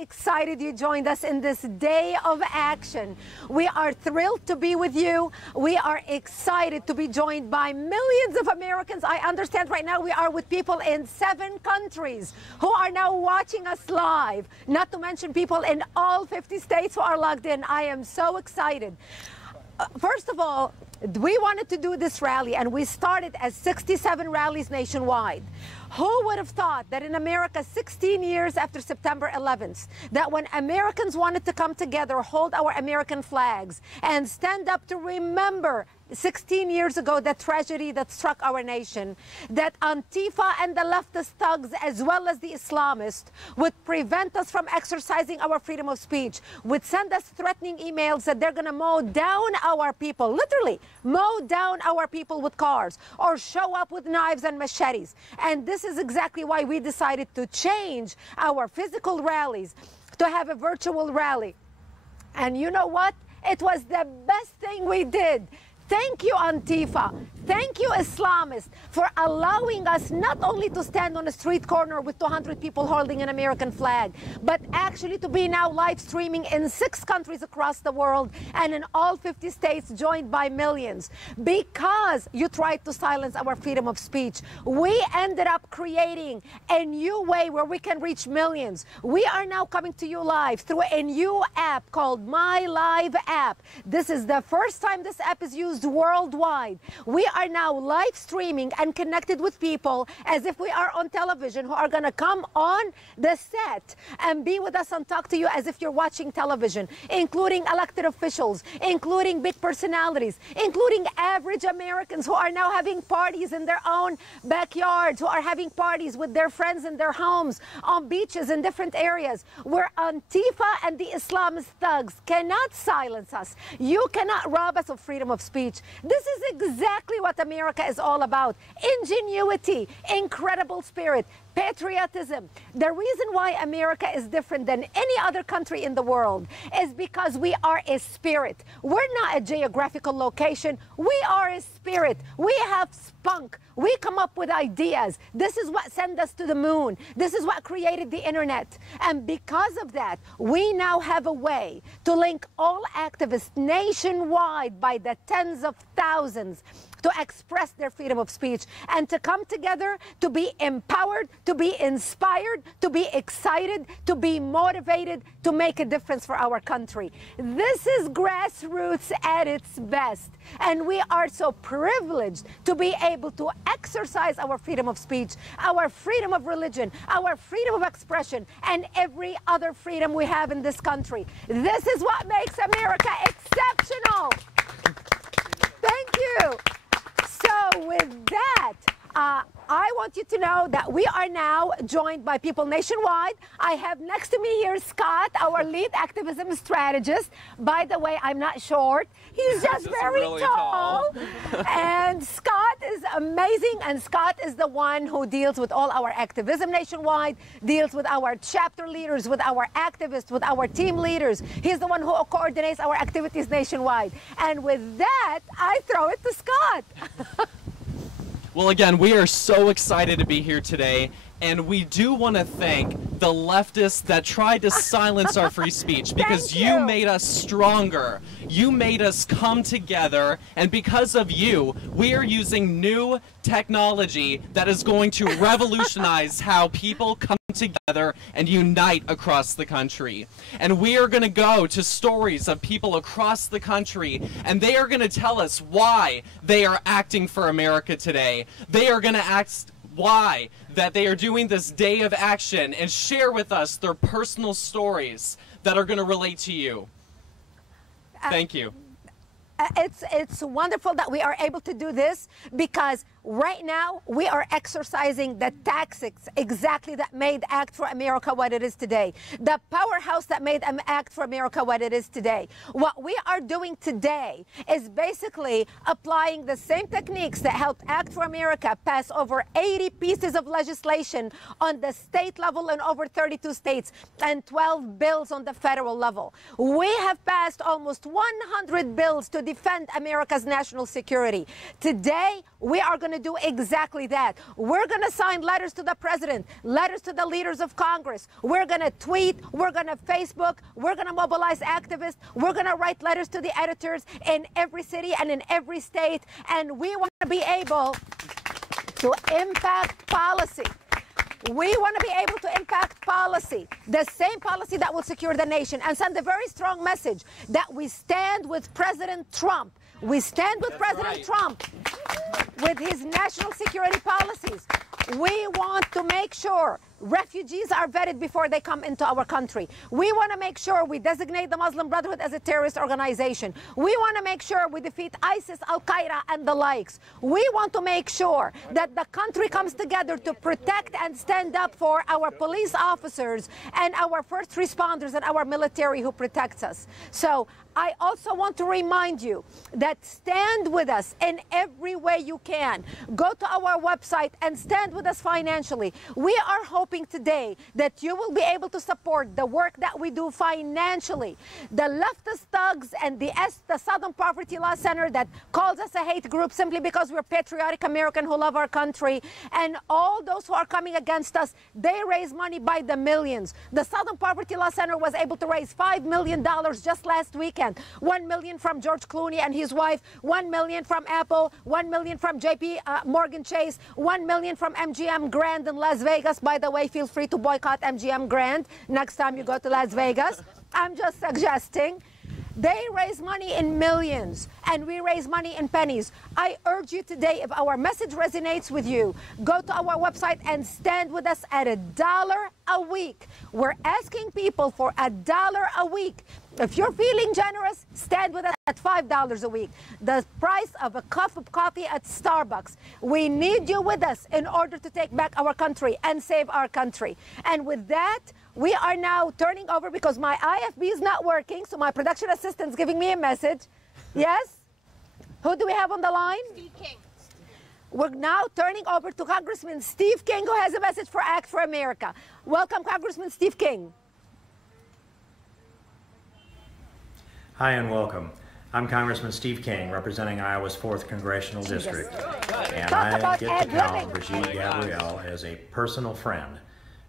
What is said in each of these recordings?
excited you joined us in this day of action. We are thrilled to be with you. We are excited to be joined by millions of Americans. I understand right now we are with people in 7 countries who are now watching us live, not to mention people in all 50 states who are logged in. I am so excited. First of all, we wanted to do this rally, and we started as 67 rallies nationwide. Who would have thought that in America, 16 years after September 11th, that when Americans wanted to come together, hold our American flags, and stand up to remember 16 years ago the tragedy that struck our nation, that Antifa and the leftist thugs, as well as the Islamists, would prevent us from exercising our freedom of speech, would send us threatening emails that they're going to mow down our people, literally mow down our people with cars, or show up with knives and machetes. And this is exactly why we decided to change our physical rallies to have a virtual rally. And you know what? It was the best thing we did. Thank you, Antifa. Thank you, Islamists, for allowing us not only to stand on a street corner with 200 people holding an American flag, but actually to be now live streaming in 6 countries across the world and in all 50 states, joined by millions. Because you tried to silence our freedom of speech, we ended up creating a new way where we can reach millions. We are now coming to you live through a new app called My Live app. This is the first time this app is used worldwide. We are now live streaming and connected with people as if we are on television, who are going to come on the set and be with us and talk to you as if you're watching television, including elected officials, including big personalities, including average Americans who are now having parties in their own backyards, who are having parties with their friends in their homes, on beaches in different areas, where Antifa and the Islamist thugs cannot silence us. You cannot rob us of freedom of speech. This is exactly what America is all about. Ingenuity, incredible spirit, patriotism. The reason why America is different than any other country in the world is because we are a spirit. We're not a geographical location. We are a spirit. We have spunk. We come up with ideas. This is what sent us to the moon. This is what created the internet. And because of that, we now have a way to link all activists nationwide by the tens of thousands to express their freedom of speech and to come together, to be empowered, to be inspired, to be excited, to be motivated, to make a difference for our country. This is grassroots at its best. And we are so privileged to be able to exercise our freedom of speech, our freedom of religion, our freedom of expression, and every other freedom we have in this country. This is what makes America exceptional. Thank you. So with that, I want you to know that we are now joined by people nationwide. I have next to me here Scott, our lead activism strategist. By the way, I'm not short. He's just very really tall. And Scott is amazing. And Scott is the one who deals with all our activism nationwide, deals with our chapter leaders, with our activists, with our team leaders. He's the one who coordinates our activities nationwide. And with that, I throw it to Scott. Well, again, we are so excited to be here today, and we do want to thank the leftists that tried to silence our free speech, because you made us stronger. You made us come together, and because of you, we are using new technology that is going to revolutionize how people come together and unite across the country. And we are going to go to stories of people across the country, and they are going to tell us why they are acting for America today. They are going to ask why that they are doing this day of action and share with us their personal stories that are going to relate to you. Thank you. It's wonderful that we are able to do this, because right now we are exercising the tactics exactly that made Act for America what it is today. The powerhouse that made Act for America what it is today. What we are doing today is basically applying the same techniques that helped Act for America pass over 80 pieces of legislation on the state level in over 32 states and 12 bills on the federal level. We have passed almost 100 bills to defend America's national security. Today, we are going to do exactly that. We're going to sign letters to the president, letters to the leaders of Congress. We're going to tweet, we're going to Facebook, we're going to mobilize activists, we're going to write letters to the editors in every city and in every state, and we want to be able to impact policy. We want to be able to impact policy, the same policy that will secure the nation, and send a very strong message that we stand with President Trump. We stand with President Trump with his national security policies. We want to make sure refugees are vetted before they come into our country. We want to make sure we designate the Muslim Brotherhood as a terrorist organization. We want to make sure we defeat ISIS, Al-Qaeda, and the likes. We want to make sure that the country comes together to protect and stand up for our police officers and our first responders and our military who protects us. So I also want to remind you that stand with us in every way you can. Go to our website and stand with us financially. We are hoping today that you will be able to support the work that we do financially. The leftist thugs and the Southern Poverty Law Center that calls us a hate group simply because we're patriotic American who love our country, and all those who are coming against us, they raise money by the millions. The Southern Poverty Law Center was able to raise $5 million just last weekend. $1 million from George Clooney and his wife, $1 million from Apple, $1 million from JP Morgan Chase, $1 million from MGM Grand in Las Vegas. By the way, feel free to boycott MGM Grand next time you go to Las Vegas. I'm just suggesting. They raise money in millions, and we raise money in pennies. I urge you today, if our message resonates with you, go to our website and stand with us at $1 a week. We're asking people for $1 a week. If you're feeling generous, stand with us at $5 a week, the price of a cup of coffee at Starbucks. We need you with us in order to take back our country and save our country. And with that, we are now turning over, because my IFB is not working, so my production assistant's giving me a message. Yes? Who do we have on the line? Steve King. We're now turning over to Congressman Steve King, who has a message for Act for America. Welcome, Congressman Steve King. Hi and welcome. I'm Congressman Steve King, representing Iowa's 4th Congressional District. And I get to count Brigitte Gabrielle as a personal friend.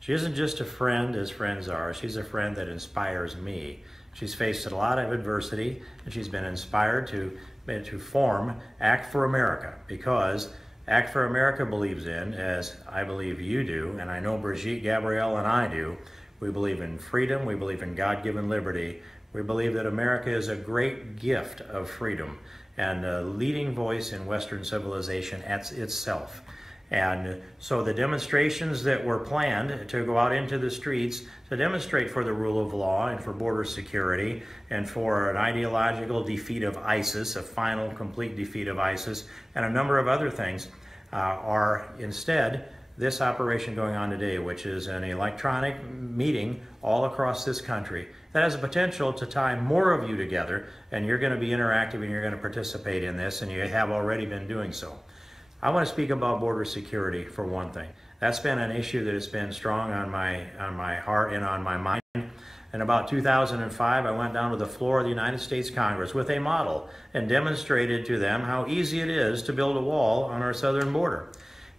She isn't just a friend as friends are, she's a friend that inspires me. She's faced a lot of adversity, and she's been inspired to form Act for America, because Act for America believes in, as I believe you do, and I know Brigitte Gabrielle and I do, we believe in freedom, we believe in God-given liberty. We believe that America is a great gift of freedom and a leading voice in Western civilization itself. And so the demonstrations that were planned to go out into the streets to demonstrate for the rule of law and for border security and for an ideological defeat of ISIS, a final complete defeat of ISIS, and a number of other things are instead this operation going on today, which is an electronic meeting all across this country that has a potential to tie more of you together, and you're going to be interactive and you're going to participate in this, and you have already been doing so. I want to speak about border security for one thing. That's been an issue that has been strong on my heart and on my mind. In about 2005, I went down to the floor of the United States Congress with a model and demonstrated to them how easy it is to build a wall on our southern border.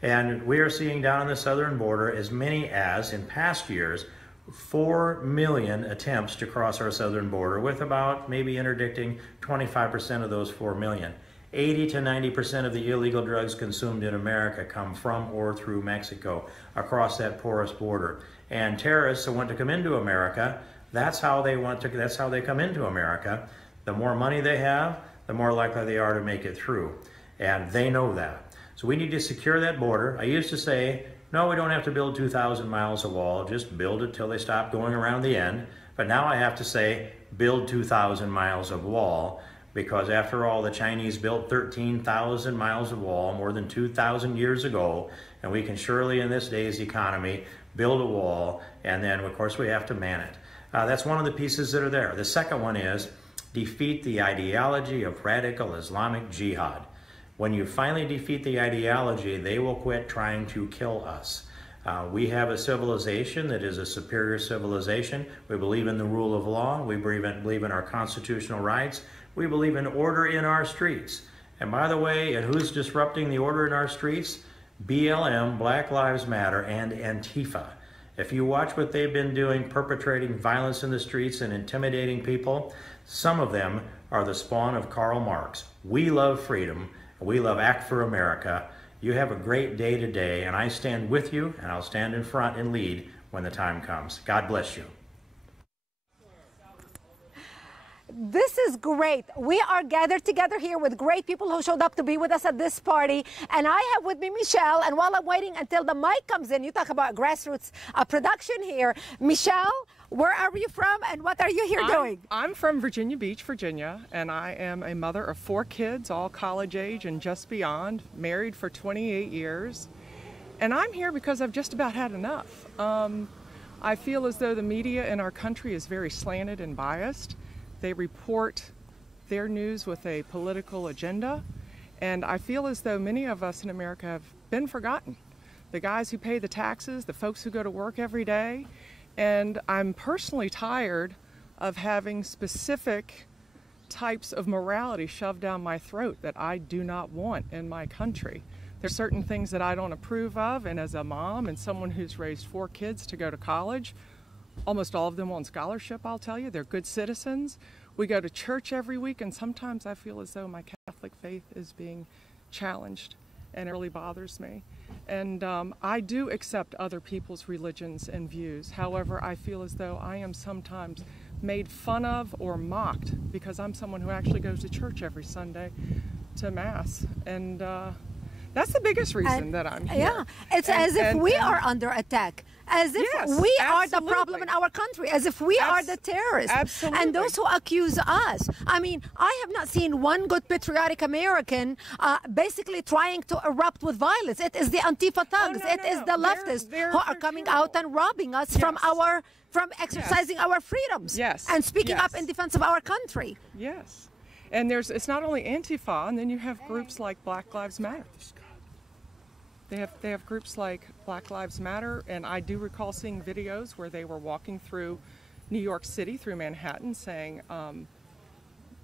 And we are seeing down on the southern border as many as, in past years, 4 million attempts to cross our southern border, with about maybe interdicting 25% of those 4 million. 80 to 90% of the illegal drugs consumed in America come from or through Mexico across that porous border. And terrorists who want to come into America, that's how they come into America. The more money they have, the more likely they are to make it through. And they know that. So we need to secure that border. I used to say, no, we don't have to build 2,000 miles of wall, just build it till they stop going around the end. But now I have to say, build 2,000 miles of wall, because after all, the Chinese built 13,000 miles of wall more than 2,000 years ago, and we can surely in this day's economy build a wall, and then of course we have to man it. That's one of the pieces that are there. The second one is defeat the ideology of radical Islamic jihad. When you finally defeat the ideology, they will quit trying to kill us. We have a civilization that is a superior civilization. We believe in the rule of law. We believe in our constitutional rights. We believe in order in our streets. And by the way, and who's disrupting the order in our streets? BLM, Black Lives Matter, and Antifa. If you watch what they've been doing, perpetrating violence in the streets and intimidating people, some of them are the spawn of Karl Marx. We love freedom. We love Act for America. You have a great day today, and I stand with you, and I'll stand in front and lead when the time comes. God bless you. This is great. We are gathered together here with great people who showed up to be with us at this party. And I have with me Michelle. And while I'm waiting until the mic comes in, you talk about grassroots production here. Michelle, where are you from and what are you here doing? I'm from Virginia Beach, Virginia, and I am a mother of 4 kids, all college age and just beyond, married for 28 years. And I'm here because I've just about had enough. I feel as though the media in our country is very slanted and biased. They report their news with a political agenda, and I feel as though many of us in America have been forgotten. The guys who pay the taxes, the folks who go to work every day, and I'm personally tired of having specific types of morality shoved down my throat that I do not want in my country. There's certain things that I don't approve of, and as a mom and someone who's raised 4 kids to go to college, almost all of them on scholarship, I'll tell you. They're good citizens. We go to church every week, and sometimes I feel as though my Catholic faith is being challenged, and it really bothers me. And I do accept other people's religions and views. However, I feel as though I am sometimes made fun of or mocked because I'm someone who actually goes to church every Sunday to Mass. And that's the biggest reason that I'm here. Yeah, it's as if we are under attack. As if we are the problem in our country, as if we are the terrorists. Absolutely. And those who accuse us. I mean, I have not seen one good patriotic American basically trying to erupt with violence. It is the Antifa thugs. It is the leftists who are coming out and robbing us from exercising our freedoms and speaking up in defense of our country. Yes. And it's not only Antifa, and then you have groups like Black Lives Matter. They have groups like Black Lives Matter, and I do recall seeing videos where they were walking through New York City, through Manhattan, saying,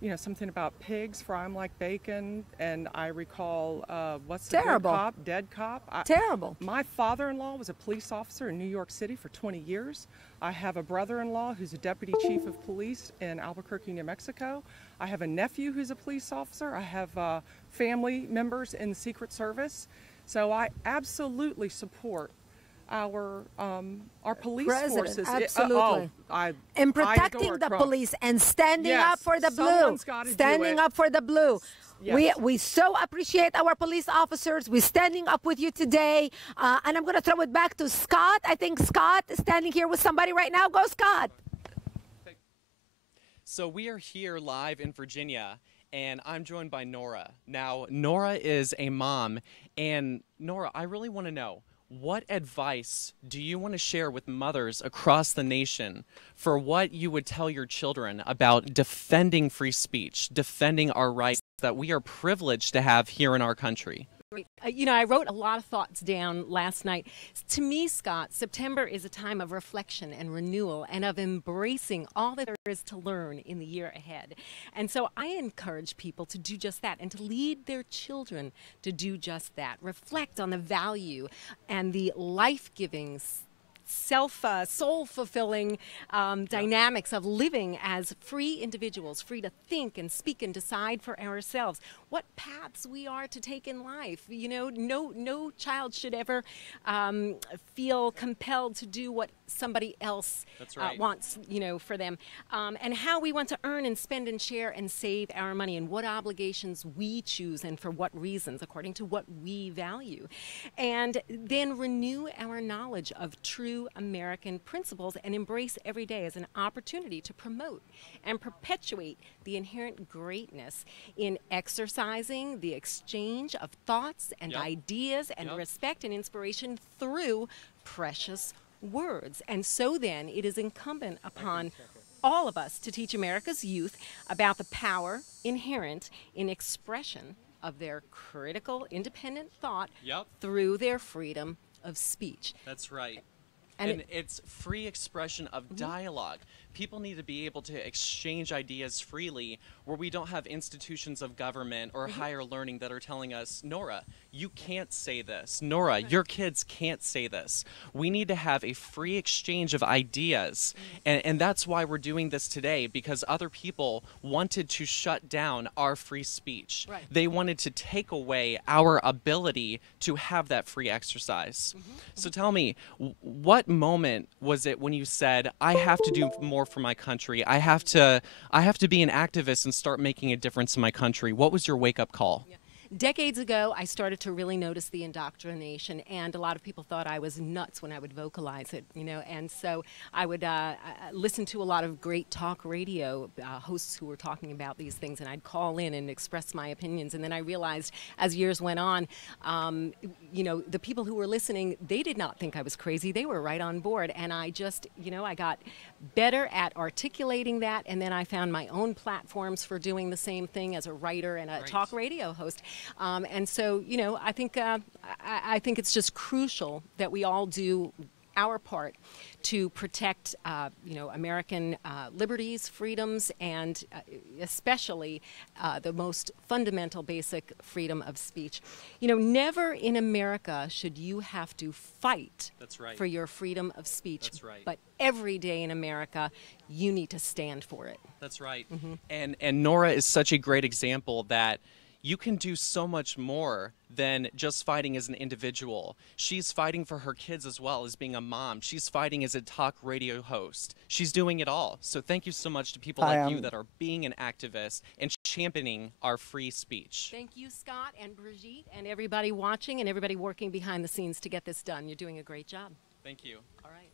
you know, something about pigs fry 'em like bacon, and I recall, what's the good cop, dead cop? Terrible. My father-in-law was a police officer in New York City for 20 years. I have a brother-in-law who's a deputy chief of police in Albuquerque, New Mexico. I have a nephew who's a police officer. I have family members in the Secret Service. So I absolutely support our police forces. Absolutely. In protecting the police and standing up for the blue. Standing up for the blue. Yes. We so appreciate our police officers. We're standing up with you today. And I'm going to throw it back to Scott. I think Scott is standing here with somebody right now. Go, Scott. So we are here live in Virginia, and I'm joined by Nora. Now, Nora is a mom, and Nora, I really want to know, what advice do you want to share with mothers across the nation for what you would tell your children about defending free speech, defending our rights that we are privileged to have here in our country? You know, I wrote a lot of thoughts down last night. To me, Scott, September is a time of reflection and renewal and of embracing all that there is to learn in the year ahead. And so I encourage people to do just that and to lead their children to do just that. Reflect on the value and the life-giving, soul-fulfilling dynamics of living as free individuals, free to think and speak and decide for ourselves what paths we are to take in life. You know, no child should ever feel compelled to do what somebody else wants, you know, for them. And how we want to earn and spend and share and save our money, and what obligations we choose and for what reasons, according to what we value. And then renew our knowledge of true American principles and embrace every day as an opportunity to promote and perpetuate the inherent greatness in exercising the exchange of thoughts and ideas and respect and inspiration through precious words. And so then it is incumbent upon all of us to teach America's youth about the power inherent in expression of their critical, independent thought through their freedom of speech. That's right. And it's free expression of dialogue, People need to be able to exchange ideas freely, where we don't have institutions of government or higher learning that are telling us, Nora, you can't say this. Nora, your kids can't say this. We need to have a free exchange of ideas. And that's why we're doing this today, because other people wanted to shut down our free speech. Right. They wanted to take away our ability to have that free exercise. So tell me, what moment was it when you said, I have to do more for my country? I have to be an activist and start making a difference in my country. What was your wake-up call? Yeah. Decades ago, I started to really notice the indoctrination, and a lot of people thought I was nuts when I would vocalize it, you know, and so I would listen to a lot of great talk radio hosts who were talking about these things, and I'd call in and express my opinions, and then I realized as years went on, you know, the people who were listening, they did not think I was crazy. They were right on board, and I just, you know, I got better at articulating that, and then I found my own platforms for doing the same thing as a writer and a talk radio host. And so, you know, I think it's just crucial that we all do our part to protect, you know, American liberties, freedoms, and especially the most fundamental basic freedom of speech. You know, never in America should you have to fight for your freedom of speech. That's right. But every day in America, you need to stand for it. That's right. And Nora is such a great example that you can do so much more than just fighting as an individual. She's fighting for her kids as well as being a mom. She's fighting as a talk radio host. She's doing it all. So thank you so much to people like you that are being an activist and championing our free speech. Thank you, Scott and Brigitte, and everybody watching and everybody working behind the scenes to get this done. You're doing a great job. Thank you. All right.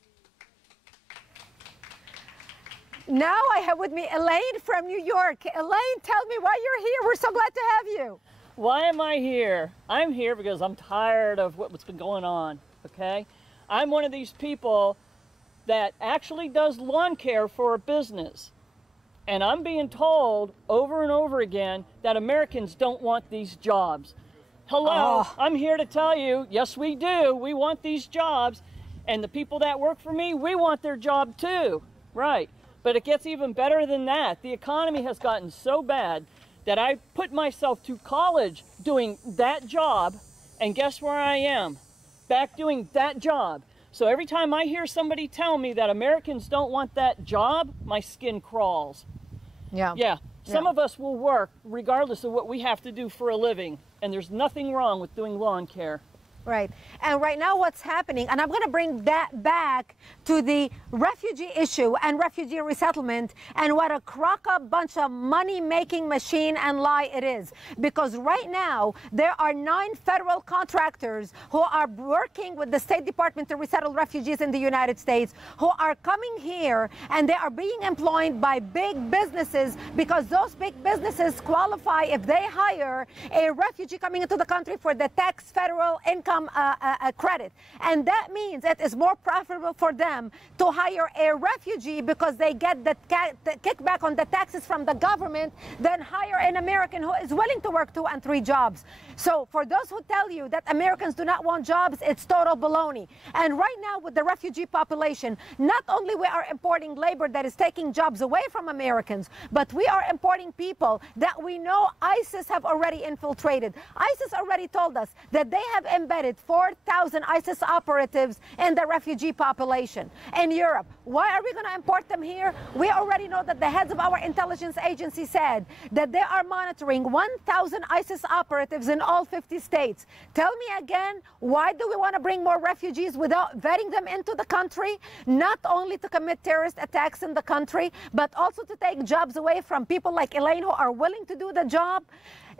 Now I have with me Elaine from New York. Elaine, tell me why you're here. We're so glad to have you. Why am I here? I'm here because I'm tired of what's been going on, okay? I'm one of these people that actually does lawn care for a business. And I'm being told over and over again that Americans don't want these jobs. Hello, I'm here to tell you, yes we do. We want these jobs. And the people that work for me, we want their job too. Right. But it gets even better than that. The economy has gotten so bad that I put myself to college doing that job, and guess where I am? Back doing that job. So every time I hear somebody tell me that Americans don't want that job, my skin crawls. Yeah. Some of us will work regardless of what we have to do for a living, and there's nothing wrong with doing lawn care. Right. And right now what's happening, and I'm going to bring that back to the refugee issue and refugee resettlement and what a crock-up bunch of money-making machine and lie it is. Because right now there are 9 federal contractors who are working with the State Department to resettle refugees in the United States, who are coming here and they are being employed by big businesses because those big businesses qualify if they hire a refugee coming into the country for the tax federal income credit. And that means it is more profitable for them to hire a refugee because they get the kickback on the taxes from the government than hire an American who is willing to work 2 and 3 jobs. So for those who tell you that Americans do not want jobs, it's total baloney. And right now with the refugee population, not only we are importing labor that is taking jobs away from Americans, but we are importing people that we know ISIS have already infiltrated. ISIS already told us that they have embedded 4,000 ISIS operatives in the refugee population in Europe. Why are we going to import them here? We already know that the heads of our intelligence agency said that they are monitoring 1,000 ISIS operatives in all 50 states. Tell me again, why do we want to bring more refugees without vetting them into the country? Not only to commit terrorist attacks in the country, but also to take jobs away from people like Elaine who are willing to do the job.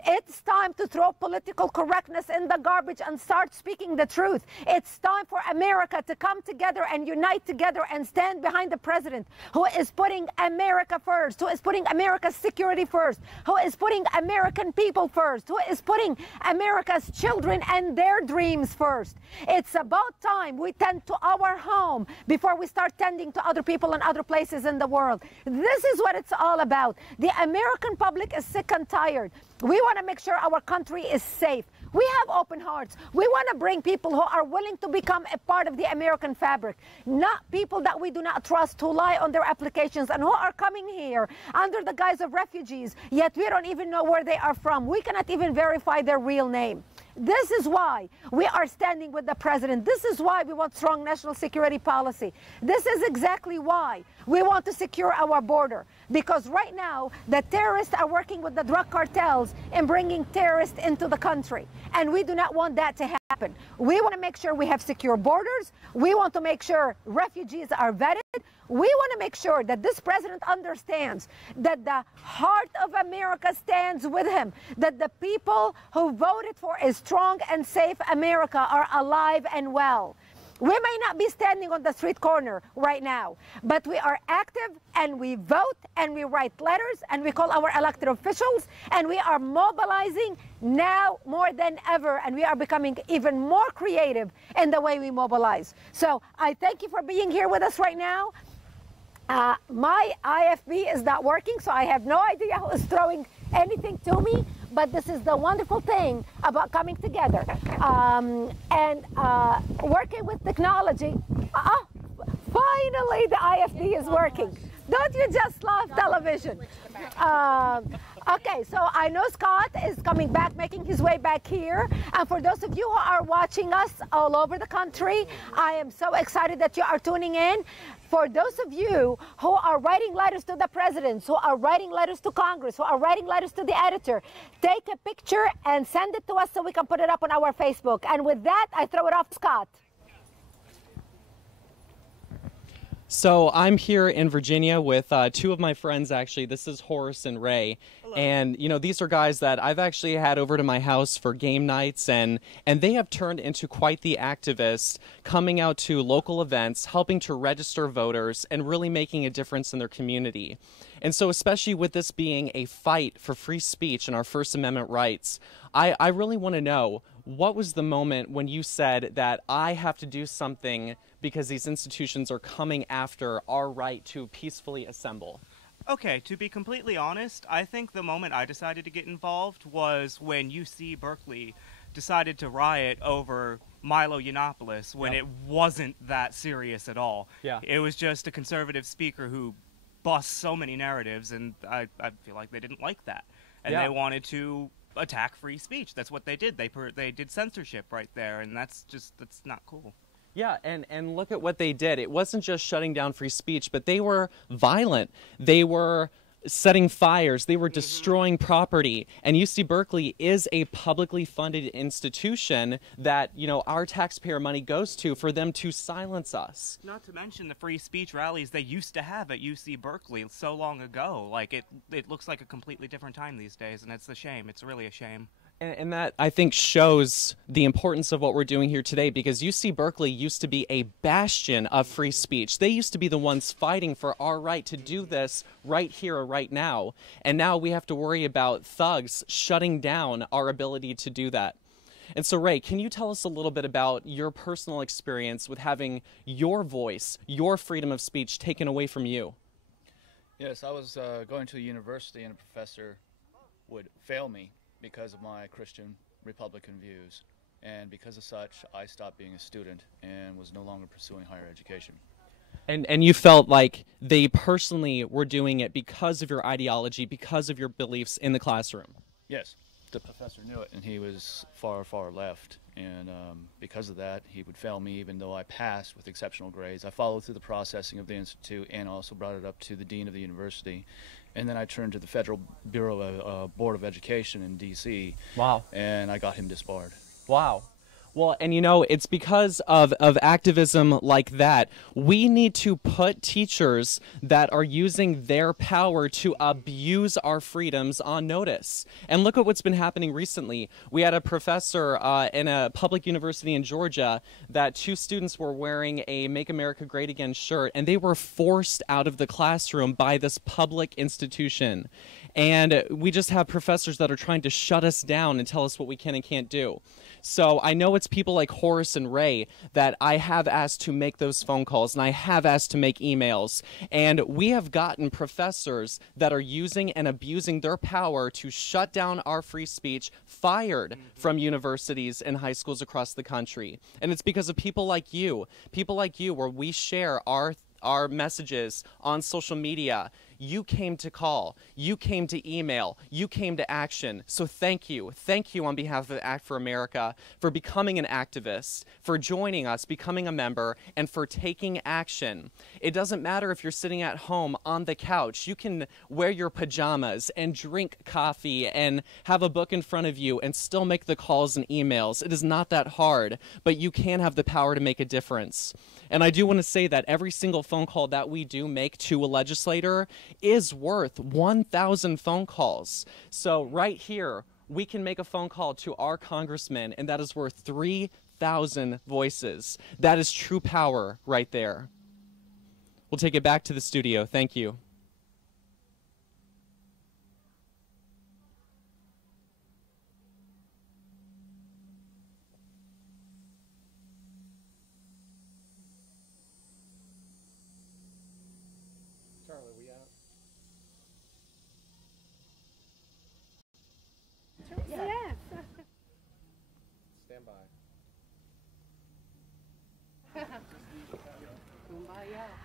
It's time to throw political correctness in the garbage and start speaking the truth. It's time for America to come together and unite together and stand behind the president who is putting America first, who is putting America's security first, who is putting American people first, who is putting America's children and their dreams first. It's about time we tend to our home before we start tending to other people and other places in the world. This is what it's all about. The American public is sick and tired. We want to make sure our country is safe. We have open hearts. We want to bring people who are willing to become a part of the American fabric, not people that we do not trust, who lie on their applications and who are coming here under the guise of refugees, yet we don't even know where they are from. We cannot even verify their real name. This is why we are standing with the president. This is why we want strong national security policy. This is exactly why we want to secure our border. Because right now, the terrorists are working with the drug cartels in bringing terrorists into the country. And we do not want that to happen. We want to make sure we have secure borders. We want to make sure refugees are vetted. We want to make sure that this president understands that the heart of America stands with him, that the people who voted for a strong and safe America are alive and well. We may not be standing on the street corner right now, but we are active and we vote and we write letters and we call our elected officials and we are mobilizing now more than ever, and we are becoming even more creative in the way we mobilize. So I thank you for being here with us right now. My IFB is not working, so I have no idea who is throwing anything to me, but this is the wonderful thing about coming together and working with technology. Finally, the IFB is working. Don't you just love television? Okay, so I know Scott is coming back, making his way back here. And for those of you who are watching us all over the country, I am so excited that you are tuning in. For those of you who are writing letters to the presidents, who are writing letters to Congress, who are writing letters to the editor, take a picture and send it to us so we can put it up on our Facebook. And with that, I throw it off to Scott. So I'm here in Virginia with two of my friends, actually. This is Horace and Ray. Hello. And, you know, these are guys that I've actually had over to my house for game nights, and they have turned into quite the activists, coming out to local events, helping to register voters, and really making a difference in their community. And so especially with this being a fight for free speech and our First Amendment rights, I really want to know, what was the moment when you said that I have to do something because these institutions are coming after our right to peacefully assemble? Okay, to be completely honest, I think the moment I decided to get involved was when UC Berkeley decided to riot over Milo Yiannopoulos when it wasn't that serious at all. Yeah. It was just a conservative speaker who bust so many narratives, and I feel like they didn't like that. And they wanted to attack free speech. That's what they did. They did censorship right there, and that's not cool. Yeah, and look at what they did. It wasn't just shutting down free speech, but they were violent. They were setting fires. They were destroying property. And UC Berkeley is a publicly funded institution that, you know, our taxpayer money goes to for them to silence us. Not to mention the free speech rallies they used to have at UC Berkeley so long ago. Like, it looks like a completely different time these days, and it's a shame. It's really a shame. And that, I think, shows the importance of what we're doing here today, because UC Berkeley used to be a bastion of free speech. They used to be the ones fighting for our right to do this right here or right now. And now we have to worry about thugs shutting down our ability to do that. And so, Ray, can you tell us a little bit about your personal experience with having your voice, your freedom of speech taken away from you? Yes, I was going to a university, and a professor would fail me because of my Christian Republican views, and because of such, I stopped being a student and was no longer pursuing higher education. And you felt like they personally were doing it because of your ideology, because of your beliefs in the classroom? Yes, the professor knew it, and he was far, far left, and because of that, he would fail me even though I passed with exceptional grades. I followed through the processing of the institute and also brought it up to the dean of the university. And then I turned to the Federal Bureau of Board of Education in D.C. Wow. And I got him disbarred. Wow. Well, and you know, it's because of activism like that. We need to put teachers that are using their power to abuse our freedoms on notice. And look at what's been happening recently. We had a professor in a public university in Georgia that two students were wearing a Make America Great Again shirt, and they were forced out of the classroom by this public institution. And we just have professors that are trying to shut us down and tell us what we can and can't do. So I know it's it's people like Horace and Ray that I have asked to make those phone calls, and I have asked to make emails. And we have gotten professors that are using and abusing their power to shut down our free speech fired from universities and high schools across the country. And it's because of people like you where we share our messages on social media. You came to call, you came to email, you came to action. So thank you on behalf of Act for America for becoming an activist, for joining us, becoming a member, and for taking action. It doesn't matter if you're sitting at home on the couch. You can wear your pajamas and drink coffee and have a book in front of you and still make the calls and emails. It is not that hard, but you can have the power to make a difference. And I do want to say that every single phone call that we do make to a legislator is worth 1,000 phone calls. So right here, we can make a phone call to our congressman, and that is worth 3,000 voices. That is true power right there. We'll take it back to the studio. Thank you. Yes. Stand by.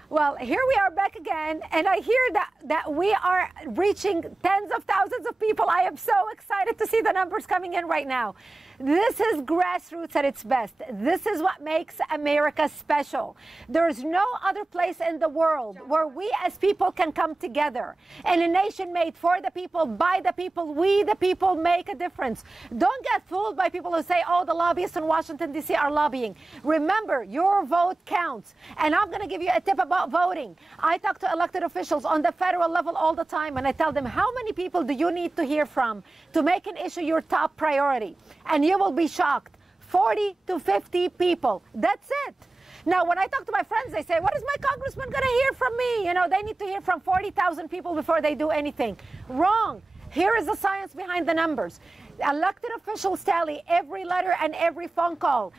Well, here we are back again, and I hear that we are reaching tens of thousands of people. I am so excited to see the numbers coming in right now. This is grassroots at its best. This is what makes America special. There's no other place in the world where we as people can come together. In a nation made for the people, by the people, we the people make a difference. Don't get fooled by people who say, oh, the lobbyists in Washington, D.C. are lobbying. Remember, your vote counts. And I'm going to give you a tip about voting. I talk to elected officials on the federal level all the time, and I tell them, how many people do you need to hear from to make an issue your top priority? And you will be shocked. 40 to 50 people. That's it. Now, when I talk to my friends, they say, what is my congressman going to hear from me? You know, they need to hear from 40,000 people before they do anything. Wrong. Here is the science behind the numbers. Elected officials tally every letter and every phone call.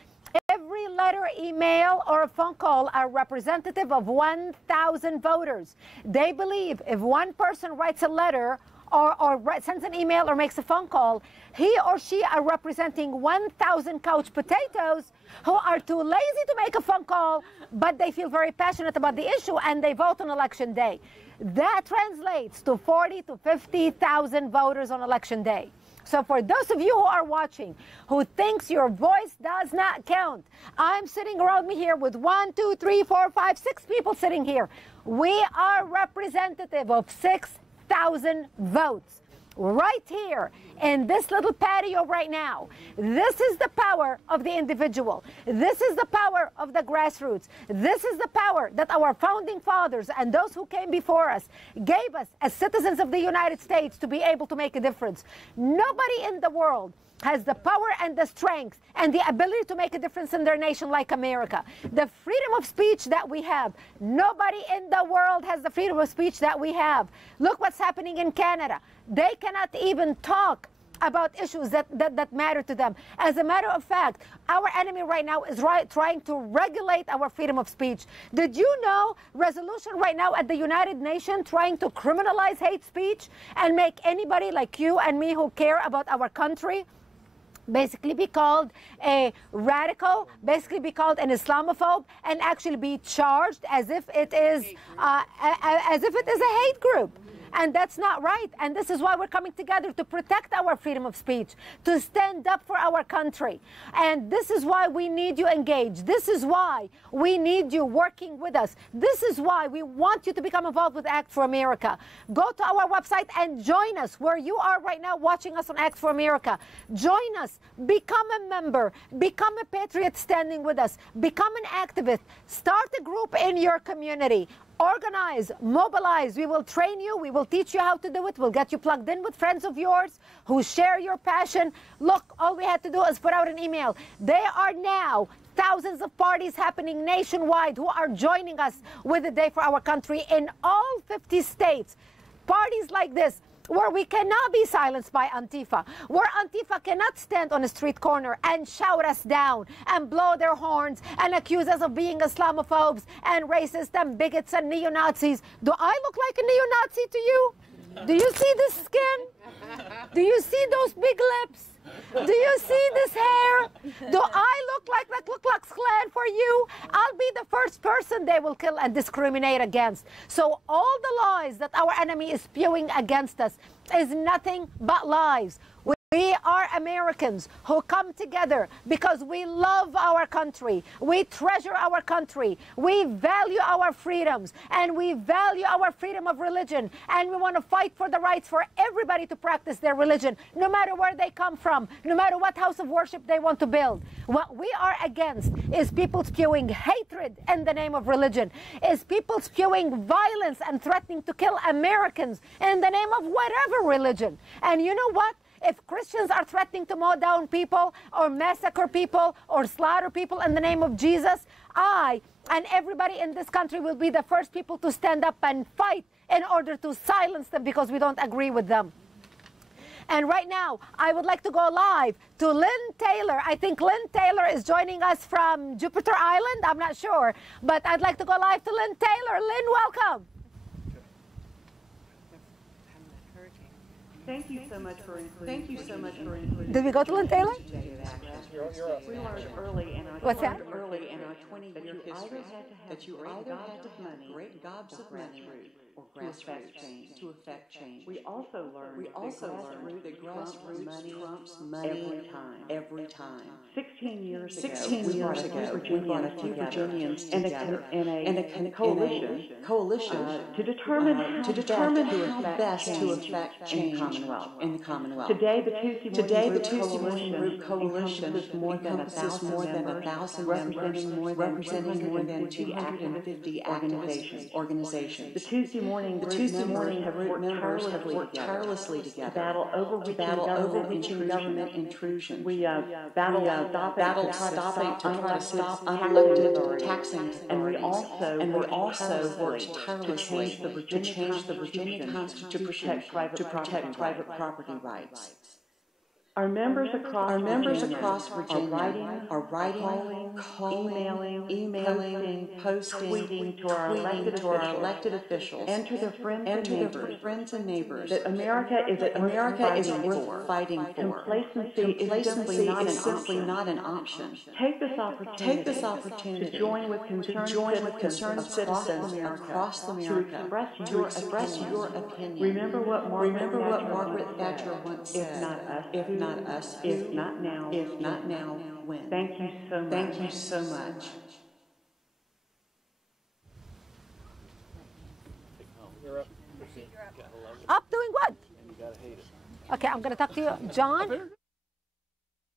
Every letter, email, or a phone call are representative of 1,000 voters. They believe if one person writes a letter or sends an email or makes a phone call, he or she are representing 1,000 couch potatoes who are too lazy to make a phone call, but they feel very passionate about the issue and they vote on election day. That translates to 40 to 50,000 voters on election day. So for those of you who are watching, who thinks your voice does not count, I'm sitting around me here with 1, 2, 3, 4, 5, 6 people sitting here. We are representative of 6,000 votes right here in this little patio right now. This is the power of the individual. This is the power of the grassroots. This is the power that our founding fathers and those who came before us gave us as citizens of the United States to be able to make a difference. Nobody in the world has the power and the strength and the ability to make a difference in their nation like America. The freedom of speech that we have, nobody in the world has the freedom of speech that we have. Look what's happening in Canada. They cannot even talk about issues that matter to them. As a matter of fact, our enemy right now is trying to regulate our freedom of speech. Did you know resolution right now at the United Nations trying to criminalize hate speech and make anybody like you and me who care about our country basically be called a radical, basically be called an Islamophobe, and actually be charged as if it is a hate group. And that's not right. And this is why we're coming together to protect our freedom of speech, to stand up for our country. And this is why we need you engaged. This is why we need you working with us. This is why we want you to become involved with Act for America. Go to our website and join us where you are right now watching us on Act for America. Join us. Become a member. Become a patriot standing with us. Become an activist. Start a group in your community. Organize, mobilize. We will train you. We will teach you how to do it. We'll get you plugged in with friends of yours who share your passion. Look, all we had to do is put out an email. There are now thousands of parties happening nationwide who are joining us with the Day for Our Country in all 50 states. Parties like this where we cannot be silenced by Antifa, where Antifa cannot stand on a street corner and shout us down and blow their horns and accuse us of being Islamophobes and racists and bigots and neo-Nazis. Do I look like a neo-Nazi to you? Do you see this skin? Do you see those big lips? Do you see this hair? Do I look like the Ku Klux Klan for you? I'll be the first person they will kill and discriminate against. So all the lies that our enemy is spewing against us is nothing but lies. We are Americans who come together because we love our country, we treasure our country, we value our freedoms, and we value our freedom of religion, and we want to fight for the rights for everybody to practice their religion, no matter where they come from, no matter what house of worship they want to build. What we are against is people spewing hatred in the name of religion, is people spewing violence and threatening to kill Americans in the name of whatever religion. And you know what? If Christians are threatening to mow down people or massacre people or slaughter people in the name of Jesus, I and everybody in this country will be the first people to stand up and fight in order to silence them because we don't agree with them. And right now, I would like to go live to Lynn Taylor. I think Lynn Taylor is joining us from Jupiter Island. I'm not sure, but I'd like to go live to Lynn Taylor. Lynn, welcome. Thank you so much for including. Did we go to Lynn Taylor? We learned early in our 20-year history that you either had to have great gobs of money or grassroots to affect change. We also learned that grassroots trumps money every time. 16 years ago, we brought a few Virginians together in a coalition to determine how best to affect change in the Commonwealth. Today, the Tuesday Morning Group Coalition encompasses more than 1,000 members, representing more than 250 activist organizations. The Tuesday Morning Group members have worked tirelessly together to battle overreaching government intrusion. We battled to try to stop unelected taxing authority, and we also worked tirelessly to change the Virginia Constitution to protect private property rights. Our members across Virginia are writing, calling, emailing, posting, tweeting to our elected officials and to their friends and neighbors that America is worth fighting for. Complacency is simply not an option. Take this opportunity to join with concerned citizens across America to express your opinion. Remember what Margaret Thatcher once said: If not us, if not now, when? Thank you so much. Thank you so much. Up doing what? Okay, I'm going to talk to you. John? Am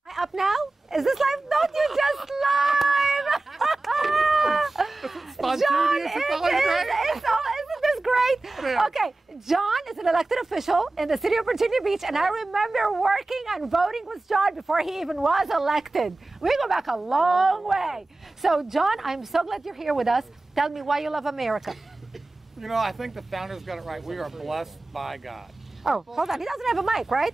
I up now? Is this live? Don't you just live? John, isn't this great? Okay, John is an elected official in the city of Virginia Beach, and I remember working and voting with John before he even was elected. We go back a long way. So, John, I'm so glad you're here with us. Tell me why you love America. You know, I think the founders got it right. We are blessed by God. Oh, hold on. He doesn't have a mic, right?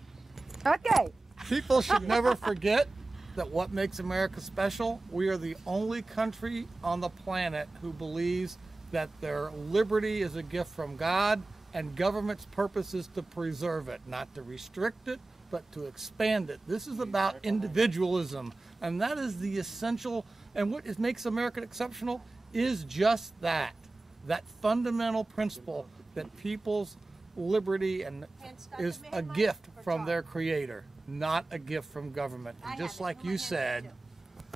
Okay. People should never forget that what makes America special, we are the only country on the planet who believes that their liberty is a gift from God and government's purpose is to preserve it, not to restrict it, but to expand it. This is about individualism, and that is the essential, and what makes America exceptional is just that fundamental principle that people's liberty is a gift from their creator, not a gift from government. And just like you said,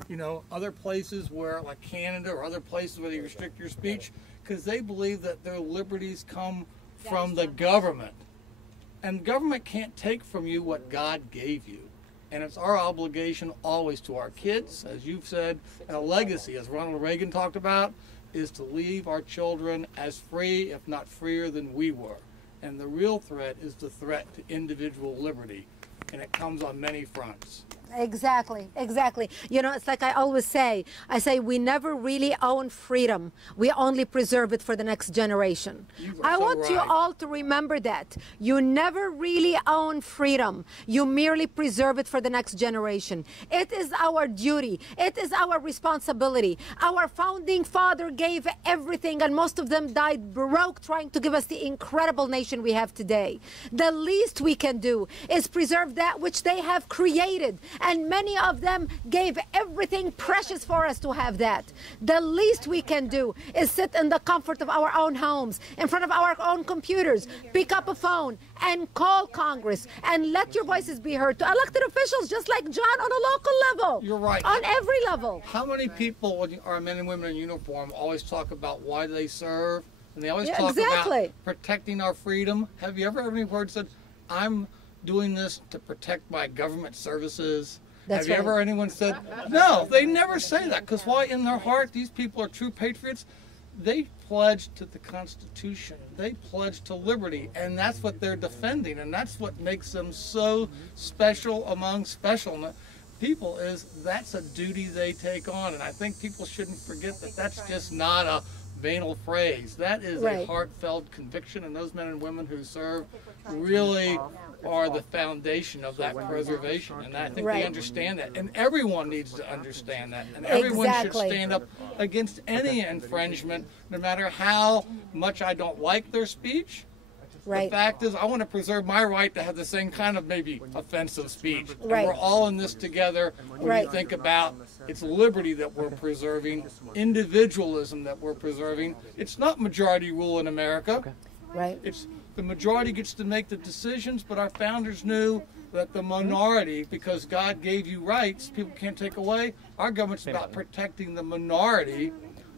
you know, other places where, like Canada or other places where they restrict your speech, because they believe that their liberties come from the government. And government can't take from you what God gave you. And it's our obligation always to our kids, as you've said, and a legacy, as Ronald Reagan talked about, is to leave our children as free, if not freer, than we were. And the real threat is the threat to individual liberty. And it comes on many fronts. Exactly, exactly. You know, it's like I always say, I say we never really own freedom. We only preserve it for the next generation. I want you all to remember that. You never really own freedom. You merely preserve it for the next generation. It is our duty. It is our responsibility. Our founding father gave everything, and most of them died broke trying to give us the incredible nation we have today. The least we can do is preserve that which they have created. And many of them gave everything precious for us to have that. The least we can do is sit in the comfort of our own homes, in front of our own computers, pick up a phone and call Congress and let your voices be heard to elected officials just like John on a local level. You're right. On every level. How many people, when you are men and women in uniform, always talk about why they serve? And they always talk about protecting our freedom. Have you ever heard any words said, I'm doing this to protect my government services? Have you ever heard anyone said, no, they never say that, because why? In their heart, these people are true patriots. They pledge to the Constitution. They pledge to liberty, and that's what they're defending, and that's what makes them so special among special people, is that's a duty they take on. And I think people shouldn't forget that that's just not a banal phrase. That is a heartfelt conviction, and those men and women who serve really are the foundation of that preservation. And I think they understand that. And everyone needs to understand that. And everyone should stand up against any infringement, no matter how much I don't like their speech. The fact is, I want to preserve my right to have the same kind of maybe offensive speech. And we're all in this together when you think about it's liberty that we're preserving, individualism that we're preserving. It's not majority rule in America. It's the majority gets to make the decisions, but our founders knew that the minority, because God gave you rights, people can't take away. Our government's about protecting the minority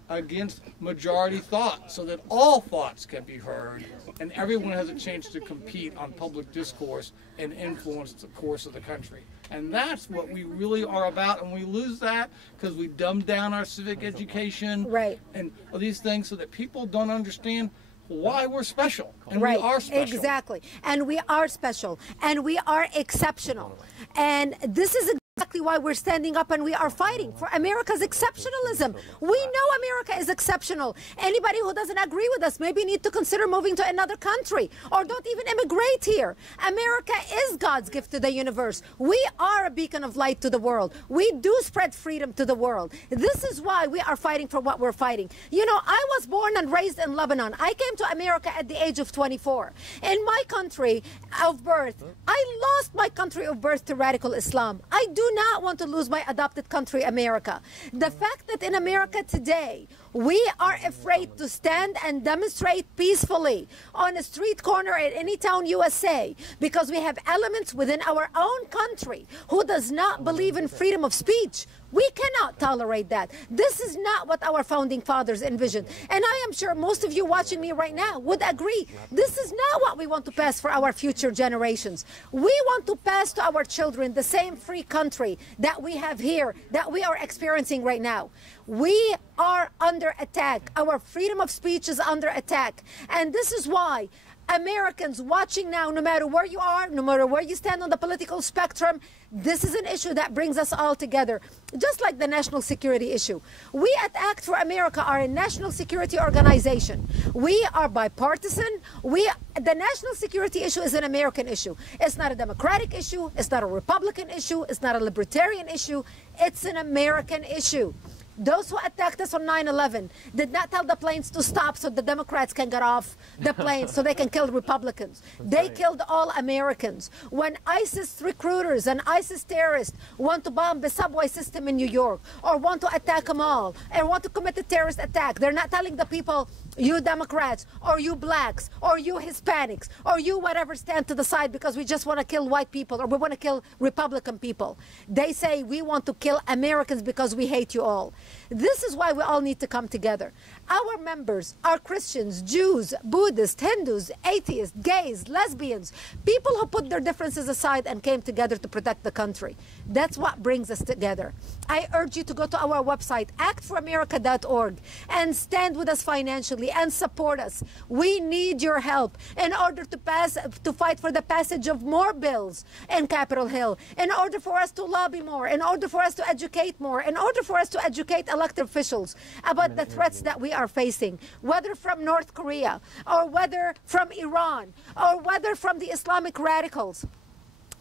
against majority thought, so that all thoughts can be heard and everyone has a chance to compete on public discourse and influence the course of the country. And that's what we really are about, and we lose that because we dumb down our civic education and all these things so that people don't understand why we're special. And we are special. Exactly. And we are special. And we are exceptional. And this is exactly why we're standing up and we are fighting for America's exceptionalism. We know America is exceptional. Anybody who doesn't agree with us maybe need to consider moving to another country or don't even immigrate here. America is God's gift to the universe. We are a beacon of light to the world. We do spread freedom to the world. This is why we are fighting for what we're fighting. You know, I was born and raised in Lebanon. I came to America at the age of 24. In my country of birth, I lost my country of birth to radical Islam. I do not want to lose my adopted country, America. The fact that in America today, we are afraid to stand and demonstrate peacefully on a street corner at any town, USA, because we have elements within our own country who does not believe in freedom of speech. We cannot tolerate that. This is not what our founding fathers envisioned. And I am sure most of you watching me right now would agree. This is not what we want to pass for our future generations. We want to pass to our children the same free country that we have here, that we are experiencing right now. We are under attack. Our freedom of speech is under attack. And this is why Americans watching now, no matter where you are, no matter where you stand on the political spectrum, this is an issue that brings us all together, just like the national security issue. We at Act for America are a national security organization. We are bipartisan. The national security issue is an American issue. It's not a Democratic issue. It's not a Republican issue. It's not a libertarian issue. It's an American issue. Those who attacked us on 9/11 did not tell the planes to stop so the Democrats can get off the planes so they can kill Republicans. They killed all Americans. When ISIS recruiters and ISIS terrorists want to bomb the subway system in New York or want to attack a mall and want to commit a terrorist attack, they're not telling the people, you Democrats or you blacks or you Hispanics or you whatever stand to the side because we just want to kill white people or we want to kill Republican people. They say we want to kill Americans because we hate you all. This is why we all need to come together. Our members are Christians, Jews, Buddhists, Hindus, atheists, gays, lesbians, people who put their differences aside and came together to protect the country. That's what brings us together. I urge you to go to our website, actforamerica.org, and stand with us financially and support us. We need your help in order to fight for the passage of more bills in Capitol Hill, in order for us to lobby more, in order for us to educate more, in order for us to educate elected officials about the threats that we are facing, whether from North Korea, or whether from Iran, or whether from the Islamic radicals.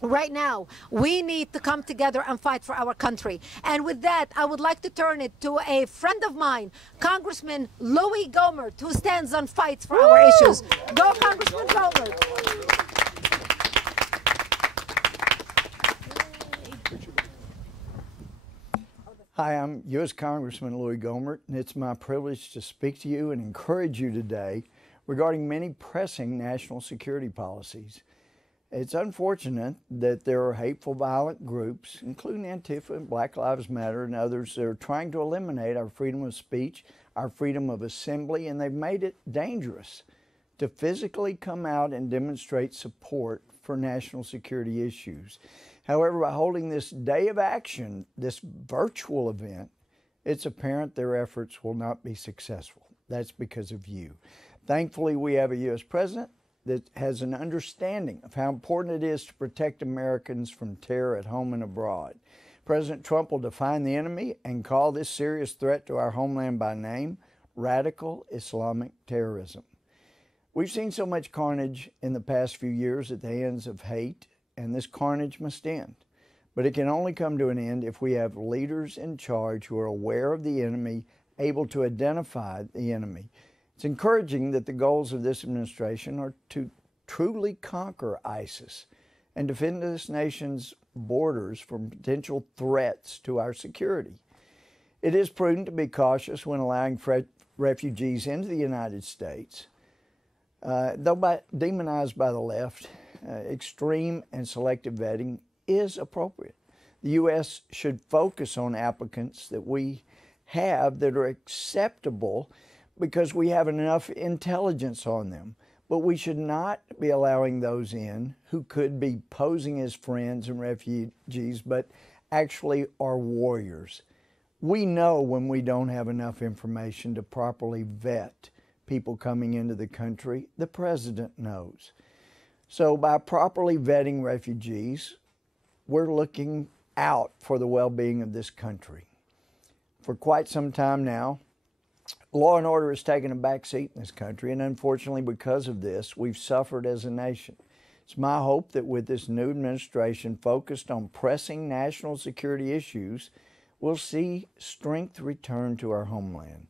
Right now, we need to come together and fight for our country. And with that, I would like to turn it to a friend of mine, Congressman Louis Gohmert, who stands and fights for our issues. Go, Congressman Gohmert. Hi, I'm U.S. Congressman Louis Gohmert, and it's my privilege to speak to you and encourage you today regarding many pressing national security policies. It's unfortunate that there are hateful, violent groups, including Antifa and Black Lives Matter and others, that are trying to eliminate our freedom of speech, our freedom of assembly, and they've made it dangerous to physically come out and demonstrate support for national security issues. However, by holding this day of action, this virtual event, it's apparent their efforts will not be successful. That's because of you. Thankfully, we have a U.S. president that has an understanding of how important it is to protect Americans from terror at home and abroad. President Trump will define the enemy and call this serious threat to our homeland by name: radical Islamic terrorism. We've seen so much carnage in the past few years at the hands of hate, and this carnage must end. But it can only come to an end if we have leaders in charge who are aware of the enemy, able to identify the enemy. It's encouraging that the goals of this administration are to truly conquer ISIS and defend this nation's borders from potential threats to our security. It is prudent to be cautious when allowing refugees into the United States. Though demonized by the left, extreme and selective vetting is appropriate. The U.S. should focus on applicants that we have that are acceptable because we have enough intelligence on them. But we should not be allowing those in who could be posing as friends and refugees, but actually are warriors. We know when we don't have enough information to properly vet people coming into the country. The president knows. So by properly vetting refugees, we're looking out for the well-being of this country. For quite some time now, law and order has taken a back seat in this country, and unfortunately because of this, we've suffered as a nation. It's my hope that with this new administration focused on pressing national security issues, we'll see strength return to our homeland.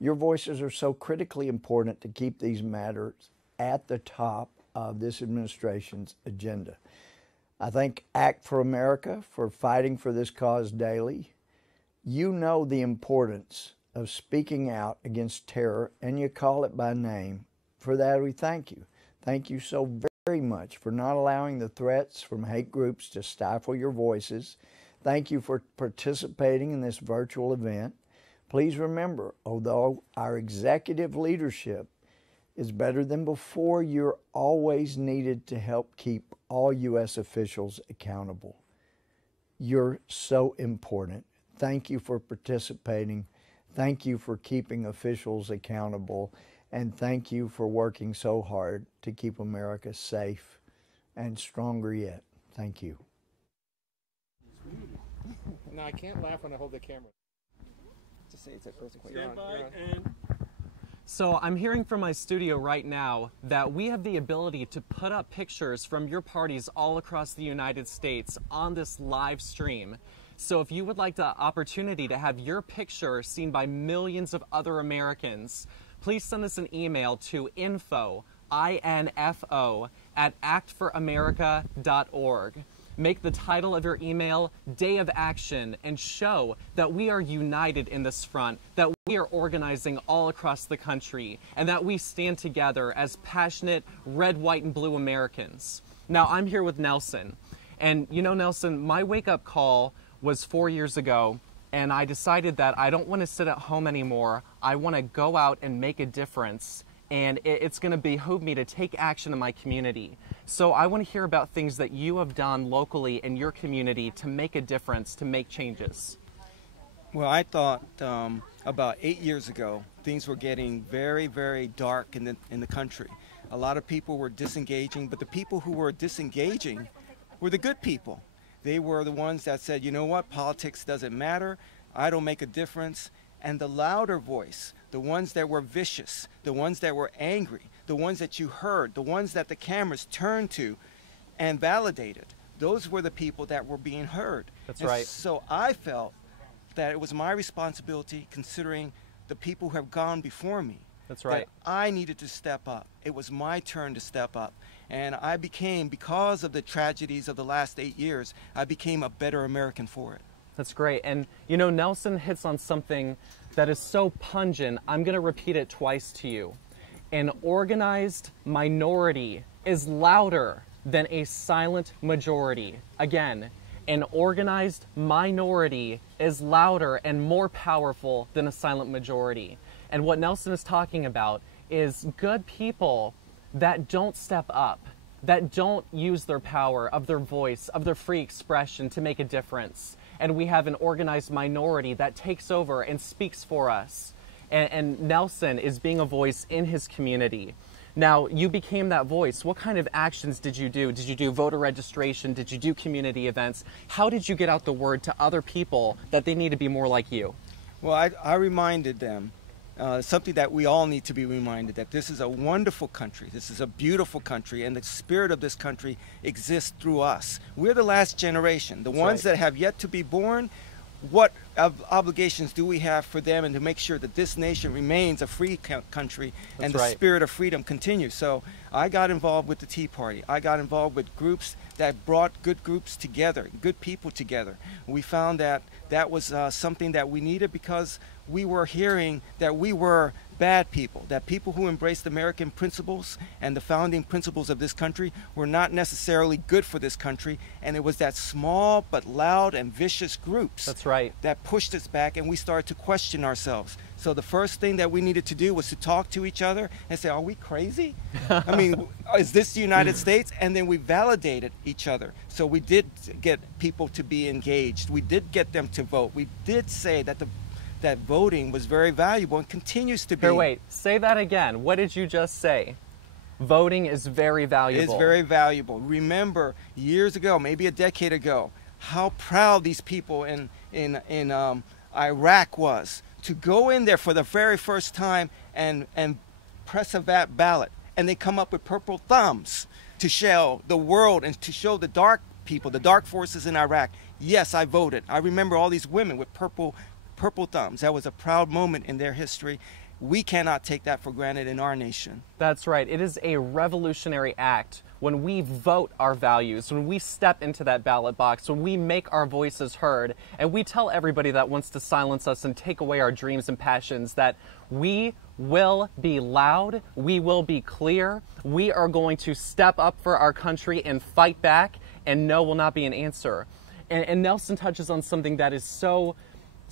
Your voices are so critically important to keep these matters at the top of this administration's agenda. I thank Act for America for fighting for this cause daily. You know the importance of speaking out against terror, and you call it by name. For that, we thank you. Thank you so very much for not allowing the threats from hate groups to stifle your voices. Thank you for participating in this virtual event. Please remember, although our executive leadership is better than before, you're always needed to help keep all U.S. officials accountable. You're so important. Thank you for participating. Thank you for keeping officials accountable. And thank you for working so hard to keep America safe and stronger yet. Thank you. No, I can't laugh when I hold the camera. Just say it's at first. Stand by and... So I'm hearing from my studio right now that we have the ability to put up pictures from your parties all across the United States on this live stream. So if you would like the opportunity to have your picture seen by millions of other Americans, please send us an email to info, I-N-F-O, @actforamerica.org. Make the title of your email Day of Action and show that we are united in this front, that we are organizing all across the country, and that we stand together as passionate red, white, and blue Americans. Now, I'm here with Nelson. And you know, Nelson, my wake-up call was 4 years ago and I decided that I don't want to sit at home anymore. I want to go out and make a difference, and it's going to behoove me to take action in my community. So I want to hear about things that you have done locally in your community to make a difference, to make changes. Well, I thought about 8 years ago, things were getting very, very dark in the country. A lot of people were disengaging, but the people who were disengaging were the good people. They were the ones that said, you know what, politics doesn't matter, I don't make a difference. And the louder voice, the ones that were vicious, the ones that were angry, the ones that you heard, the ones that the cameras turned to and validated, those were the people that were being heard. That's and right. So I felt that it was my responsibility, considering the people who have gone before me. That's right. That I needed to step up. It was my turn to step up. And I became, because of the tragedies of the last 8 years, I became a better American for it. That's great. And you know, Nelson hits on something that is so pungent, I'm going to repeat it twice to you. An organized minority is louder than a silent majority. Again, an organized minority is louder and more powerful than a silent majority. And what Nelson is talking about is good people that don't step up, that don't use their power of their voice, of their free expression to make a difference. And we have an organized minority that takes over and speaks for us. And Nelson is being a voice in his community. Now, you became that voice. What kind of actions did you do? Did you do voter registration? Did you do community events? How did you get out the word to other people that they need to be more like you? Well, I reminded them, something that we all need to be reminded, that this is a wonderful country, this is a beautiful country, and the spirit of this country exists through us. We're the last generation, the ones that have yet to be born. What obligations do we have for them, and to make sure that this nation remains a free country and the spirit of freedom continues? So I got involved with the Tea Party. I got involved with groups that brought good groups together, good people together. We found that that was something that we needed, because we were hearing that we were bad people, that people who embraced American principles and the founding principles of this country were not necessarily good for this country. And it was that small but loud and vicious groups that pushed us back, and we started to question ourselves. So the first thing that we needed to do was to talk to each other and say, are we crazy? I mean, is this the United States? And then we validated each other. So we did get people to be engaged. We did get them to vote. We did say that that voting was very valuable and continues to be. Here, wait, say that again. What did you just say? Voting is very valuable. It's very valuable. Remember, years ago, maybe a decade ago, how proud these people in Iraq was to go in there for the very first time and press a ballot, and they come up with purple thumbs to show the world and to show the dark people, the dark forces in Iraq, yes, I voted. I remember all these women with purple thumbs. That was a proud moment in their history. We cannot take that for granted in our nation. That's right. It is a revolutionary act when we vote our values, when we step into that ballot box, when we make our voices heard, and we tell everybody that wants to silence us and take away our dreams and passions that we will be loud, we will be clear, we are going to step up for our country and fight back, and no will not be an answer. And Nelson touches on something that is so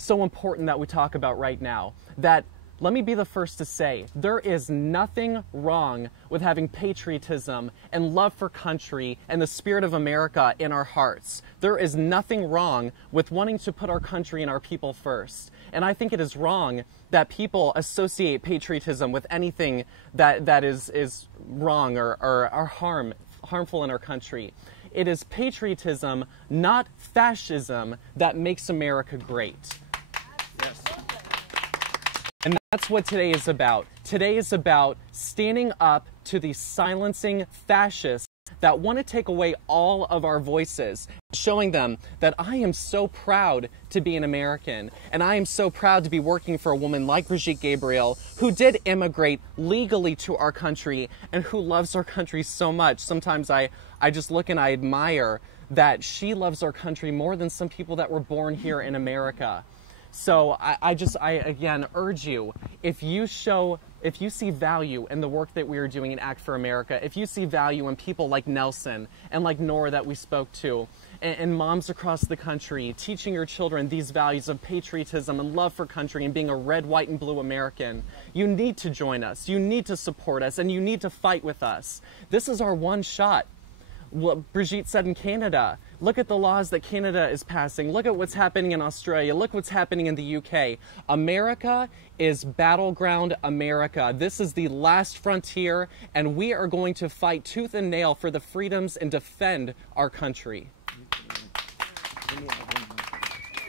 important that we talk about right now, that let me be the first to say, there is nothing wrong with having patriotism and love for country and the spirit of America in our hearts. There is nothing wrong with wanting to put our country and our people first. And I think it is wrong that people associate patriotism with anything that is wrong or harmful in our country. It is patriotism, not fascism, that makes America great. Yes. And that's what today is about. Today is about standing up to the silencing fascists that want to take away all of our voices, showing them that I am so proud to be an American, and I am so proud to be working for a woman like Brigitte Gabriel, who did immigrate legally to our country and who loves our country so much. Sometimes I just look and I admire that she loves our country more than some people that were born here in America. So I again urge you, if you see value in the work that we are doing in Act for America, if you see value in people like Nelson and like Nora that we spoke to, and moms across the country, teaching your children these values of patriotism and love for country and being a red, white, and blue American. You need to join us, you need to support us, and you need to fight with us. This is our one shot. What Brigitte said in Canada, look at the laws that Canada is passing. Look at what's happening in Australia. Look what's happening in the UK. America is battleground America. This is the last frontier, and we are going to fight tooth and nail for the freedoms and defend our country.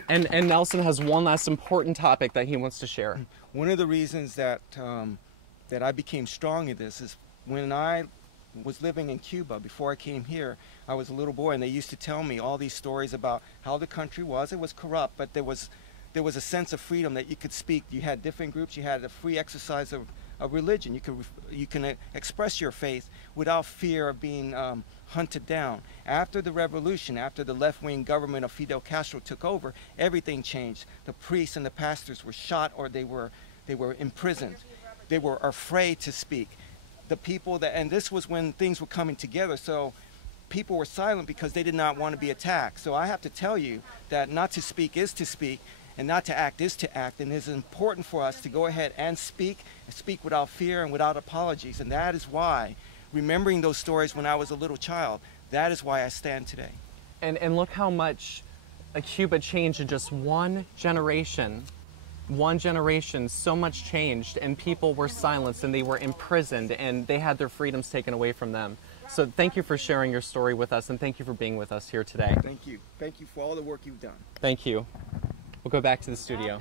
And Nelson has one last important topic that he wants to share. One of the reasons that, that I became strong in this is when I was living in Cuba before I came here. I was a little boy, and they used to tell me all these stories about how the country was. It was corrupt, but there was a sense of freedom that you could speak. You had different groups. You had a free exercise of religion. You can express your faith without fear of being hunted down. After the revolution, after the left-wing government of Fidel Castro took over, everything changed. The priests and the pastors were shot, or they were imprisoned. They were afraid to speak. The people that, and this was when things were coming together, so people were silent because they did not want to be attacked. So I have to tell you that not to speak is to speak, and not to act is to act, and it is important for us to go ahead and speak without fear and without apologies. And that is why, remembering those stories when I was a little child, that is why I stand today. And look how much Cuba changed in just one generation. One generation, so much changed, and people were silenced, and they were imprisoned, and they had their freedoms taken away from them. So thank you for sharing your story with us, and thank you for being with us here today. Thank you. Thank you for all the work you've done. Thank you. We'll go back to the studio.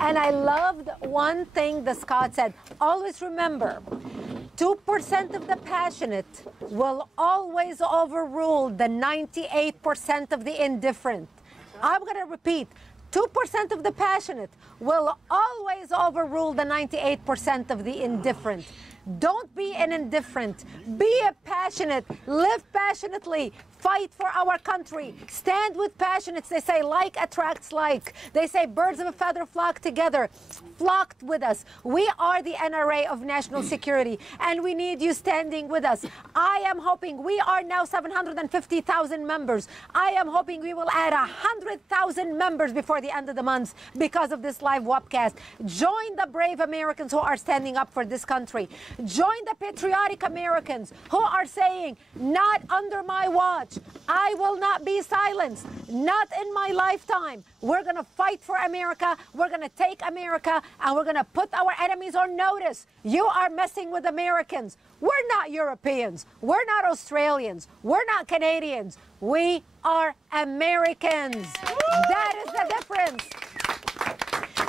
And I loved one thing the Scott said. Always remember, 2% of the passionate will always overrule the 98% of the indifferent. I'm going to repeat, 2% of the passionate will always overrule the 98% of the indifferent. Don't be an indifferent. Be a passionate. Live passionately. Fight for our country. Stand with passionates. They say like attracts like. They say birds of a feather flock together. Flocked with us. We are the NRA of national security, and we need you standing with us. I am hoping, we are now 750,000 members. I am hoping we will add 100,000 members before the end of the month because of this live webcast. Join the brave Americans who are standing up for this country. Join the patriotic Americans who are saying, not under my watch. I will not be silenced. Not in my lifetime. We're going to fight for America. We're going to take America, and we're going to put our enemies on notice. You are messing with Americans. We're not Europeans. We're not Australians. We're not Canadians. We are Americans. That is the difference.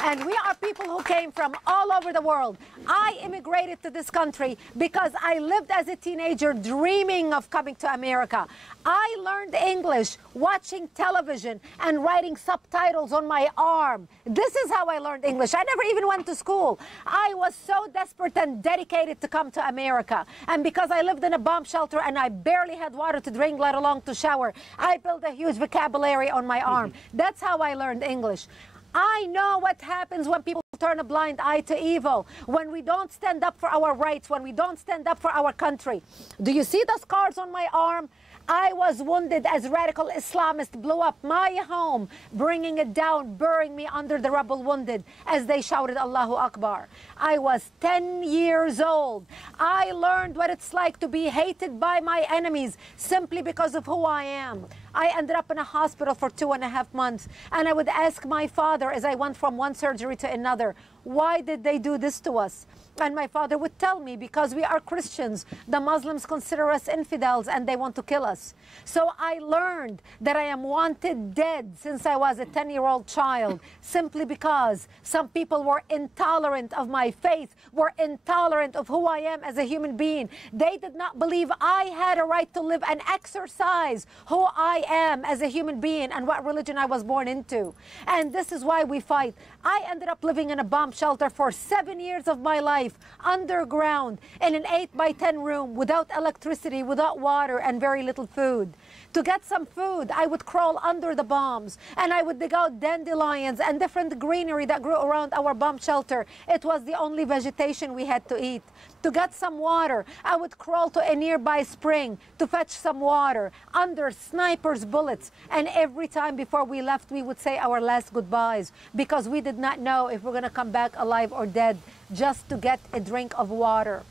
And we are people who came from all over the world. I immigrated to this country because I lived as a teenager dreaming of coming to America. I learned English watching television and writing subtitles on my arm. This is how I learned English. I never even went to school. I was so desperate and dedicated to come to America. And because I lived in a bomb shelter and I barely had water to drink, let alone to shower, I built a huge vocabulary on my arm. That's how I learned English. I know what happens when people turn a blind eye to evil, when we don't stand up for our rights, when we don't stand up for our country. Do you see the scars on my arm? I was wounded as radical Islamists blew up my home, bringing it down, burying me under the rubble wounded as they shouted Allahu Akbar. I was 10 years old. I learned what it's like to be hated by my enemies simply because of who I am. I ended up in a hospital for 2.5 months, and I would ask my father as I went from one surgery to another, why did they do this to us? And my father would tell me, because we are Christians, the Muslims consider us infidels and they want to kill us. So I learned that I am wanted dead since I was a 10-year-old child, simply because some people were intolerant of my faith, were intolerant of who I am as a human being. They did not believe I had a right to live and exercise who I am as a human being and what religion I was born into. And this is why we fight. I ended up living in a bomb shelter for 7 years of my life, underground, in an 8 by 10 room, without electricity, without water, and very little food. To get some food, I would crawl under the bombs, and I would dig out dandelions and different greenery that grew around our bomb shelter. It was the only vegetation we had to eat. To get some water, I would crawl to a nearby spring to fetch some water under snipers' bullets. And every time before we left, we would say our last goodbyes because we did not know if we're going to come back alive or dead, just to get a drink of water.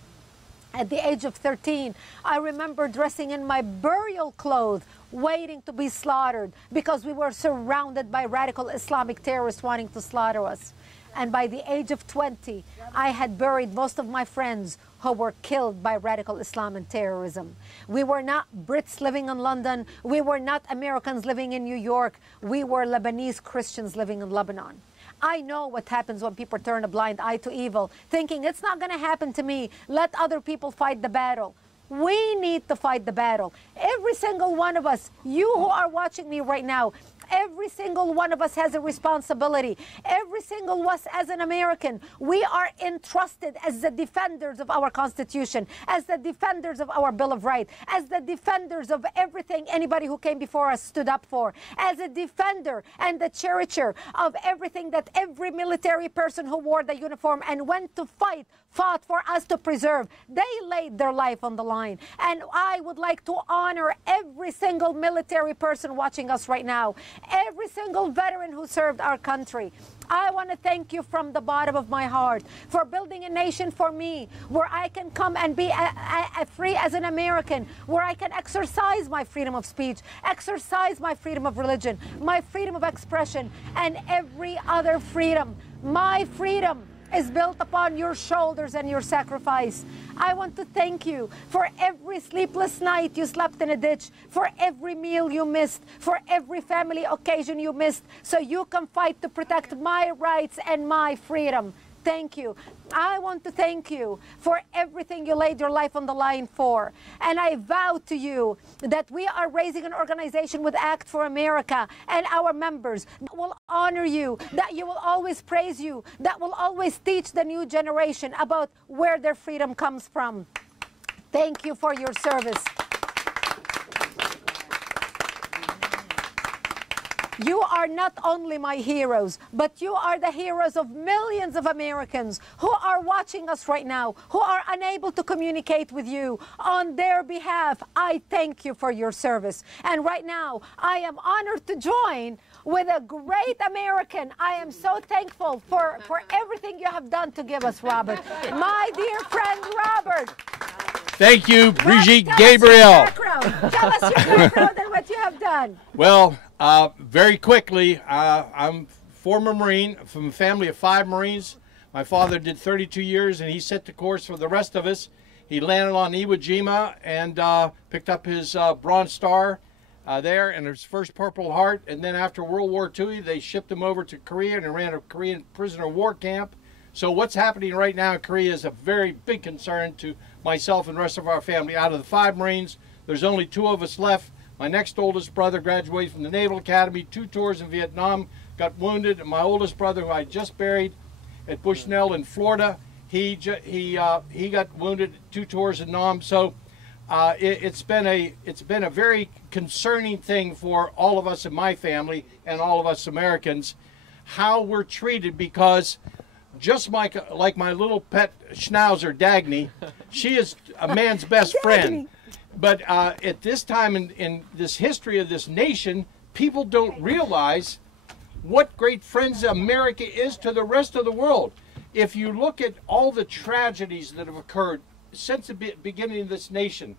At the age of 13, I remember dressing in my burial clothes, waiting to be slaughtered because we were surrounded by radical Islamic terrorists wanting to slaughter us. And by the age of 20, I had buried most of my friends who were killed by radical Islam and terrorism. We were not Brits living in London. We were not Americans living in New York. We were Lebanese Christians living in Lebanon. I know what happens when people turn a blind eye to evil, thinking it's not going to happen to me. Let other people fight the battle. We need to fight the battle. Every single one of us, you who are watching me right now, every single one of us has a responsibility. Every single one as an American, we are entrusted as the defenders of our Constitution, as the defenders of our Bill of Rights, as the defenders of everything anybody who came before us stood up for, as a defender and the cherisher of everything that every military person who wore the uniform and went to fight fought for us to preserve. They laid their life on the line. And I would like to honor every single military person watching us right now, every single veteran who served our country. I want to thank you from the bottom of my heart for building a nation for me where I can come and be free as an American, where I can exercise my freedom of speech, exercise my freedom of religion, my freedom of expression, and every other freedom. My freedom is built upon your shoulders and your sacrifice. I want to thank you for every sleepless night you slept in a ditch, for every meal you missed, for every family occasion you missed, so you can fight to protect my rights and my freedom. Thank you. I want to thank you for everything you laid your life on the line for. And I vow to you that we are raising an organization with Act for America and our members that will honor you, that you will always praise you, that will always teach the new generation about where their freedom comes from. Thank you for your service. You are not only my heroes, but you are the heroes of millions of Americans who are watching us right now, who are unable to communicate with you. On their behalf, I thank you for your service. And right now, I am honored to join with a great American. I am so thankful for everything you have done to give us, Robert. My dear friend, Robert. Thank you, Brigitte Gabriel. Tell us your background and what you have done. Well, very quickly, I'm former Marine from a family of 5 Marines. My father did 32 years, and he set the course for the rest of us. He landed on Iwo Jima and picked up his Bronze Star there and his first Purple Heart. And then after World War II, they shipped him over to Korea and ran a Korean prisoner of war camp. So what's happening right now in Korea is a very big concern to myself and the rest of our family. Out of the 5 Marines, there's only 2 of us left. My next oldest brother graduated from the Naval Academy, 2 tours in Vietnam, got wounded. And my oldest brother, who I just buried at Bushnell in Florida, he got wounded, 2 tours in Nam. So it's been a very concerning thing for all of us in my family and all of us Americans, how we're treated, because just like my little pet schnauzer, Dagny, she is a man's best friend. But at this time in this history of this nation, people don't realize what great friends America is to the rest of the world. If you look at all the tragedies that have occurred since the beginning of this nation,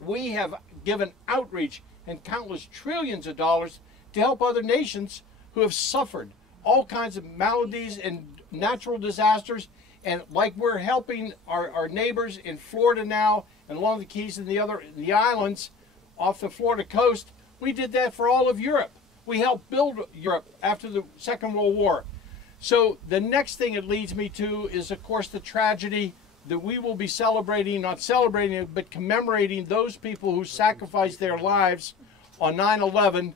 we have given outreach and countless trillions of dollars to help other nations who have suffered all kinds of maladies and natural disasters. And like we're helping our neighbors in Florida now and along the Keys and the islands off the Florida coast, we did that for all of Europe. We helped build Europe after the Second World War. So the next thing it leads me to is, of course, the tragedy that we will be celebrating, not celebrating it, but commemorating those people who sacrificed their lives on 9/11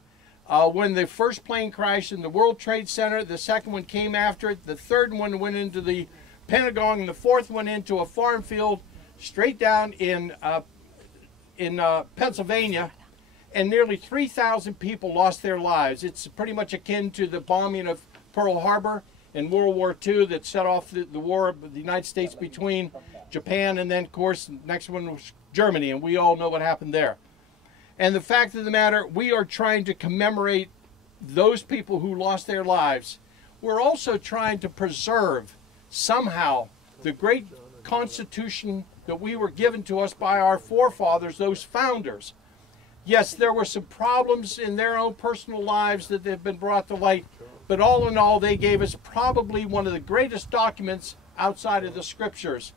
when the first plane crashed in the World Trade Center. The second one came after it. The third one went into the Pentagon, and the fourth one into a farm field straight down in Pennsylvania. and nearly 3,000 people lost their lives. It's pretty much akin to the bombing of Pearl Harbor in World War II that set off the war of the United States between Japan and then, of course, the next one was Germany, and we all know what happened there. And the fact of the matter, we are trying to commemorate those people who lost their lives. We're also trying to preserve somehow the great Constitution that we were given to us by our forefathers, those founders. Yes, there were some problems in their own personal lives that have been brought to light, but all in all, they gave us probably one of the greatest documents outside of the scriptures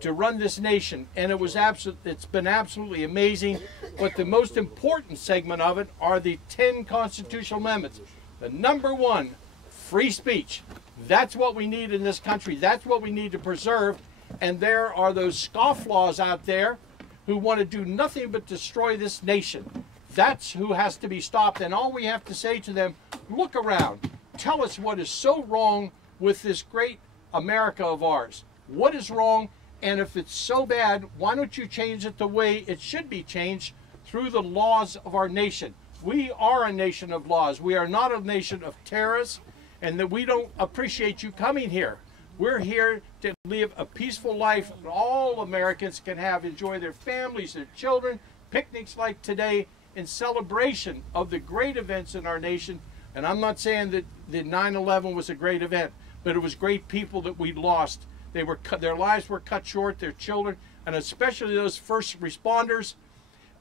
to run this nation, and it's been absolutely amazing. But the most important segment of it are the 10 constitutional amendments. The number one, free speech. That's what we need in this country. That's what we need to preserve. And there are those scofflaws out there who want to do nothing but destroy this nation. That's who has to be stopped. And all we have to say to them, look around. Tell us what is so wrong with this great America of ours. What is wrong? And if it's so bad, why don't you change it the way it should be changed, through the laws of our nation? We are a nation of laws. We are not a nation of terrorists, and that we don't appreciate you coming here. We're here to live a peaceful life that all Americans can enjoy their families, their children, picnics like today, in celebration of the great events in our nation. And I'm not saying that the 9/11 was a great event, but it was great people that we lost. Their lives were cut short, their children, and especially those first responders,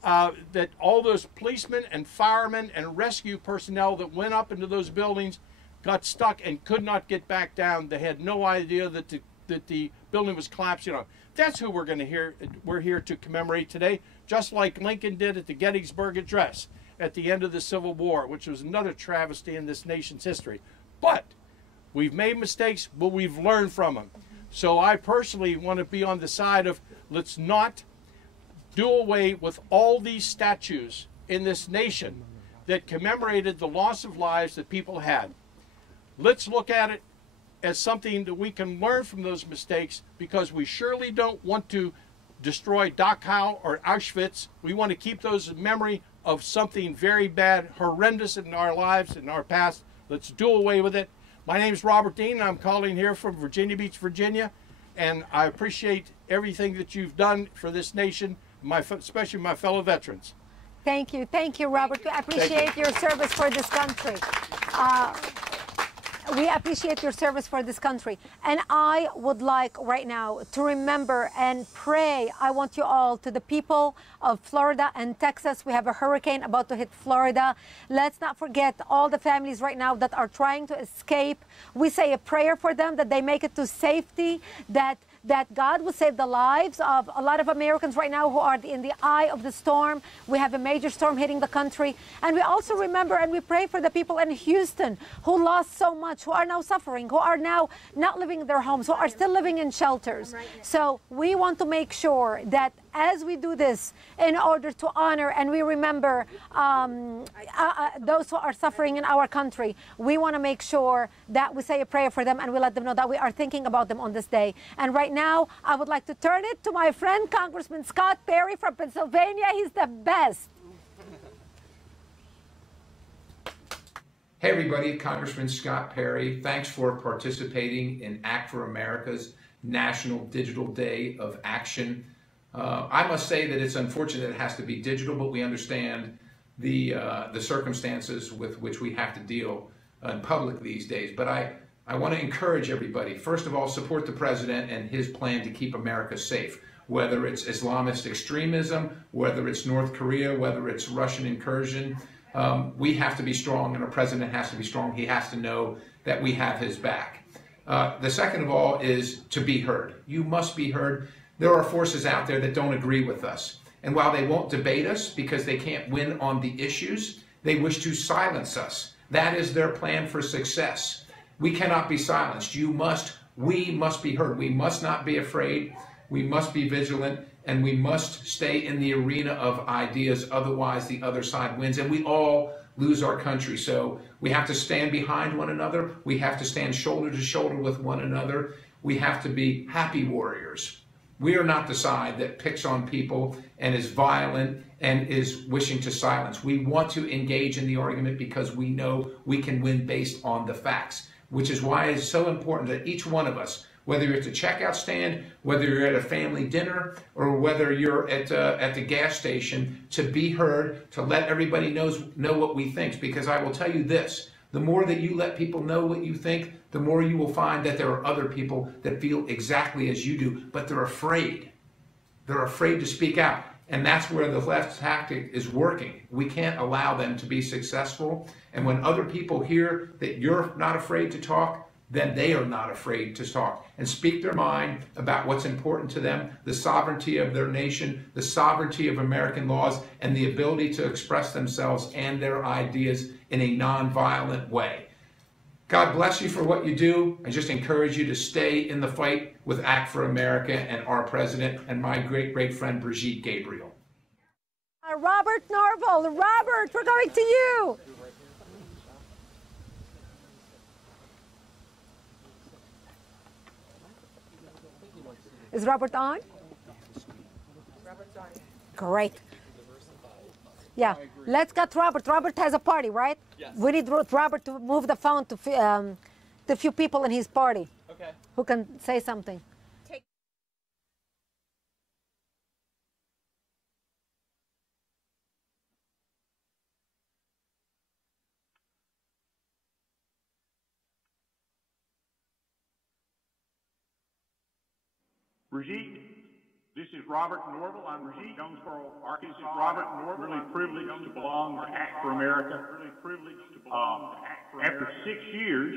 that all those policemen and firemen and rescue personnel that went up into those buildings got stuck and could not get back down. They had no idea that the building was collapsing on. That's who we're here to commemorate today, just like Lincoln did at the Gettysburg Address at the end of the Civil War, which was another travesty in this nation's history. But we've made mistakes, but we've learned from them. So I personally want to be on the side of, let's not do away with all these statues in this nation that commemorated the loss of lives that people had. Let's look at it as something that we can learn from those mistakes, because we surely don't want to destroy Dachau or Auschwitz. We want to keep those in memory of something very bad, horrendous in our lives, in our past. Let's do away with it. My name is Robert Dean. I'm calling here from Virginia Beach, Virginia, and I appreciate everything that you've done for this nation, especially my fellow veterans. Thank you, Robert. We appreciate your service for this country. We appreciate your service for this country. And I would like right now to remember and pray. I want you all, to the people of Florida and Texas. We have a hurricane about to hit Florida. Let's not forget all the families right now that are trying to escape. We say a prayer for them, that they make it to safety, that God will save the lives of a lot of Americans right now who are in the eye of the storm. We have a major storm hitting the country. And we also remember and we pray for the people in Houston who lost so much, who are now suffering, who are now not living in their homes, who are still living in shelters. So we want to make sure that as we do this, in order to honor and we remember those who are suffering in our country, we want to make sure that we say a prayer for them and we let them know that we are thinking about them on this day. And right now, I would like to turn it to my friend, Congressman Scott Perry from Pennsylvania. He's the best. Hey everybody, Congressman Scott Perry. Thanks for participating in Act for America's National Digital Day of Action. I must say that it's unfortunate it has to be digital, but we understand the circumstances with which we have to deal in public these days. But I want to encourage everybody, first of all, support the president and his plan to keep America safe, whether it's Islamist extremism, whether it's North Korea, whether it's Russian incursion. We have to be strong, and our president has to be strong. He has to know that we have his back. The second of all is to be heard. You must be heard. There are forces out there that don't agree with us. And while they won't debate us because they can't win on the issues, they wish to silence us. That is their plan for success. We cannot be silenced. We must be heard. We must not be afraid. We must be vigilant, and we must stay in the arena of ideas. Otherwise, the other side wins, and we all lose our country. So we have to stand behind one another. We have to stand shoulder to shoulder with one another. We have to be happy warriors. We are not the side that picks on people and is violent and is wishing to silence. We want to engage in the argument because we know we can win based on the facts, which is why it's so important that each one of us, whether you're at the checkout stand, whether you're at a family dinner, or whether you're at the gas station, to be heard, to let everybody know what we think. Because I will tell you this, the more that you let people know what you think, the more you will find that there are other people that feel exactly as you do, but they're afraid. They're afraid to speak out. And that's where the left's tactic is working. We can't allow them to be successful. And when other people hear that you're not afraid to talk, then they are not afraid to talk and speak their mind about what's important to them, the sovereignty of their nation, the sovereignty of American laws, and the ability to express themselves and their ideas in a nonviolent way. God bless you for what you do. I just encourage you to stay in the fight with Act for America and our president and my great, great friend, Brigitte Gabriel. Robert Norval. Robert, we're going to you. Is Robert on? Robert's on. Great. Yeah, let's get Robert. Robert has a party, right? Yes. We need Robert to move the phone to the few people in his party. Okay. Who can say something. Brigitte, this is Robert Norval. I'm Brigitte, Jonesboro, Arkansas. This is Robert Norval. Really privileged to belong to Act for America. Really privileged to belong to Act for America. After 6 years,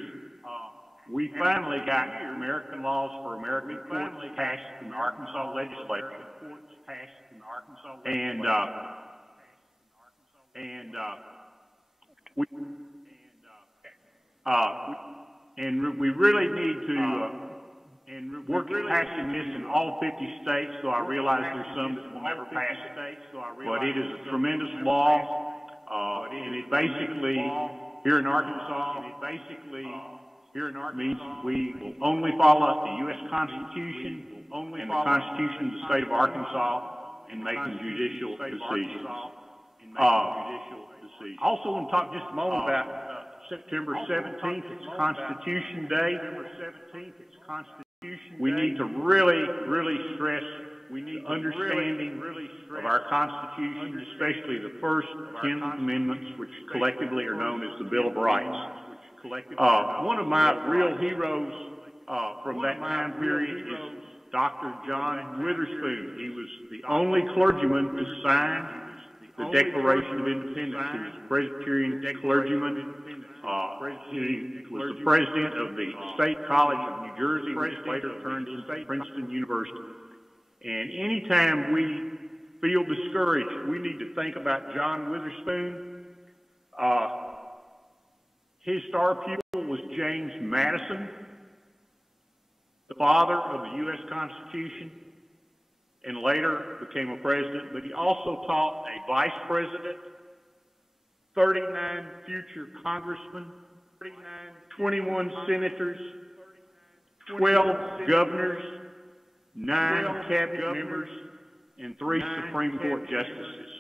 we finally got American laws for American courts passed in the Arkansas legislature. We really need to work at passing this in all 50 states, so I realize there's some that will never pass it. But it is a tremendous law, and it basically, here in Arkansas, means we will only follow the U.S. Constitution and the Constitution of the state of Arkansas in making judicial decisions. I also want to talk just a moment about September 17th. It's Constitution Day. We need to really stress the understanding of our Constitution, especially the first 10 amendments, which collectively are known as the Bill of Rights. One of my real heroes from that time period is Dr. John Witherspoon. He was the only clergyman to sign the Declaration of Independence. He was a Presbyterian clergyman. He was the president of the State College of New Jersey, which later turned into Princeton University. And anytime we feel discouraged, we need to think about John Witherspoon. His star pupil was James Madison, the father of the U.S. Constitution, and later became a president, but he also taught a vice president, 39 future congressmen, 21 senators, 12 governors, 9 cabinet members, and 3 Supreme Court justices.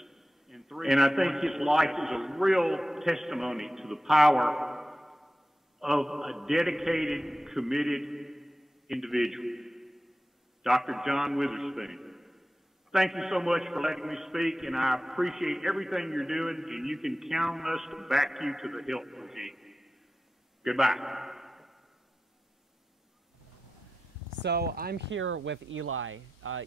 And I think his life is a real testimony to the power of a dedicated, committed individual, Dr. John Witherspoon. Thank you so much for letting me speak, and I appreciate everything you're doing, and you can count on us to back you to the hilt, Brigitte. Goodbye. So I'm here with Eli.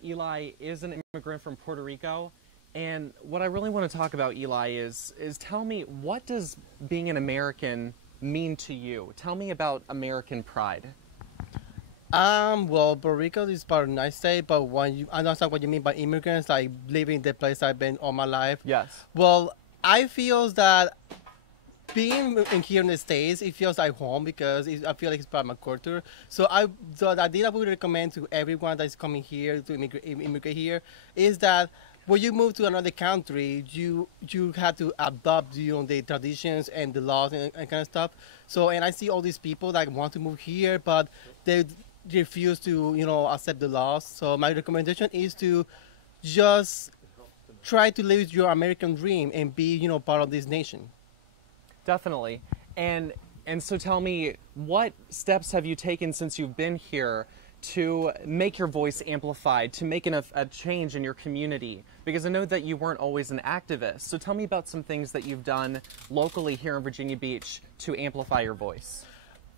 Eli is an immigrant from Puerto Rico, and what I really want to talk about, Eli, is tell me, what does being an American mean to you? Tell me about American pride. Well, Puerto Rico is part of the United States, but I understand what you mean by immigrants, like living in the place I've been all my life. Yes. Well, I feel that being here in the States, it feels like home because I feel like it's part of my culture. So I would recommend to everyone that's coming here to immigrate here is that when you move to another country, you have to adopt the traditions and the laws and kind of stuff. So, and I see all these people that want to move here, but they refuse to, accept the laws. So my recommendation is to just try to live your American dream and be, you know, part of this nation. Definitely. And so tell me, what steps have you taken since you've been here to make your voice amplified, to make a change in your community? Because I know that you weren't always an activist. So tell me about some things that you've done locally here in Virginia Beach to amplify your voice.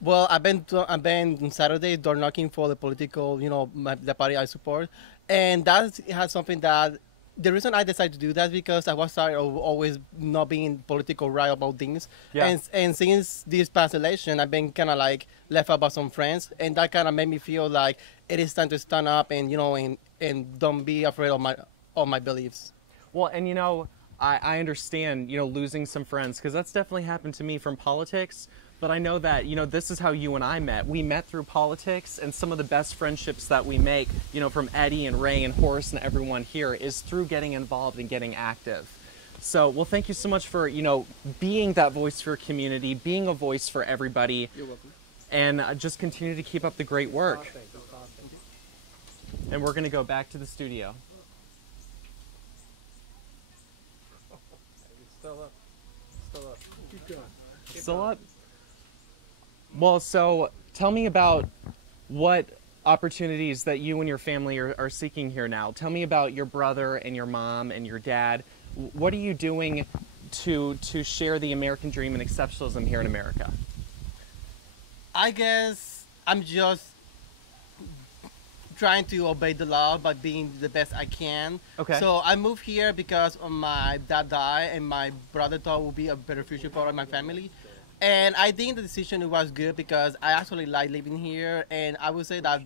Well, I've been on Saturday door knocking for the political, you know, the party I support, and that has something that the reason I decided to do that is because I was tired of always not being political right about things. Yeah. And since this past election, I've been kind of like left out by some friends, and that kind of made me feel like it is time to stand up and, you know, and don't be afraid of my beliefs. Well, and you know, I understand, you know, losing some friends, because that's definitely happened to me from politics. But I know that, you know, this is how you and I met. We met through politics, and some of the best friendships that we make, you know, from Eddie and Ray and Horace and everyone here, is through getting involved and getting active. So, well, thank you so much for, you know, being that voice for your community, being a voice for everybody. You're welcome. And just continue to keep up the great work. And we're going to go back to the studio. Still up. Still up. Keep going. Still up? Well, so tell me about what opportunities that you and your family are seeking here now. Tell me about your brother and your mom and your dad. What are you doing to share the American dream and exceptionalism here in America? I guess I'm just trying to obey the law by being the best I can. Okay. So I moved here because my dad died and my brother thought it would be a better future for my family. And I think the decision was good because I actually like living here, and I would say that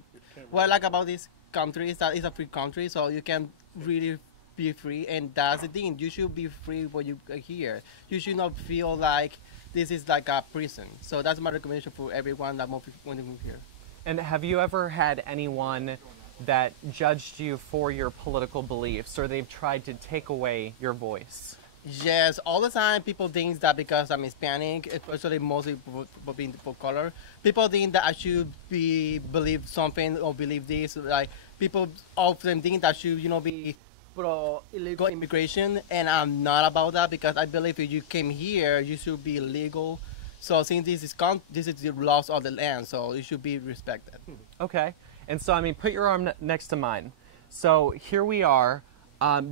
what I like about this country is that it's a free country, so you can really be free, and that's the thing. You should be free when you are here. You should not feel like this is like a prison. So that's my recommendation for everyone that when they move here. And have you ever had anyone that judged you for your political beliefs, or they've tried to take away your voice? Yes, all the time people think that because I'm Hispanic, especially mostly for being for color, people think that I should believe something or believe this. Like people often think that I should, you know, be pro illegal immigration, and I'm not about that because I believe if you came here, you should be legal. So since this is the laws of the land, so it should be respected. Okay, and so I mean, put your arm next to mine. So here we are.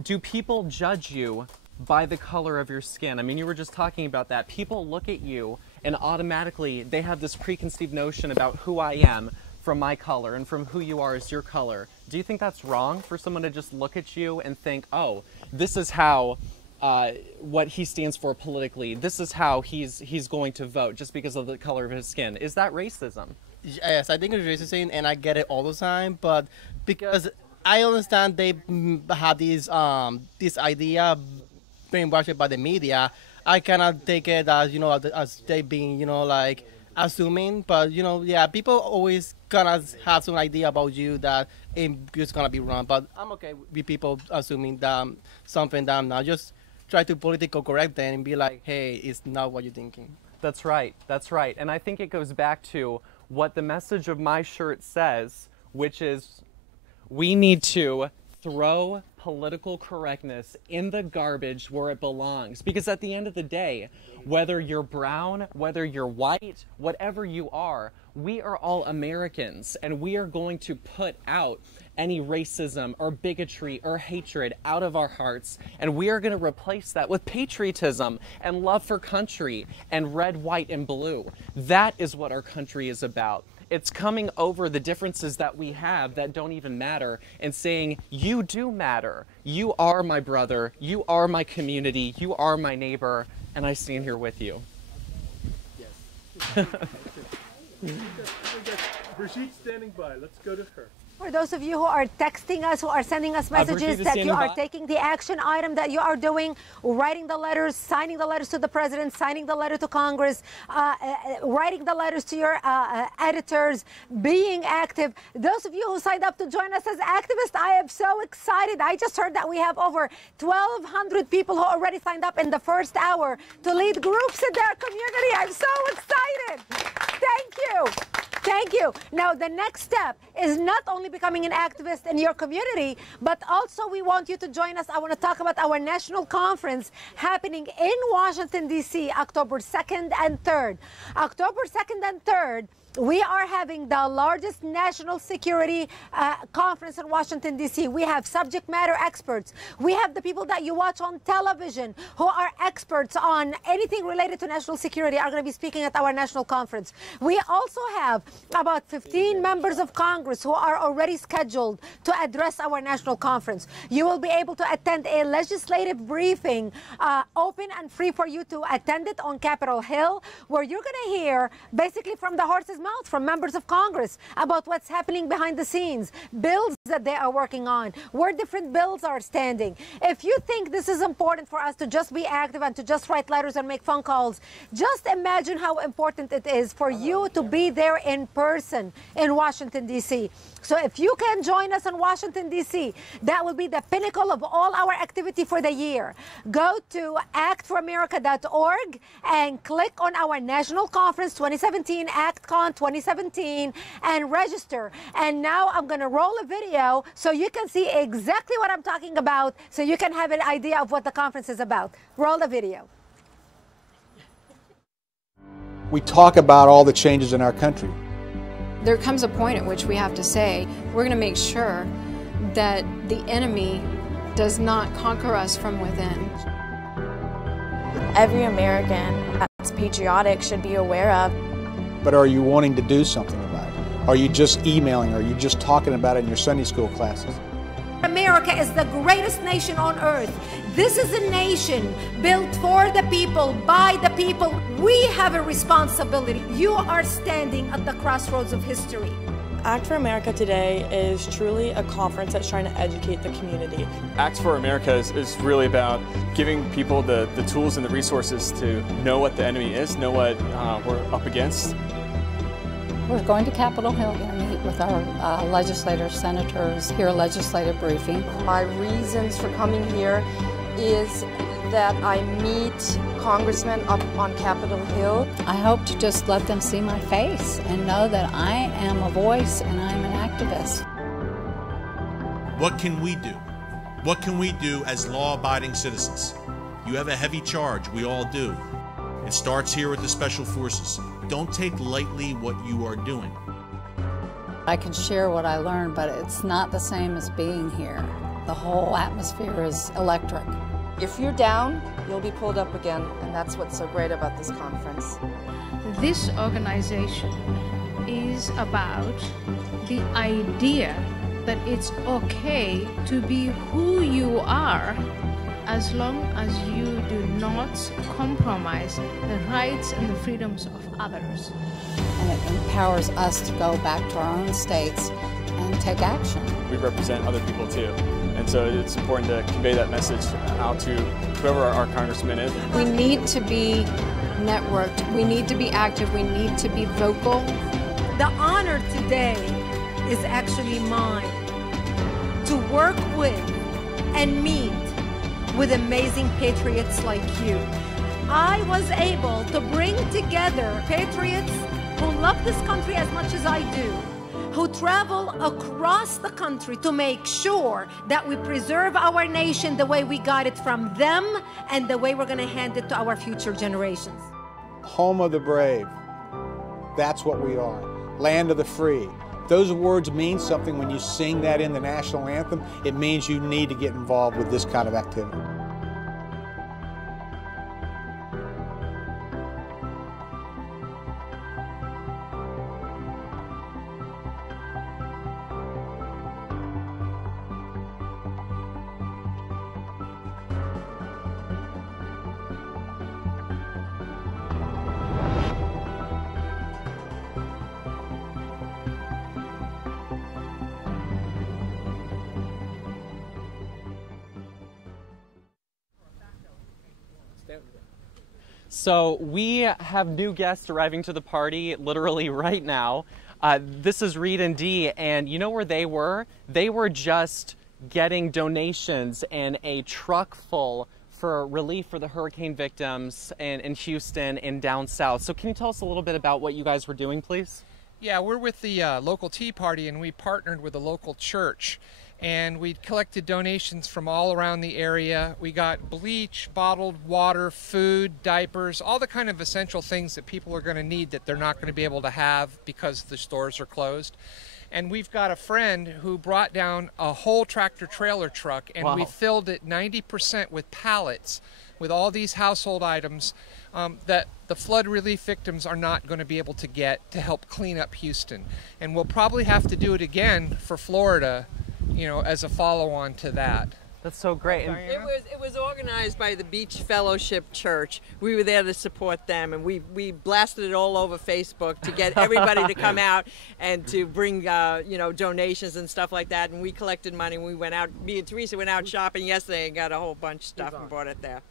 Do people judge you by the color of your skin? I mean, you were just talking about that. People look at you and automatically they have this preconceived notion about who I am from my color and from who you are as your color. Do you think that's wrong for someone to just look at you and think, oh, this is how what he stands for politically, this is how he's going to vote just because of the color of his skin? Is that racism? Yes, I think it's racism, and I get it all the time, but because I understand they have this idea brainwashed by the media, I cannot take it as, you know, as they being, you know, like assuming, but, you know, yeah, people always gonna have some idea about you that it's just gonna be wrong, but I'm okay with people assuming that something that I'm not. Just try to politically correct them and be like, hey, it's not what you're thinking. That's right, and I think it goes back to what the message of my shirt says, which is we need to throw political correctness in the garbage where it belongs. Because at the end of the day, whether you're brown, whether you're white, whatever you are, we are all Americans, and we are going to put out any racism or bigotry or hatred out of our hearts, and we are going to replace that with patriotism and love for country and red, white, and blue. That is what our country is about. It's coming over the differences that we have that don't even matter and saying, you do matter. You are my brother. You are my community. You are my neighbor. And I stand here with you. Yes. Brigitte standing by. Let's go to her. For those of you who are texting us, who are sending us messages that you are taking the action item that you are doing, writing the letters, signing the letters to the president, signing the letter to Congress, writing the letters to your editors, being active. Those of you who signed up to join us as activists, I am so excited. I just heard that we have over 1,200 people who already signed up in the first hour to lead groups in their community. I'm so excited. Thank you. Thank you. Now, the next step is not only becoming an activist in your community, but also we want you to join us. I want to talk about our national conference happening in Washington, D.C., October 2nd and 3rd. October 2nd and 3rd, we are having the largest national security conference in Washington, D.C. We have subject matter experts. We have the people that you watch on television who are experts on anything related to national security are going to be speaking at our national conference. We also have about 15 members of Congress who are already scheduled to address our national conference. You will be able to attend a legislative briefing, open and free for you to attend it on Capitol Hill, where you're going to hear basically from the horse's mouth from members of Congress about what's happening behind the scenes, bills that they are working on, where different bills are standing. If you think this is important for us to just be active and to just write letters and make phone calls, just imagine how important it is for you to be there in person in Washington, D.C. So if you can join us in Washington, D.C., that will be the pinnacle of all our activity for the year. Go to actforamerica.org and click on our National Conference 2017, ActCon 2017, and register. And now I'm going to roll a video so you can see exactly what I'm talking about, so you can have an idea of what the conference is about. Roll the video. We talk about all the changes in our country. There comes a point at which we have to say, we're going to make sure that the enemy does not conquer us from within. Every American that's patriotic should be aware of. But are you wanting to do something about it? Are you just emailing? Are you just talking about it in your Sunday school classes? America is the greatest nation on earth. This is a nation built for the people, by the people. We have a responsibility. You are standing at the crossroads of history. Act for America today is truly a conference that's trying to educate the community. Act for America is really about giving people the tools and the resources to know what the enemy is, know what we're up against. We're going to Capitol Hill to meet with our legislators, senators, hear a legislative briefing. My reasons for coming here is that I meet congressmen up on Capitol Hill. I hope to just let them see my face and know that I am a voice and I'm an activist. What can we do? What can we do as law-abiding citizens? You have a heavy charge, we all do. It starts here with the Special Forces. Don't take lightly what you are doing. I can share what I learned, but it's not the same as being here. The whole atmosphere is electric. If you're down, you'll be pulled up again, and that's what's so great about this conference. This organization is about the idea that it's okay to be who you are as long as you do not compromise the rights and the freedoms of others. And it empowers us to go back to our own states and take action. We represent other people too, and so it's important to convey that message out to whoever our congressman is. We need to be networked, we need to be active, we need to be vocal. The honor today is actually mine to work with and meet with amazing patriots like you. I was able to bring together patriots who love this country as much as I do, who travel across the country to make sure that we preserve our nation the way we got it from them and the way we're going to hand it to our future generations. Home of the brave. That's what we are. Land of the free. Those words mean something when you sing that in the national anthem. It means you need to get involved with this kind of activity. So we have new guests arriving to the party literally right now. This is Reed and Dee, and you know where they were? They were just getting donations and a truck full for relief for the hurricane victims in Houston and down south. So can you tell us a little bit about what you guys were doing, please? Yeah, we're with the local Tea Party, and we partnered with a local church. And we collected donations from all around the area. We got bleach, bottled water, food, diapers, all the kind of essential things that people are going to need that they're not going to be able to have because the stores are closed. And we've got a friend who brought down a whole tractor trailer truck, and we filled it 90% with pallets with all these household items that the flood relief victims are not going to be able to get to help clean up Houston. And we'll probably have to do it again for Florida, you know, as a follow-on to that. That's so great. It was organized by the Beach Fellowship Church. We were there to support them, and we blasted it all over Facebook to get everybody to come out and to bring you know, donations and stuff like that. And we collected money. We went out. Me and Teresa went out shopping yesterday and got a whole bunch of stuff and brought it there.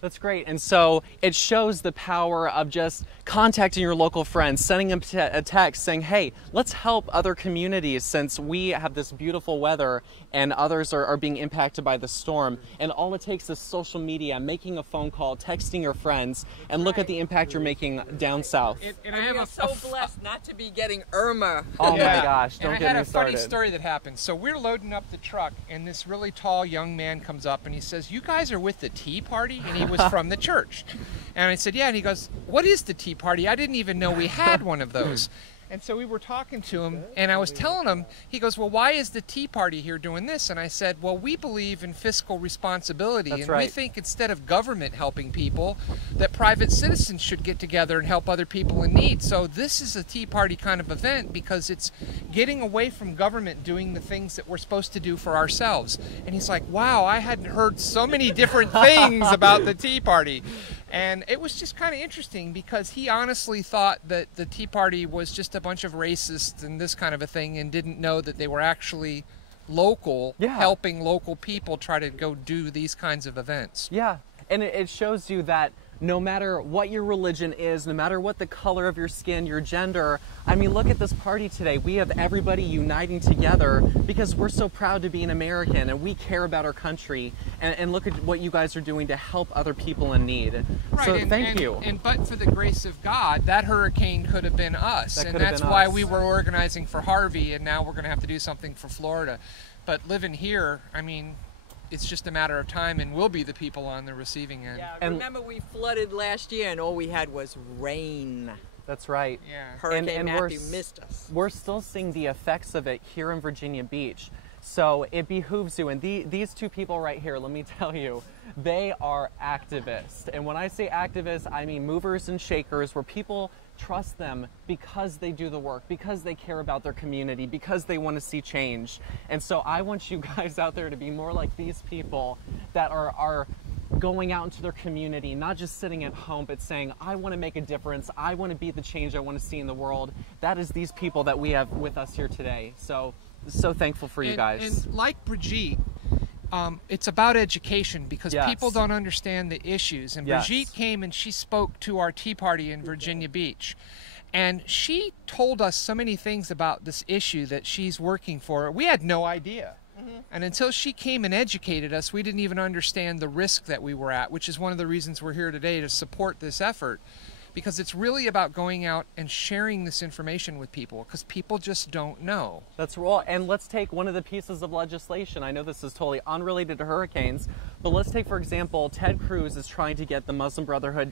That's great. And so it shows the power of just contacting your local friends, sending them a text saying, hey, let's help other communities since we have this beautiful weather and others are being impacted by the storm. And all it takes is social media, making a phone call, texting your friends, and look at the impact you're making down south. And I am so blessed not to be getting Irma. Oh my gosh, don't and get me started. I had a funny story that happened. So we're loading up the truck, and this really tall young man comes up and he says, you guys are with the Tea Party? And he was from the church. And I said, yeah. And he goes, what is the Tea Party? I didn't even know we had one of those. And so we were talking to him, and I was telling him, he goes, well, why is the Tea Party here doing this? And I said, well, we believe in fiscal responsibility. That's and right. we think instead of government helping people, that private citizens should get together and help other people in need. So this is a Tea Party kind of event because it's getting away from government doing the things that we're supposed to do for ourselves. And he's like, wow, I hadn't heard so many different things about the Tea Party. And it was just kind of interesting because he honestly thought that the Tea Party was just a bunch of racists and this kind of a thing, and didn't know that they were actually local, helping local people try to go do these kinds of events. Yeah, and it shows you that no matter what your religion is, no matter what the color of your skin, your gender, I mean, look at this party today. We have everybody uniting together because we're so proud to be an American and we care about our country. And look at what you guys are doing to help other people in need. Right, so thank you. And but for the grace of God, that hurricane could have been us. And that's why we were organizing for Harvey, and now we're going to have to do something for Florida. But living here, I mean, it's just a matter of time, and we'll be the people on the receiving end. Yeah, remember we flooded last year, and all we had was rain. That's right. Yeah. Hurricane Matthew missed us. We're still seeing the effects of it here in Virginia Beach. So it behooves you, and these two people right here, let me tell you, they are activists. And when I say activists, I mean movers and shakers, where people trust them because they do the work, because they care about their community, because they want to see change. And so I want you guys out there to be more like these people that are going out into their community, not just sitting at home, but saying, I want to make a difference. I want to be the change I want to see in the world. That is these people that we have with us here today. So thankful for you guys. And like Brigitte, it's about education because people don't understand the issues. And Brigitte came and she spoke to our Tea Party in Virginia Beach. And she told us so many things about this issue that she's working for. We had no idea. And until she came and educated us, we didn't even understand the risk that we were at, which is one of the reasons we're here today to support this effort. Because it's really about going out and sharing this information with people, because people just don't know. That's right. And let's take one of the pieces of legislation. I know this is totally unrelated to hurricanes, but let's take, for example, Ted Cruz is trying to get the Muslim Brotherhood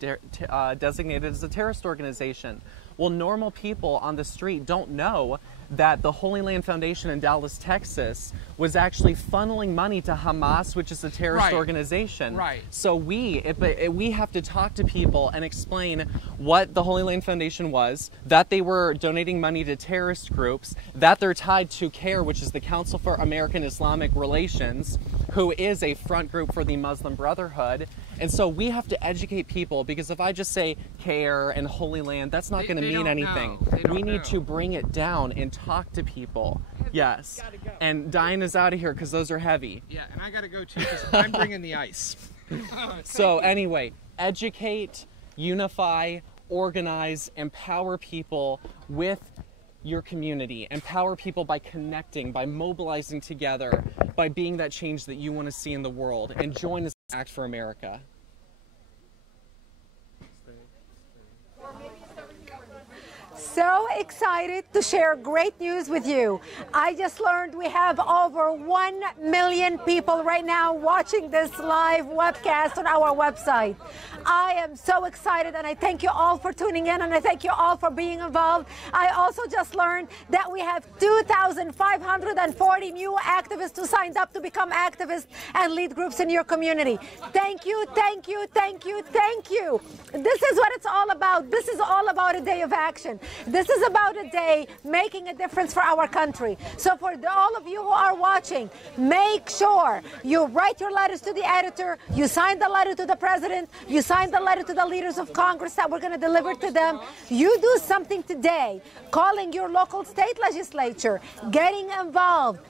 designated as a terrorist organization. Well, normal people on the street don't know that the Holy Land Foundation in Dallas, Texas, was actually funneling money to Hamas, which is a terrorist organization. Right. So we have to talk to people and explain what the Holy Land Foundation was, that they were donating money to terrorist groups, that they're tied to CARE, which is the Council for American Islamic Relations, who is a front group for the Muslim Brotherhood. And so we have to educate people, because if I just say CARE and Holy Land, that's not going to mean anything. We need to bring it down and talk to people. Yes. And Diana's out of here because those are heavy. Yeah, and I got to go too because I'm bringing the ice. So anyway, educate, unify, organize, empower people with your community. Empower people by connecting, by mobilizing together, by being that change that you want to see in the world. And join us in Act for America. So excited to share great news with you. I just learned we have over 1 million people right now watching this live webcast on our website. I am so excited, and I thank you all for tuning in, and I thank you all for being involved. I also just learned that we have 2,540 new activists who signed up to become activists and lead groups in your community. Thank you, thank you, thank you, thank you. This is what it's all about. This is all about a day of action. This is about a day making a difference for our country. So for all of you who are watching, make sure you write your letters to the editor, you sign the letter to the president, you sign the letter to the leaders of Congress that we're going to deliver to them. You do something today, calling your local state legislature, getting involved,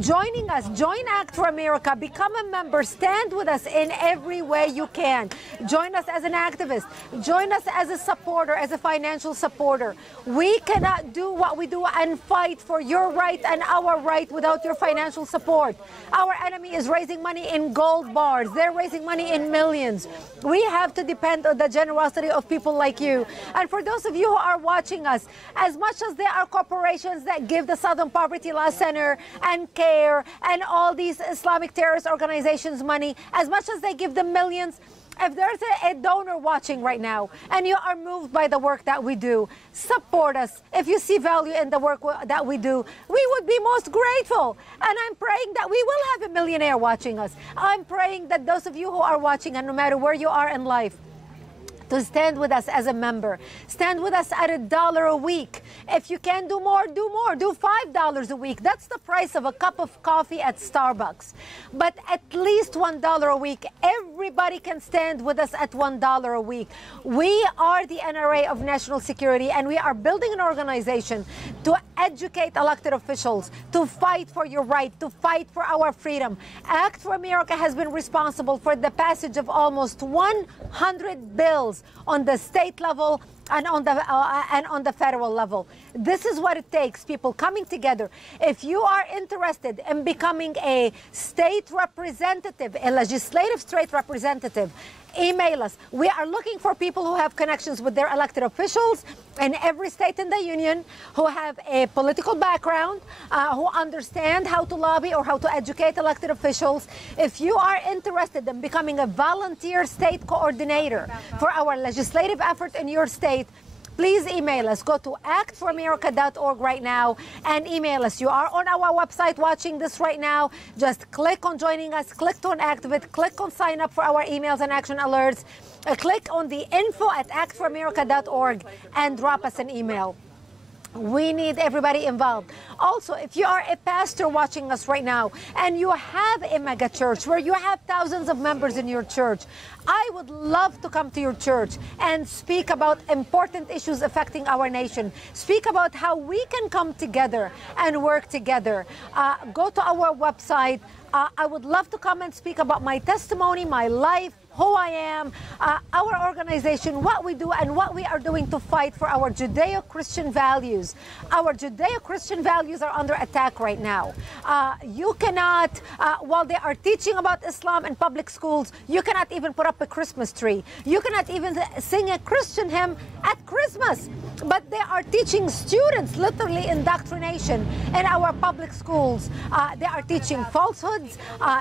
joining us, join Act for America, become a member, stand with us in every way you can. Join us as an activist, join us as a supporter, as a financial supporter. We cannot do what we do and fight for your right and our right without your financial support. Our enemy is raising money in gold bars. They're raising money in millions. We have to depend on the generosity of people like you. And for those of you who are watching us, as much as there are corporations that give the Southern Poverty Law Center and CARE and all these Islamic terrorist organizations money, as much as they give them millions, if there's a donor watching right now and you are moved by the work that we do, support us. If you see value in the work that we do, we would be most grateful. And I'm praying that we will have a millionaire watching us. I'm praying that those of you who are watching, and no matter where you are in life, to stand with us as a member. Stand with us at $1 a week. If you can do more, do more. Do $5 a week. That's the price of a cup of coffee at Starbucks. But at least $1 a week. Everybody can stand with us at $1 a week. We are the NRA of national security, and we are building an organization to educate elected officials, to fight for your right, to fight for our freedom. Act for America has been responsible for the passage of almost 100 bills on the state level and on the federal level. This is what it takes, people coming together. If you are interested in becoming a state representative, a legislative state representative, email us. We are looking for people who have connections with their elected officials in every state in the union, who have a political background, who understand how to lobby or how to educate elected officials. If you are interested in becoming a volunteer state coordinator for our legislative effort in your state, please email us. Go to actforamerica.org right now and email us. You are on our website watching this right now. Just click on joining us, click on activate, click on sign up for our emails and action alerts, click on the info@actforamerica.org and drop us an email. We need everybody involved. Also, if you are a pastor watching us right now and you have a mega church where you have thousands of members in your church, I would love to come to your church and speak about important issues affecting our nation. Speak about how we can come together and work together. Go to our website. I would love to come and speak about my testimony, my life, who I am, our organization, what we do, and what we are doing to fight for our Judeo-Christian values. Our Judeo-Christian values are under attack right now. You cannot, while they are teaching about Islam in public schools, you cannot even put up a Christmas tree. You cannot even sing a Christian hymn at Christmas. But they are teaching students literally indoctrination in our public schools. They are teaching falsehoods.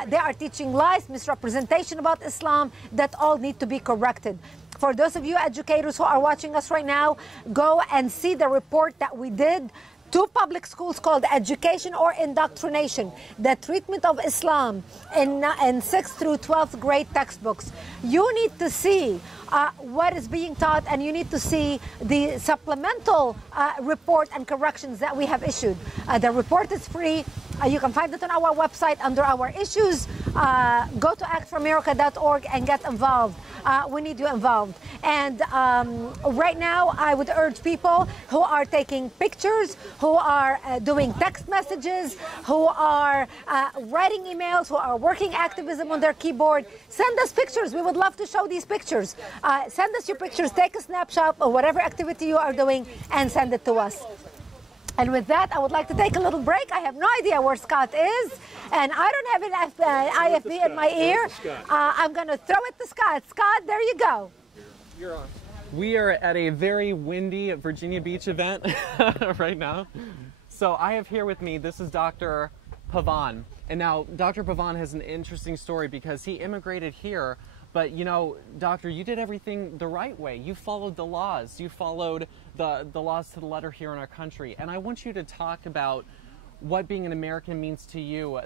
They are teaching lies, misrepresentation about Islam, that all need to be corrected. For those of you educators who are watching us right now, go and see the report that we did to public schools called Education or Indoctrination, the Treatment of Islam in 6th through 12th grade textbooks. You need to see what is being taught, and you need to see the supplemental report and corrections that we have issued. The report is free. You can find it on our website under our issues. Go to actforamerica.org and get involved. We need you involved. And right now, I would urge people who are taking pictures, who are doing text messages, who are writing emails, who are working activism on their keyboard, send us pictures. We would love to show these pictures. Send us your pictures, take a snapshot of whatever activity you are doing, and send it to us. And with that, I would like to take a little break. I have no idea where Scott is, and I don't have an IFB in my ear. I'm going to throw it to Scott. Scott, there you go. You're on. We are at a very windy Virginia Beach event right now. So I have here with me, this is Dr. Pavan. And now Dr. Pavan has an interesting story because he immigrated here, but you know, doctor, you did everything the right way. You followed the laws. You followed the laws to the letter here in our country. And I want you to talk about what being an American means to you.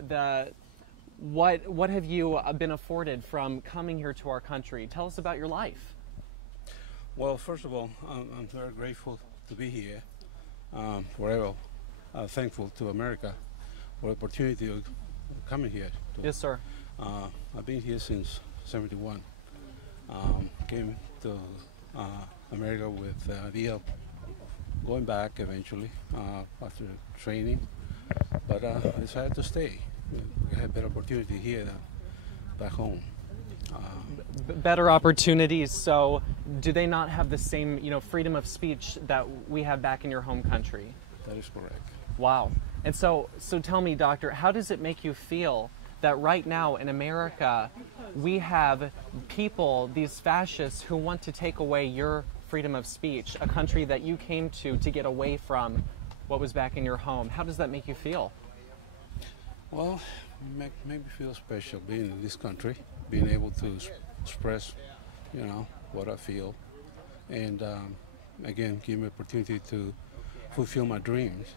What have you been afforded from coming here to our country? Tell us about your life. Well, first of all, I'm very grateful to be here. Forever thankful to America for the opportunity of coming here. Yes, sir. I've been here since '71. Came to America with the idea of going back eventually after training, but I decided to stay. I had better opportunity here than back home. Better opportunities. So, do they not have the same, you know, freedom of speech that we have back in your home country? That is correct. Wow. And so tell me, doctor, how does it make you feel that right now in America we have people, these fascists, who want to take away your freedom of speech, a country that you came to get away from what was back in your home? How does that make you feel? Well, make me feel special being in this country, being able to express, you know, what I feel, and again, give me opportunity to fulfill my dreams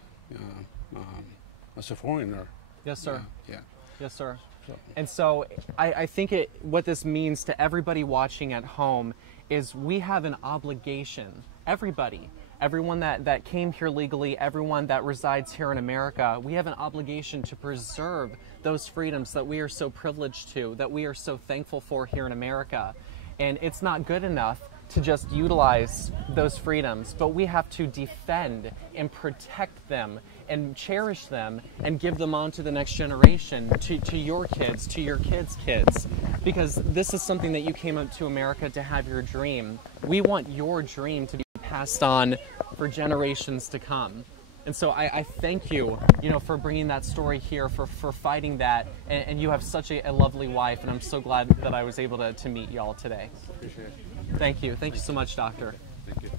as a foreigner. Yes, sir. Yeah. Yes, sir. So. And so I think what this means to everybody watching at home is we have an obligation, everyone that came here legally, everyone that resides here in America, we have an obligation to preserve those freedoms that we are so privileged to, that we are so thankful for here in America. And it's not good enough to just utilize those freedoms, but we have to defend and protect them and cherish them and give them on to the next generation, to your kids, to your kids' kids, because this is something that you came up to America to have your dream. We want your dream to be passed on for generations to come. And so I thank you, for bringing that story here, for fighting that, and you have such a lovely wife, and I'm so glad that I was able to meet y'all today. Appreciate it. Thank you. Thank you so much, doctor. Thank you.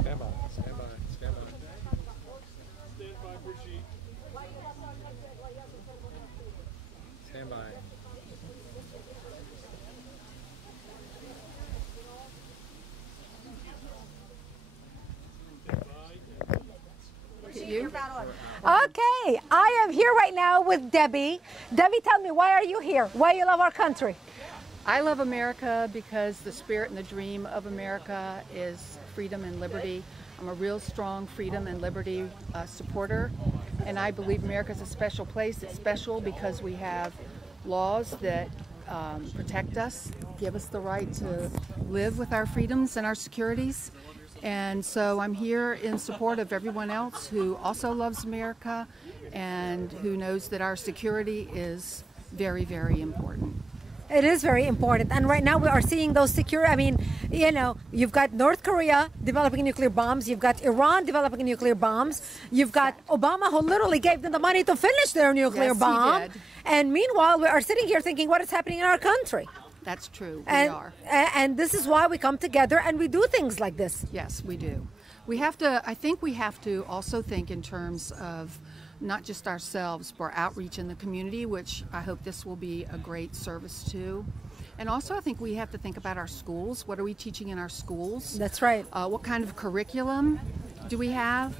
Stand by, stand by, stand by. Stand by, Brigitte. Stand by. Okay, I am here right now with Debbie. Debbie, tell me, why are you here? Why you love our country? I love America because the spirit and the dream of America is freedom and liberty. I'm a real strong freedom and liberty supporter, and I believe America is a special place. It's special because we have laws that protect us, give us the right to live with our freedoms and our securities. And so I'm here in support of everyone else who also loves America and who knows that our security is very, very important. It is very important, and right now we are seeing those you've got North Korea developing nuclear bombs, you've got Iran developing nuclear bombs, you've got Obama who literally gave them the money to finish their nuclear bomb, he did. And meanwhile we are sitting here thinking, what is happening in our country? That's true, we are. And this is why we come together and we do things like this. Yes, we do. I think we have to also think in terms of not just ourselves, but outreach in the community, which I hope this will be a great service to. And also I think we have to think about our schools. What are we teaching in our schools? That's right. What kind of curriculum do we have?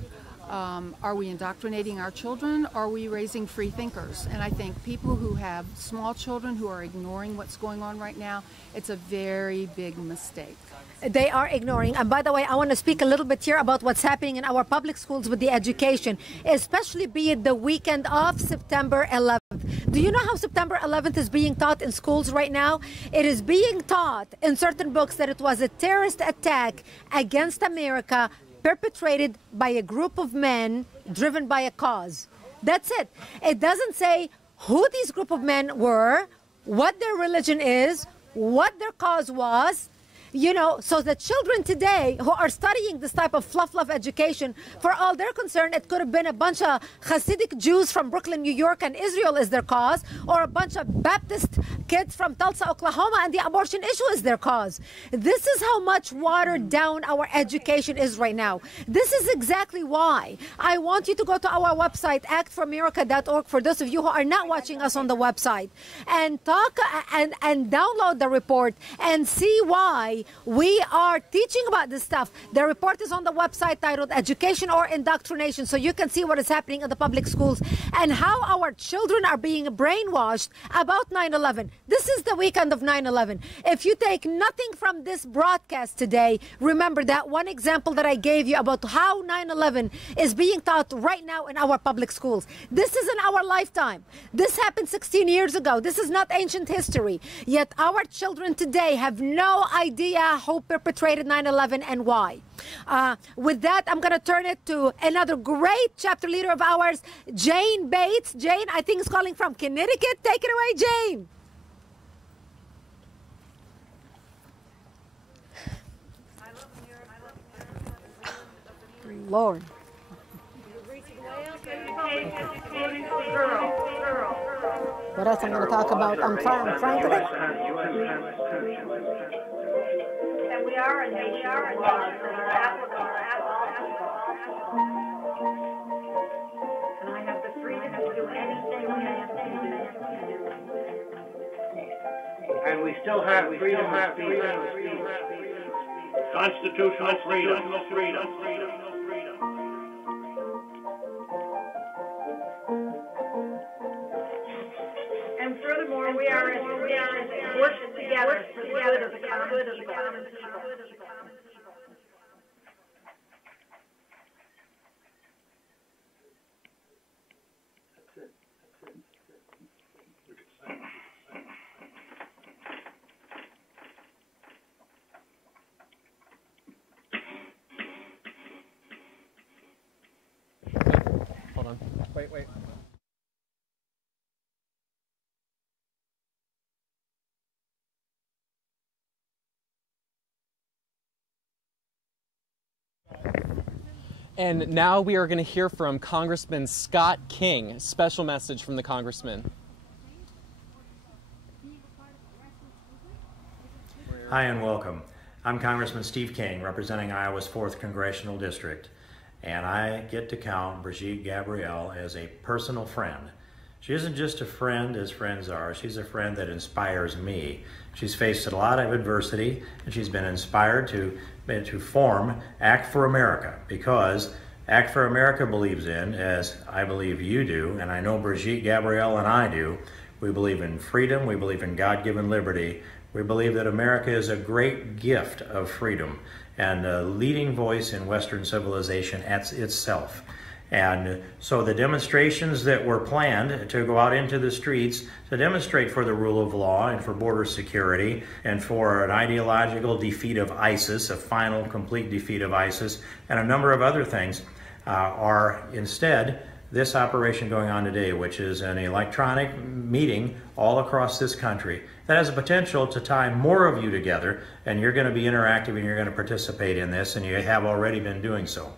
Are we indoctrinating our children? Are we raising free thinkers? And I think people who have small children who are ignoring what's going on right now, it's a very big mistake. They are ignoring. And by the way, I want to speak a little bit here about what's happening in our public schools with the education, especially be it the weekend of September 11th. Do you know how September 11th is being taught in schools right now? It is being taught in certain books that it was a terrorist attack against America perpetrated by a group of men driven by a cause. That's it. It doesn't say who these group of men were, what their religion is, what their cause was. You know, so the children today who are studying this type of fluff education, for all they're concerned, it could have been a bunch of Hasidic Jews from Brooklyn, New York, and Israel is their cause, or a bunch of Baptist kids from Tulsa, Oklahoma, and the abortion issue is their cause. This is how much watered down our education is right now. This is exactly why I want you to go to our website, actforamerica.org, for those of you who are not watching us on the website, and talk and download the report and see why we are teaching about this stuff. The report is on the website titled Education or Indoctrination, so you can see what is happening in the public schools and how our children are being brainwashed about 9/11. This is the weekend of 9/11. If you take nothing from this broadcast today, remember that one example that I gave you about how 9/11 is being taught right now in our public schools. This is in our lifetime. This happened 16 years ago. This is not ancient history. Yet our children today have no idea who perpetrated 9/11 and why. With that, I'm going to turn it to another great chapter leader of ours, Jane Bates. Jane, I think, is calling from Connecticut. Take it away, Jane. Lord. What else I'm going to talk about? I'm trying to think. And we are a nation of laws that are applicable. And I have the freedom to do anything I have to do. And we still have freedom of speech. Constitutional freedom. And furthermore, we are working together for the good of the common people. Hold on. Wait. And now we are going to hear from Congressman Scott King. Special message from the Congressman. Hi and welcome. I'm Congressman Steve King, representing Iowa's 4th Congressional District, and I get to count Brigitte Gabrielle as a personal friend. She isn't just a friend as friends are, she's a friend that inspires me. She's faced a lot of adversity, and she's been inspired to form Act for America, because Act for America believes in, as I believe you do, and I know Brigitte Gabrielle and I do, we believe in freedom, we believe in God-given liberty, we believe that America is a great gift of freedom and a leading voice in Western civilization itself. And so the demonstrations that were planned to go out into the streets to demonstrate for the rule of law and for border security and for an ideological defeat of ISIS, a final complete defeat of ISIS, and a number of other things are instead this operation going on today, which is an electronic meeting all across this country that has a potential to tie more of you together, and you're going to be interactive and you're going to participate in this, and you have already been doing so.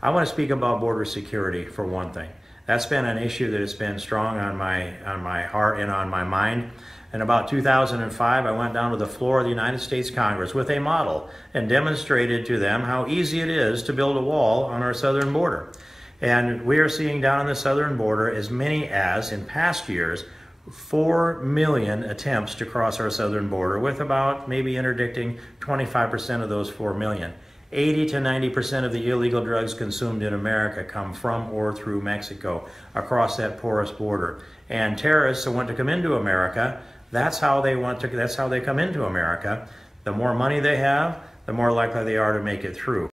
I want to speak about border security for one thing. That's been an issue that has been strong on my heart and on my mind. In about 2005, I went down to the floor of the United States Congress with a model and demonstrated to them how easy it is to build a wall on our southern border. And we are seeing down on the southern border as many as, in past years, 4 million attempts to cross our southern border, with about maybe interdicting 25% of those 4 million. 80 to 90% of the illegal drugs consumed in America come from or through Mexico across that porous border. And terrorists who want to come into America, that's how they come into America. The more money they have, the more likely they are to make it through.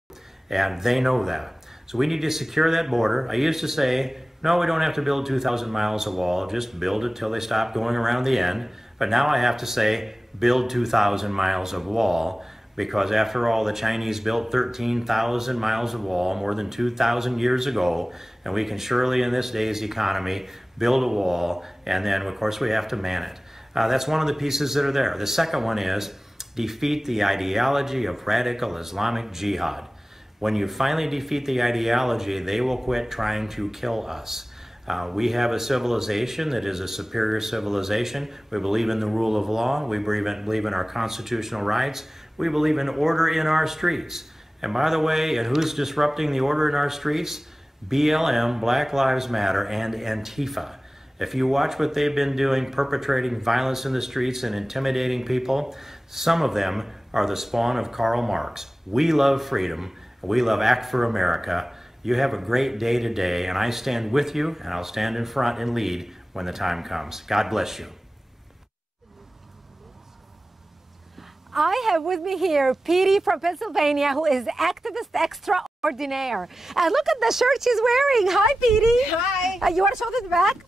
And they know that. So we need to secure that border. I used to say, no, we don't have to build 2,000 miles of wall, just build it till they stop going around the end. But now I have to say, build 2,000 miles of wall, because after all, the Chinese built 13,000 miles of wall more than 2,000 years ago, and we can surely in this day's economy build a wall, and then of course we have to man it. That's one of the pieces that are there. The second one is defeat the ideology of radical Islamic jihad. When you finally defeat the ideology, they will quit trying to kill us. We have a civilization that is a superior civilization. We believe in the rule of law. We believe in our constitutional rights. We believe in order in our streets. And by the way, and who's disrupting the order in our streets? BLM, Black Lives Matter, and Antifa. If you watch what they've been doing, perpetrating violence in the streets and intimidating people, some of them are the spawn of Karl Marx. We love freedom. We love Act for America. You have a great day today, and I stand with you, and I'll stand in front and lead when the time comes. God bless you. I have with me here Petey from Pennsylvania, who is activist extraordinaire. And look at the shirt she's wearing. Hi, Petey. Hi. You want to show this back?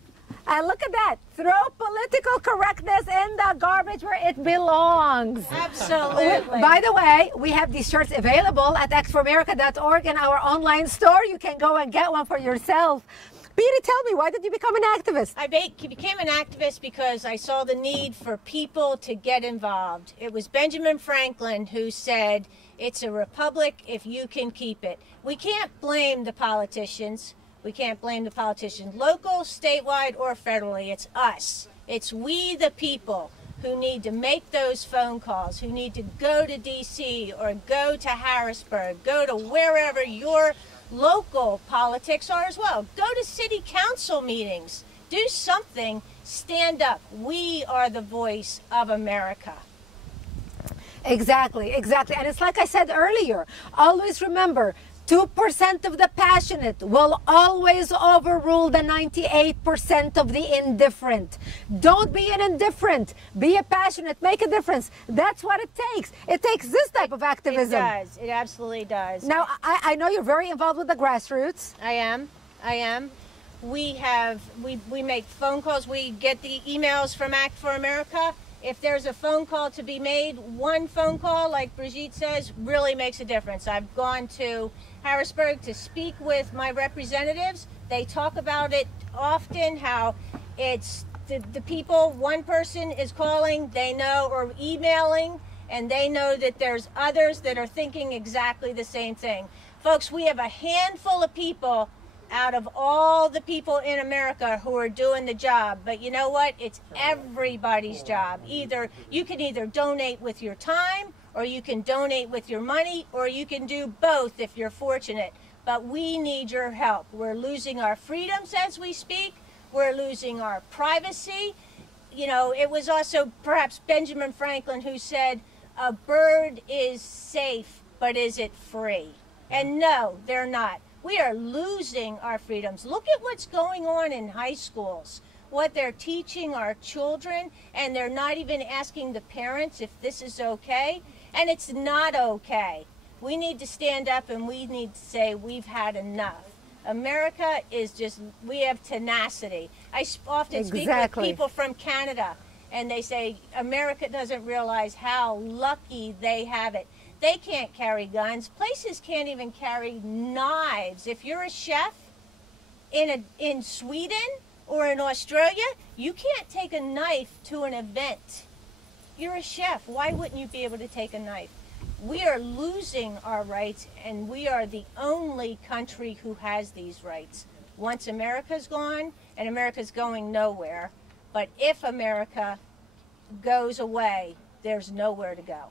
And look at that. Throw political correctness in the garbage where it belongs. Absolutely. By the way, we have these shirts available at actforamerica.org in our online store. You can go and get one for yourself. Petey, tell me, why did you become an activist? I became an activist because I saw the need for people to get involved. It was Benjamin Franklin who said, it's a republic if you can keep it. We can't blame the politicians. We can't blame the politicians, local, statewide, or federally. It's us. It's we, the people, who need to make those phone calls, who need to go to D.C. or go to Harrisburg, go to wherever your local politics are as well. Go to city council meetings. Do something. Stand up. We are the voice of America. Exactly, exactly. And it's like I said earlier, always remember, 2% of the passionate will always overrule the 98% of the indifferent. Don't be an indifferent. Be a passionate. Make a difference. That's what it takes. It takes this type of activism. It does. It absolutely does. Now, I know you're very involved with the Grassroots. I am. We make phone calls. We get the emails from Act for America. If there's a phone call to be made, one phone call, like Brigitte says, really makes a difference. I've gone to Harrisburg to speak with my representatives. They talk about it often, how it's the people, one person is calling, they know, or emailing, and they know that there's others that are thinking exactly the same thing. Folks, we have a handful of people out of all the people in America who are doing the job. But you know what? It's everybody's job. You can either donate with your time, or you can donate with your money, or you can do both if you're fortunate. But we need your help. We're losing our freedoms as we speak. We're losing our privacy. You know, it was also perhaps Benjamin Franklin who said, a bird is safe, but is it free? And no, they're not. We are losing our freedoms. Look at what's going on in high schools, what they're teaching our children, and they're not even asking the parents if this is okay. And it's not okay. We need to stand up and we need to say we've had enough. America is just, we have tenacity. I often speak with people from Canada, and they say America doesn't realize how lucky they have it. They can't carry guns. Places can't even carry knives. If you're a chef in Sweden or in Australia, you can't take a knife to an event. You're a chef. Why wouldn't you be able to take a knife? We are losing our rights, and we are the only country who has these rights. Once America's gone, and America's going nowhere, but if America goes away, there's nowhere to go.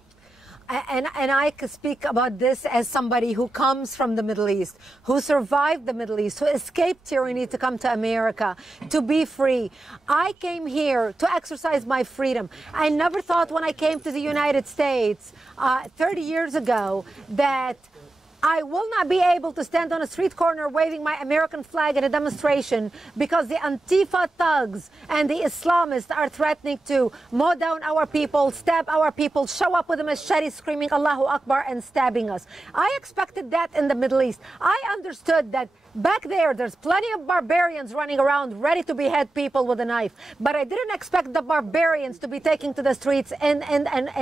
And I could speak about this as somebody who comes from the Middle East, who survived the Middle East, who escaped tyranny to come to America, to be free. I came here to exercise my freedom. I never thought when I came to the United States 30 years ago that I will not be able to stand on a street corner waving my American flag in a demonstration because the Antifa thugs and the Islamists are threatening to mow down our people, stab our people, show up with a machete screaming Allahu Akbar and stabbing us. I expected that in the Middle East. I understood that back there's plenty of barbarians running around ready to behead people with a knife. But I didn't expect the barbarians to be taking to the streets in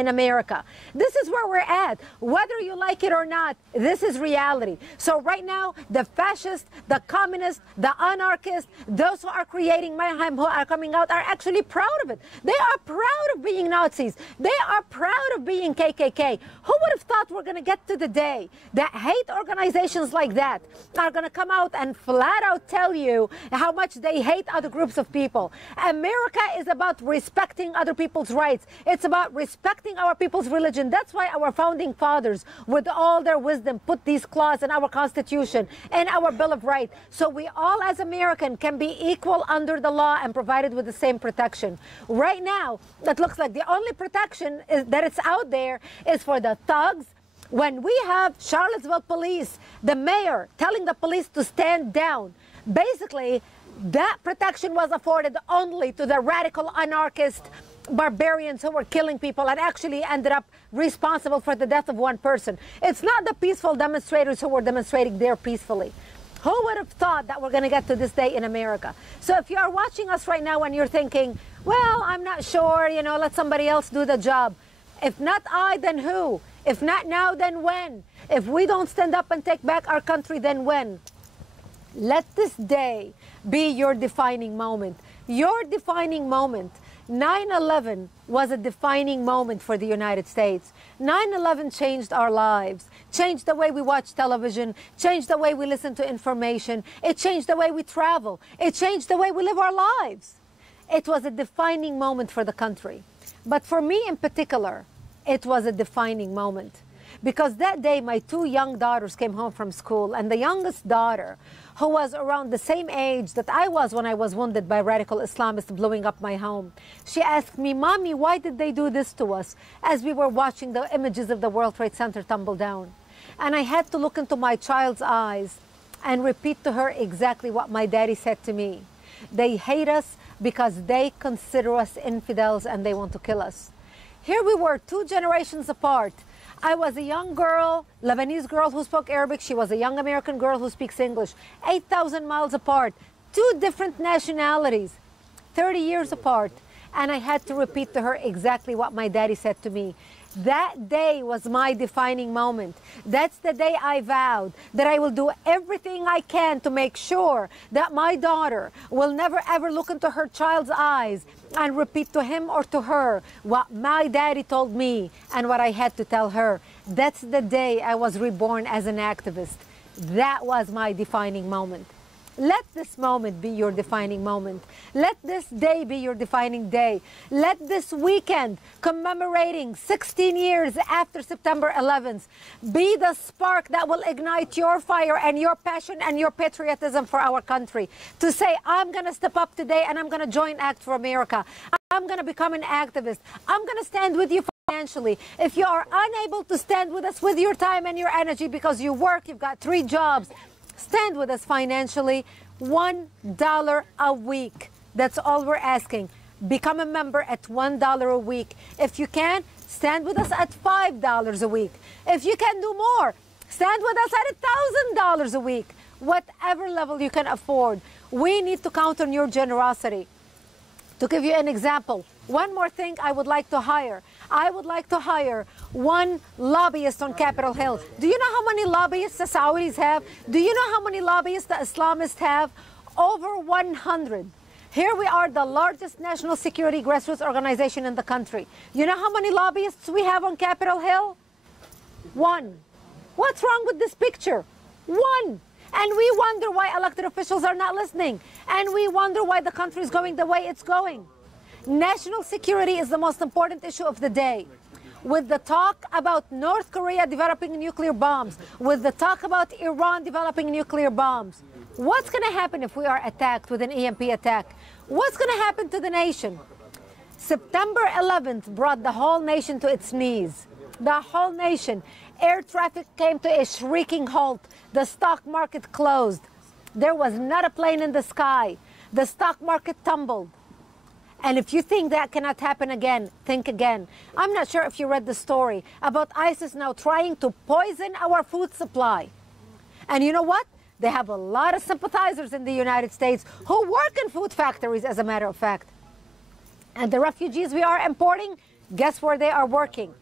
America. This is where we're at. Whether you like it or not, this is is reality. So right now, the fascists, the communists, the anarchists, those who are creating mayhem, who are coming out, are actually proud of it. They are proud of being Nazis. They are proud of being KKK. Who would have thought we're going to get to the day that hate organizations like that are going to come out and flat out tell you how much they hate other groups of people? America is about respecting other people's rights. It's about respecting our people's religion. That's why our founding fathers, with all their wisdom, put these clauses in our Constitution and our Bill of Rights, so we all as Americans can be equal under the law and provided with the same protection. Right now, it looks like the only protection that it's out there is for the thugs. When we have Charlottesville police, the mayor telling the police to stand down, basically that protection was afforded only to the radical anarchist barbarians who were killing people and actually ended up responsible for the death of one person. It's not the peaceful demonstrators who were demonstrating there peacefully. Who would have thought that we're going to get to this day in America? So if you are watching us right now and you're thinking, well, I'm not sure, you know, let somebody else do the job. If not I, then who? If not now, then when? If we don't stand up and take back our country, then when? Let this day be your defining moment. Your defining moment. 9/11 was a defining moment for the United States. 9/11 changed our lives, changed the way we watch television, changed the way we listen to information. It changed the way we travel. It changed the way we live our lives. It was a defining moment for the country. But for me in particular, it was a defining moment. Because that day, my two young daughters came home from school, and the youngest daughter, who was around the same age that I was when I was wounded by radical Islamists blowing up my home, she asked me, Mommy, why did they do this to us, as we were watching the images of the World Trade Center tumble down? And I had to look into my child's eyes and repeat to her exactly what my daddy said to me. They hate us because they consider us infidels and they want to kill us. Here we were, 2 generations apart. I was a young girl, Lebanese girl who spoke Arabic. She was a young American girl who speaks English. 8,000 miles apart, 2 different nationalities, 30 years apart. And I had to repeat to her exactly what my daddy said to me. That day was my defining moment. That's the day I vowed that I will do everything I can to make sure that my daughter will never ever look into her child's eyes and repeat to him or to her what my daddy told me and what I had to tell her. That's the day I was reborn as an activist. That was my defining moment. Let this moment be your defining moment. Let this day be your defining day. Let this weekend, commemorating 16 years after September 11th, be the spark that will ignite your fire and your passion and your patriotism for our country. To say, I'm going to step up today and I'm going to join Act for America. I'm going to become an activist. I'm going to stand with you financially. If you are unable to stand with us with your time and your energy because you work, you've got 3 jobs, stand with us financially. $1 a week. That's all we're asking. Become a member at $1 a week. If you can, stand with us at $5 a week. If you can do more, stand with us at $1,000 a week. Whatever level you can afford. We need to count on your generosity. To give you an example, one more thing I would like to hire. I would like to hire 1 lobbyist on Capitol Hill. Do you know how many lobbyists the Saudis have? Do you know how many lobbyists the Islamists have? Over 100. Here we are, the largest national security grassroots organization in the country. You know how many lobbyists we have on Capitol Hill? 1. What's wrong with this picture? 1. And we wonder why elected officials are not listening. And we wonder why the country is going the way it's going. National security is the most important issue of the day. With the talk about North Korea developing nuclear bombs, with the talk about Iran developing nuclear bombs, what's going to happen if we are attacked with an EMP attack? What's going to happen to the nation? September 11th brought the whole nation to its knees. The whole nation. Air traffic came to a shrieking halt. The stock market closed. There was not a plane in the sky. The stock market tumbled. And if you think that cannot happen again, think again. I'm not sure if you read the story about ISIS now trying to poison our food supply. And you know what? They have a lot of sympathizers in the United States who work in food factories, as a matter of fact. And the refugees we are importing, guess where they are working?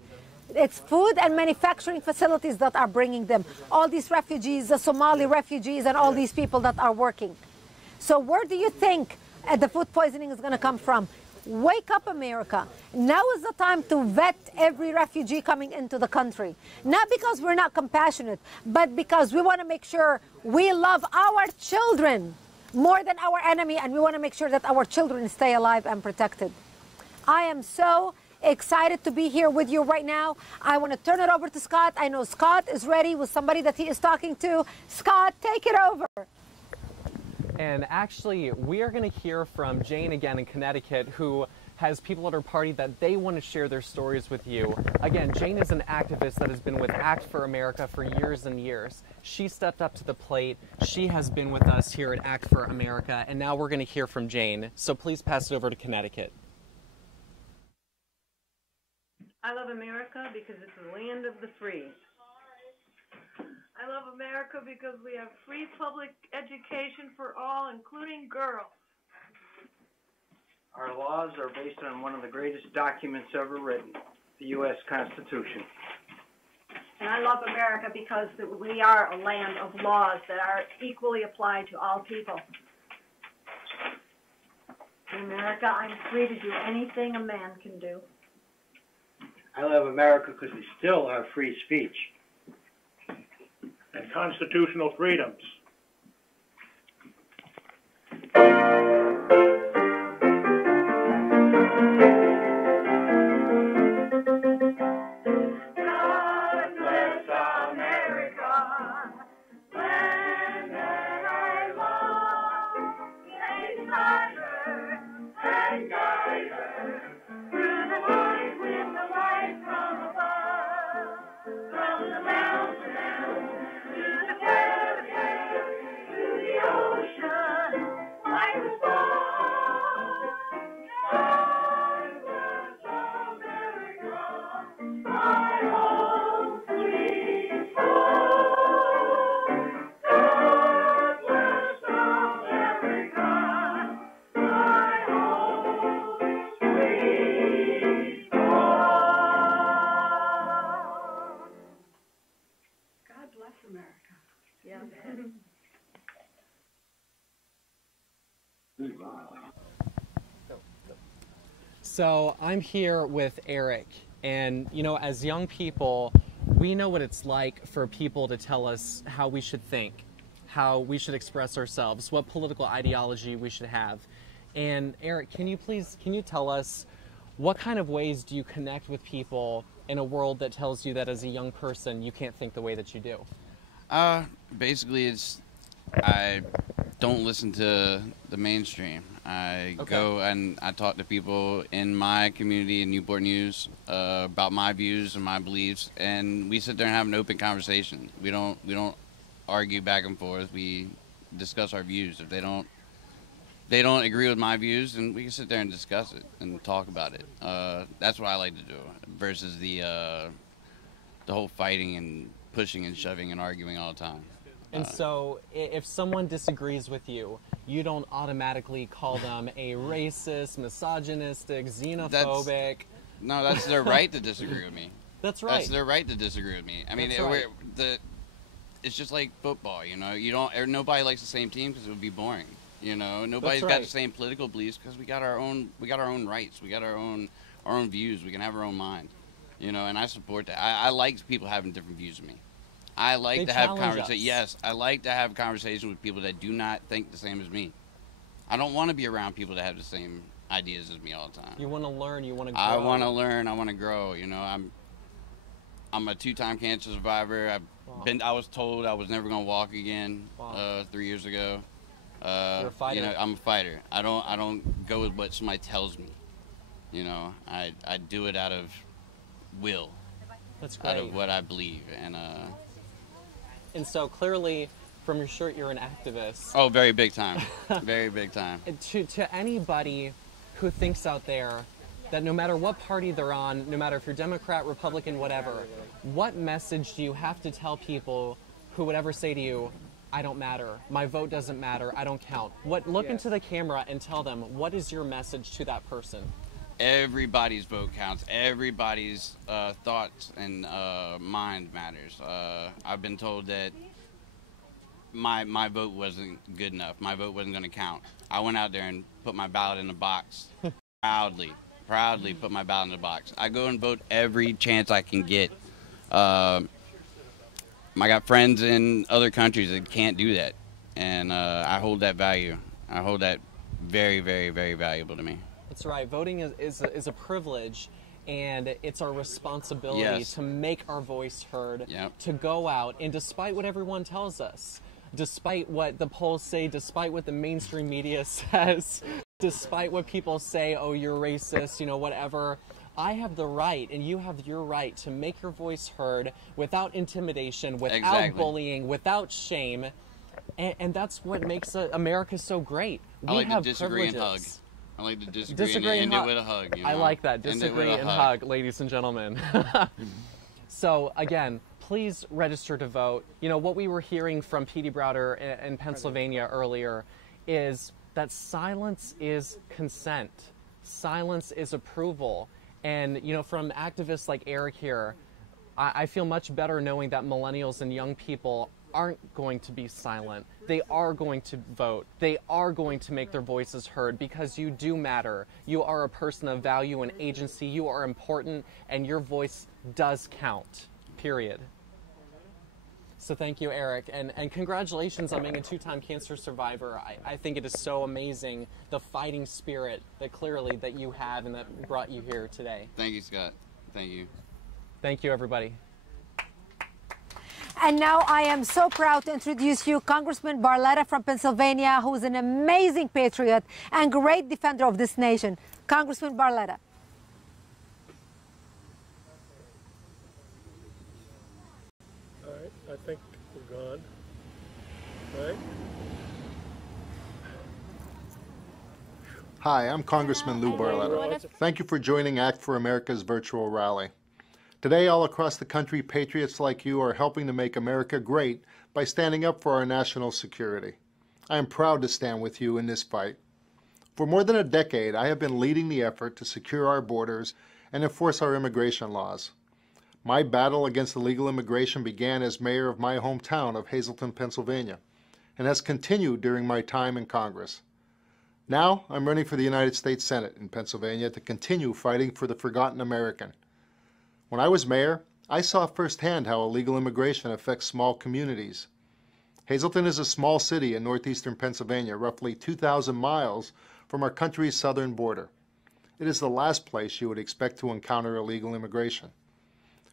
It's food and manufacturing facilities that are bringing them. All these refugees, the Somali refugees, and all these people that are working. So where do you think the food poisoning is going to come from? Wake up, America. Now is the time to vet every refugee coming into the country. Not because we're not compassionate, but because we want to make sure we love our children more than our enemy, and we want to make sure that our children stay alive and protected. I am so excited to be here with you right now. I want to turn it over to Scott. I know Scott is ready with somebody that he is talking to. Scott, take it over. And actually, we are going to hear from Jane again in Connecticut, who has people at her party that they want to share their stories with you. Again, Jane is an activist that has been with Act for America for years and years. She stepped up to the plate. She has been with us here at Act for America, and now we're going to hear from Jane. So please pass it over to Connecticut. I love America because it's the land of the free. I love America because we have free public education for all, including girls. Our laws are based on one of the greatest documents ever written, the U.S. Constitution. And I love America because we are a land of laws that are equally applied to all people. In America, I'm free to do anything a man can do. I love America because we still have free speech. And constitutional freedoms. So I'm here with Eric, and you know, as young people, we know what it's like for people to tell us how we should think, how we should express ourselves, what political ideology we should have. And Eric, can you tell us what kind of ways do you connect with people in a world that tells you that as a young person you can't think the way that you do? Basically I don't listen to the mainstream. I go and I talk to people in my community in Newport News about my views and my beliefs, and we sit there and have an open conversation. We don't argue back and forth. We discuss our views. If they don't agree with my views, then we can sit there and discuss it and talk about it. That's what I like to do versus the whole fighting and pushing and shoving and arguing all the time. And so if someone disagrees with you, you don't automatically call them a racist, misogynistic, xenophobic. No, that's their right to disagree with me. That's right. That's their right to disagree with me. I mean, it's just like football, you know. Nobody likes the same team because it would be boring. You know, nobody's got the same political beliefs because we got our own rights. We got our own views. We can have our own mind. You know, and I support that. I like people having different views of me. I like to have conversations. Yes, I like to have conversations with people that do not think the same as me. I don't want to be around people that have the same ideas as me all the time. You want to learn. You want to grow. I want to learn. I want to grow. You know, I'm a 2-time cancer survivor. I was told I was never going to walk again 3 years ago. You're a fighter. You know, I'm a fighter. I don't go with what somebody tells me. You know, I do it out of will. That's great. Out of what I believe, and so clearly, from your shirt, you're an activist. Oh, very big time. Very big time. To anybody who thinks out there that no matter what party they're on, no matter if you're Democrat, Republican, whatever, what message do you have to tell people who would ever say to you, I don't matter, my vote doesn't matter, I don't count? Look into the camera and tell them, what is your message to that person? everybody's vote counts. Everybody's thoughts and mind matters. I've been told that my vote wasn't good enough. My vote wasn't going to count. I went out there and put my ballot in the box. Proudly put my ballot in the box. I go and vote every chance I can get. I got friends in other countries that can't do that, and I hold that value. I hold that very, very, very valuable to me. That's right. Voting is a privilege, and it's our responsibility Yes. to make our voice heard, Yep. to go out, and despite what everyone tells us, despite what the polls say, despite what the mainstream media says, despite what people say, oh, you're racist, you know, whatever, I have the right, and you have your right, to make your voice heard without intimidation, without Exactly. bullying, without shame, and that's what makes America so great. I like have to disagree and hug. privileges. I like to disagree and end it with a hug. You know? I like that. End it with Disagree a and hug, ladies and gentlemen. So again, please register to vote. You know, what we were hearing from Petey Browder in Pennsylvania earlier is that silence is consent. Silence is approval. And, you know, from activists like Eric here, I feel much better knowing that millennials and young people aren't going to be silent. They are going to vote. They are going to make their voices heard, because you do matter. You are a person of value and agency. You are important, and your voice does count, period. So thank you, Eric, and congratulations on being a two-time cancer survivor. I think it is so amazing, the fighting spirit that clearly that you have and that brought you here today. Thank you, Scott. Thank you. Thank you, everybody. And now I am so proud to introduce you Congressman Barletta from Pennsylvania, who is an amazing patriot and great defender of this nation. Congressman Barletta. All right, I think we're gone. All right. Hi, I'm Congressman Lou Barletta. Thank you for joining Act for America's virtual rally. Today, all across the country, patriots like you are helping to make America great by standing up for our national security. I am proud to stand with you in this fight. For more than a decade, I have been leading the effort to secure our borders and enforce our immigration laws. My battle against illegal immigration began as mayor of my hometown of Hazleton, Pennsylvania, and has continued during my time in Congress. Now, I'm running for the United States Senate in Pennsylvania to continue fighting for the forgotten American. When I was mayor, I saw firsthand how illegal immigration affects small communities. Hazleton is a small city in northeastern Pennsylvania, roughly 2,000 miles from our country's southern border. It is the last place you would expect to encounter illegal immigration.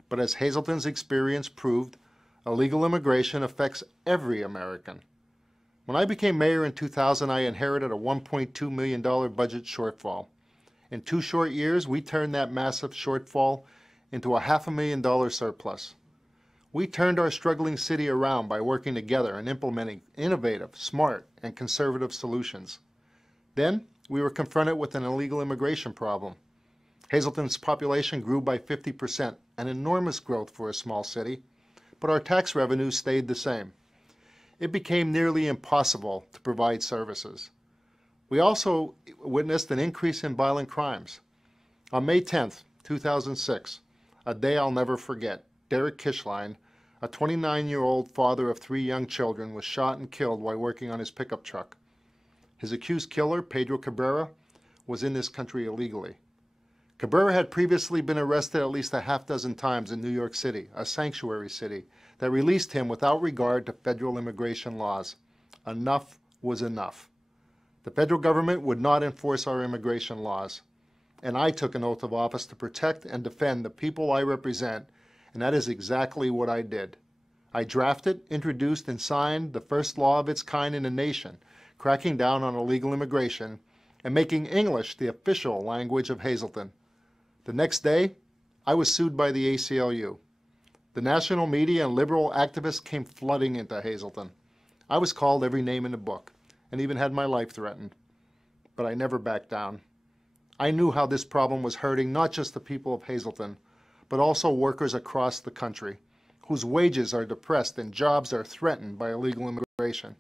But as Hazleton's experience proved, illegal immigration affects every American. When I became mayor in 2000, I inherited a $1.2 million budget shortfall. In 2 short years, we turned that massive shortfall into a $500,000 surplus. We turned our struggling city around by working together and implementing innovative, smart, and conservative solutions. Then, we were confronted with an illegal immigration problem. Hazleton's population grew by 50%, an enormous growth for a small city, but our tax revenues stayed the same. It became nearly impossible to provide services. We also witnessed an increase in violent crimes. On May 10th, 2006, a day I'll never forget, Derek Kishline, a 29-year-old father of 3 young children, was shot and killed while working on his pickup truck. His accused killer, Pedro Cabrera, was in this country illegally. Cabrera had previously been arrested at least a half-dozen times in New York City, a sanctuary city, that released him without regard to federal immigration laws. Enough was enough. The federal government would not enforce our immigration laws, and I took an oath of office to protect and defend the people I represent, and that is exactly what I did. I drafted, introduced, and signed the first law of its kind in the nation, cracking down on illegal immigration and making English the official language of Hazleton. The next day, I was sued by the ACLU. The national media and liberal activists came flooding into Hazleton. I was called every name in the book and even had my life threatened. But I never backed down. I knew how this problem was hurting not just the people of Hazleton, but also workers across the country, whose wages are depressed and jobs are threatened by illegal immigration,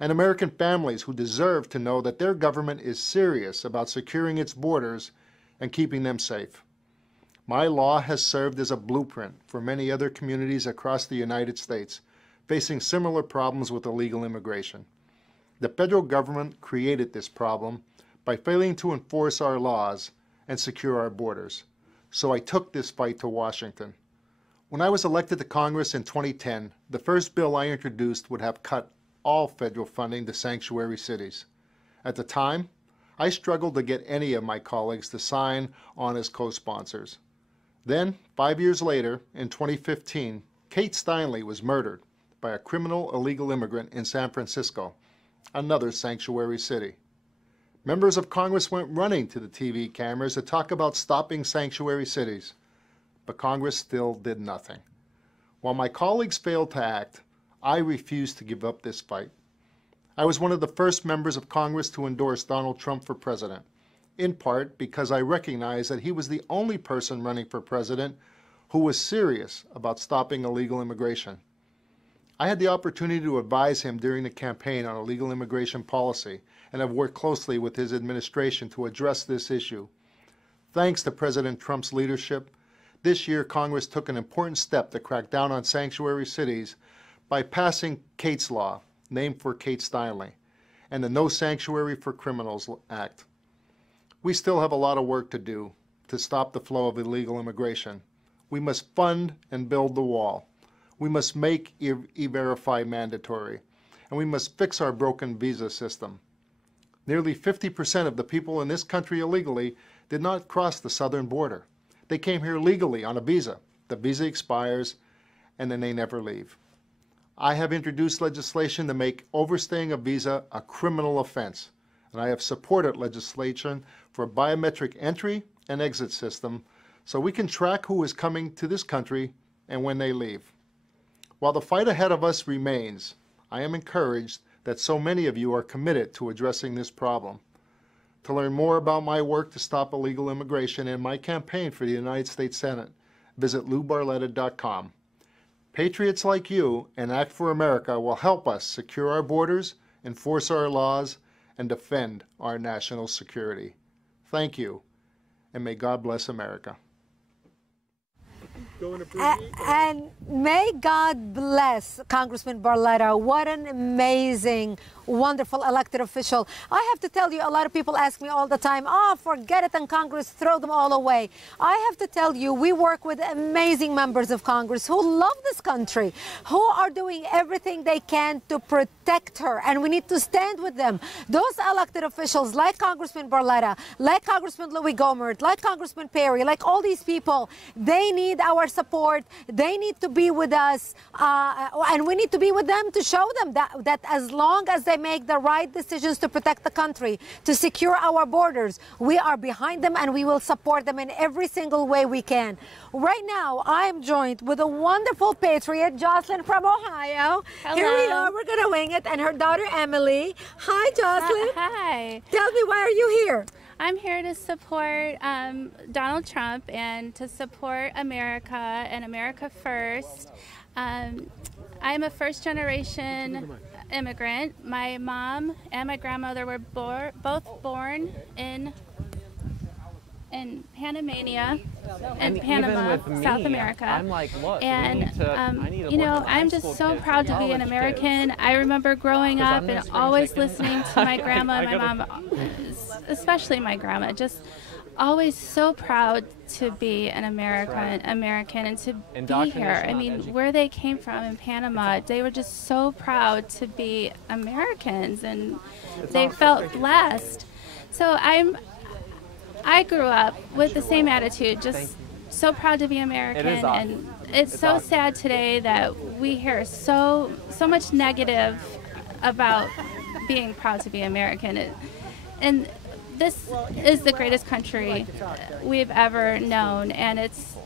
and American families who deserve to know that their government is serious about securing its borders and keeping them safe. My law has served as a blueprint for many other communities across the United States facing similar problems with illegal immigration. The federal government created this problem by failing to enforce our laws and secure our borders. So I took this fight to Washington. When I was elected to Congress in 2010, the first bill I introduced would have cut all federal funding to sanctuary cities. At the time, I struggled to get any of my colleagues to sign on as co-sponsors. Then, 5 years later, in 2015, Kate Steinle was murdered by a criminal illegal immigrant in San Francisco, another sanctuary city. Members of Congress went running to the TV cameras to talk about stopping sanctuary cities, but Congress still did nothing. While my colleagues failed to act, I refused to give up this fight. I was one of the first members of Congress to endorse Donald Trump for president, in part because I recognized that he was the only person running for president who was serious about stopping illegal immigration. I had the opportunity to advise him during the campaign on illegal immigration policy and have worked closely with his administration to address this issue. Thanks to President Trump's leadership, this year Congress took an important step to crack down on sanctuary cities by passing Kate's Law, named for Kate Steinle, and the No Sanctuary for Criminals Act. We still have a lot of work to do to stop the flow of illegal immigration. We must fund and build the wall. We must make E-Verify mandatory, and we must fix our broken visa system. Nearly 50% of the people in this country illegally did not cross the southern border. They came here legally on a visa. The visa expires, and then they never leave. I have introduced legislation to make overstaying a visa a criminal offense, and I have supported legislation for a biometric entry and exit system so we can track who is coming to this country and when they leave. While the fight ahead of us remains, I am encouraged that so many of you are committed to addressing this problem. To learn more about my work to stop illegal immigration and my campaign for the United States Senate, visit LouBarletta.com. Patriots like you and Act for America will help us secure our borders, enforce our laws, and defend our national security. Thank you, and may God bless America. And may God bless Congressman Barletta. What an amazing, wonderful elected official. I have to tell you, a lot of people ask me all the time, oh, forget it in Congress, throw them all away. I have to tell you, we work with amazing members of Congress who love this country, who are doing everything they can to protect her, and we need to stand with them. Those elected officials, like Congressman Barletta, like Congressman Louis Gohmert, like Congressman Perry, like all these people, they need our support. They need to be with us, and we need to be with them to show them that as long as they make the right decisions to protect the country, to secure our borders, we are behind them and we will support them in every single way we can. Right now, I'm joined with a wonderful patriot, Jocelyn from Ohio. Hello. Here we are, we're going to wing it, and her daughter, Emily. Hi, Jocelyn. Hi. Tell me, why are you here? I'm here to support Donald Trump and to support America and America first. I'm a first-generation immigrant. My mom and my grandmother were both born in Panamania, in Panama, South America. I'm like, look, and I need to you know, work on I'm high just school so kids, proud to be an college American. kids. I remember growing 'Cause up I'm the and spring always chicken. listening to my grandma and I my mom, especially my grandma, just always so proud to be an American and to be here. I mean, where they came from in Panama, they were just so proud to be Americans, and they felt blessed. So I grew up with the same attitude, just so proud to be American, and it's so sad today that we hear so much negative about being proud to be American. And this is the greatest country we've ever known, and it's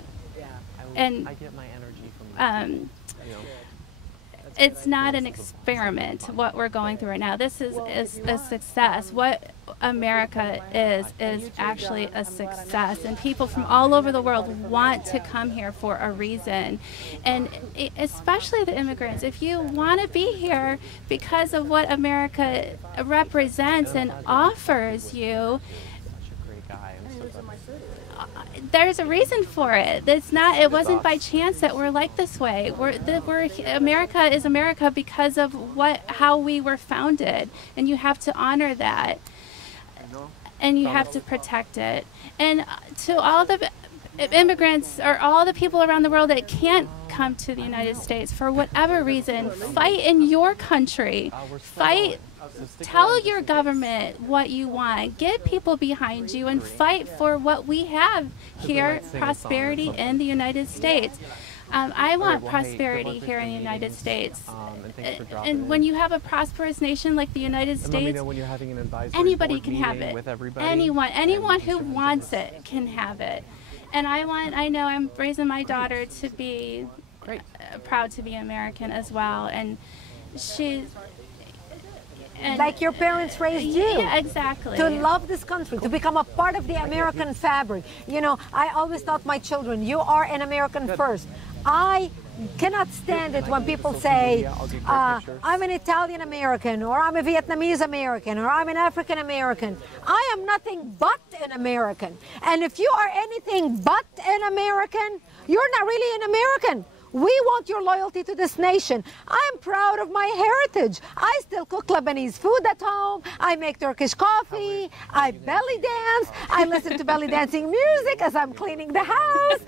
not an experiment what we're going through right now. This is a success. What America is actually a success, and people from all over the world want to come here for a reason, and especially the immigrants. If you want to be here because of what America represents and offers you, there's a reason for it. It wasn't by chance that we're like this way. America is America because of how we were founded, and you have to honor that, and you have to protect it. And to all the immigrants or all the people around the world that can't come to the United States for whatever reason, fight in your country. Fight. Tell your government what you want. Get people behind you and fight for what we have here, prosperity in the United States. I want prosperity here in the United States. And when you have a prosperous nation like the United States, anybody can have it. Anyone who wants it can have it. And I know I'm raising my daughter to be proud to be American as well. And like your parents raised you. Yeah, exactly. To love this country, to become a part of the American fabric. You know, I always taught my children, you are an American first. I cannot stand it when people say, I'm an Italian American, or I'm a Vietnamese American, or I'm an African American. I am nothing but an American. And if you are anything but an American, you're not really an American. We want your loyalty to this nation. I'm proud of my heritage. I still cook Lebanese food at home. I make Turkish coffee. I belly dance. I listen to belly dancing music as I'm cleaning the house.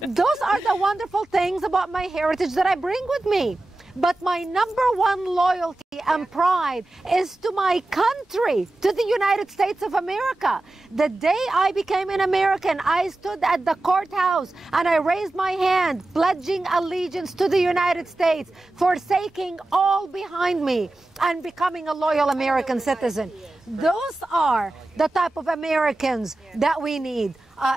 Those are the wonderful things about my heritage that I bring with me. But my number one loyalty and pride is to my country, to the United States of America. The day I became an American, I stood at the courthouse and I raised my hand, pledging allegiance to the United States, forsaking all behind me and becoming a loyal American citizen. Those are the type of Americans that we need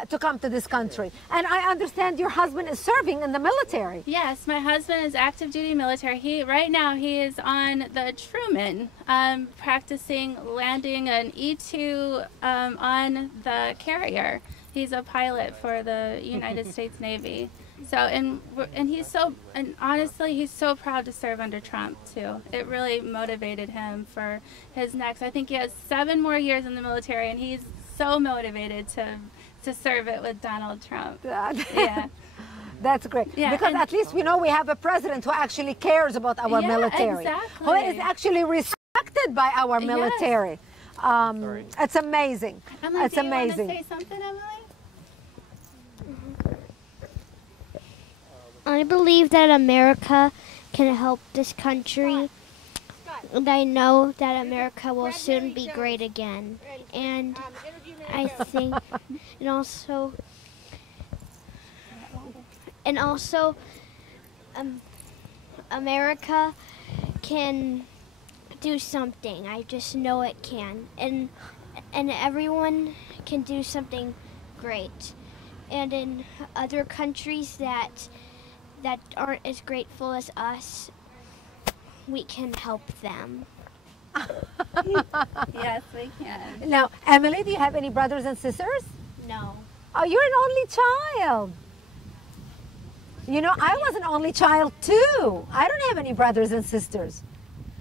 to come to this country. And I understand your husband is serving in the military. Yes, my husband is active duty military. Right now he is on the Truman, practicing landing an E-2 on the carrier. He's a pilot for the United States Navy. So, and honestly, he's so proud to serve under Trump too. It really motivated him for his next, I think he has 7 more years in the military, and he's so motivated to serve it with Donald Trump. Yeah. That's great. Yeah, because at least we know we have a president who actually cares about our military. Exactly. Who is actually respected by our military. Yes. It's amazing. Emily, it's do amazing. You want to say something, Emily? I believe that America can help this country, and I know that America will soon be great again. And I think, and also, America can do something. I just know it can, and everyone can do something great. And in other countries that aren't as grateful as us, we can help them. Yes, we can. Now, Emily, do you have any brothers and sisters? No. Oh, you're an only child. You know, I was an only child too. I don't have any brothers and sisters.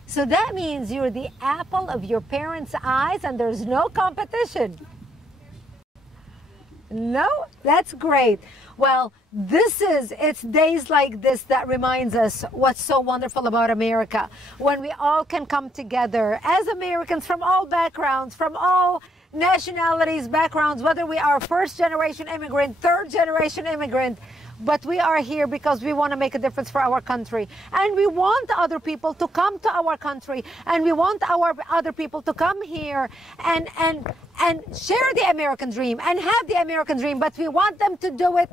So that means you're the apple of your parents' eyes and there's no competition. No, that's great. Well, it's days like this that reminds us what's so wonderful about America. When we all can come together as Americans from all backgrounds, from all nationalities, backgrounds, whether we are first-generation immigrant, third-generation immigrant, but we are here because we want to make a difference for our country. And we want other people to come to our country, and we want our other people to come here and share the American dream and have the American dream, but we want them to do it.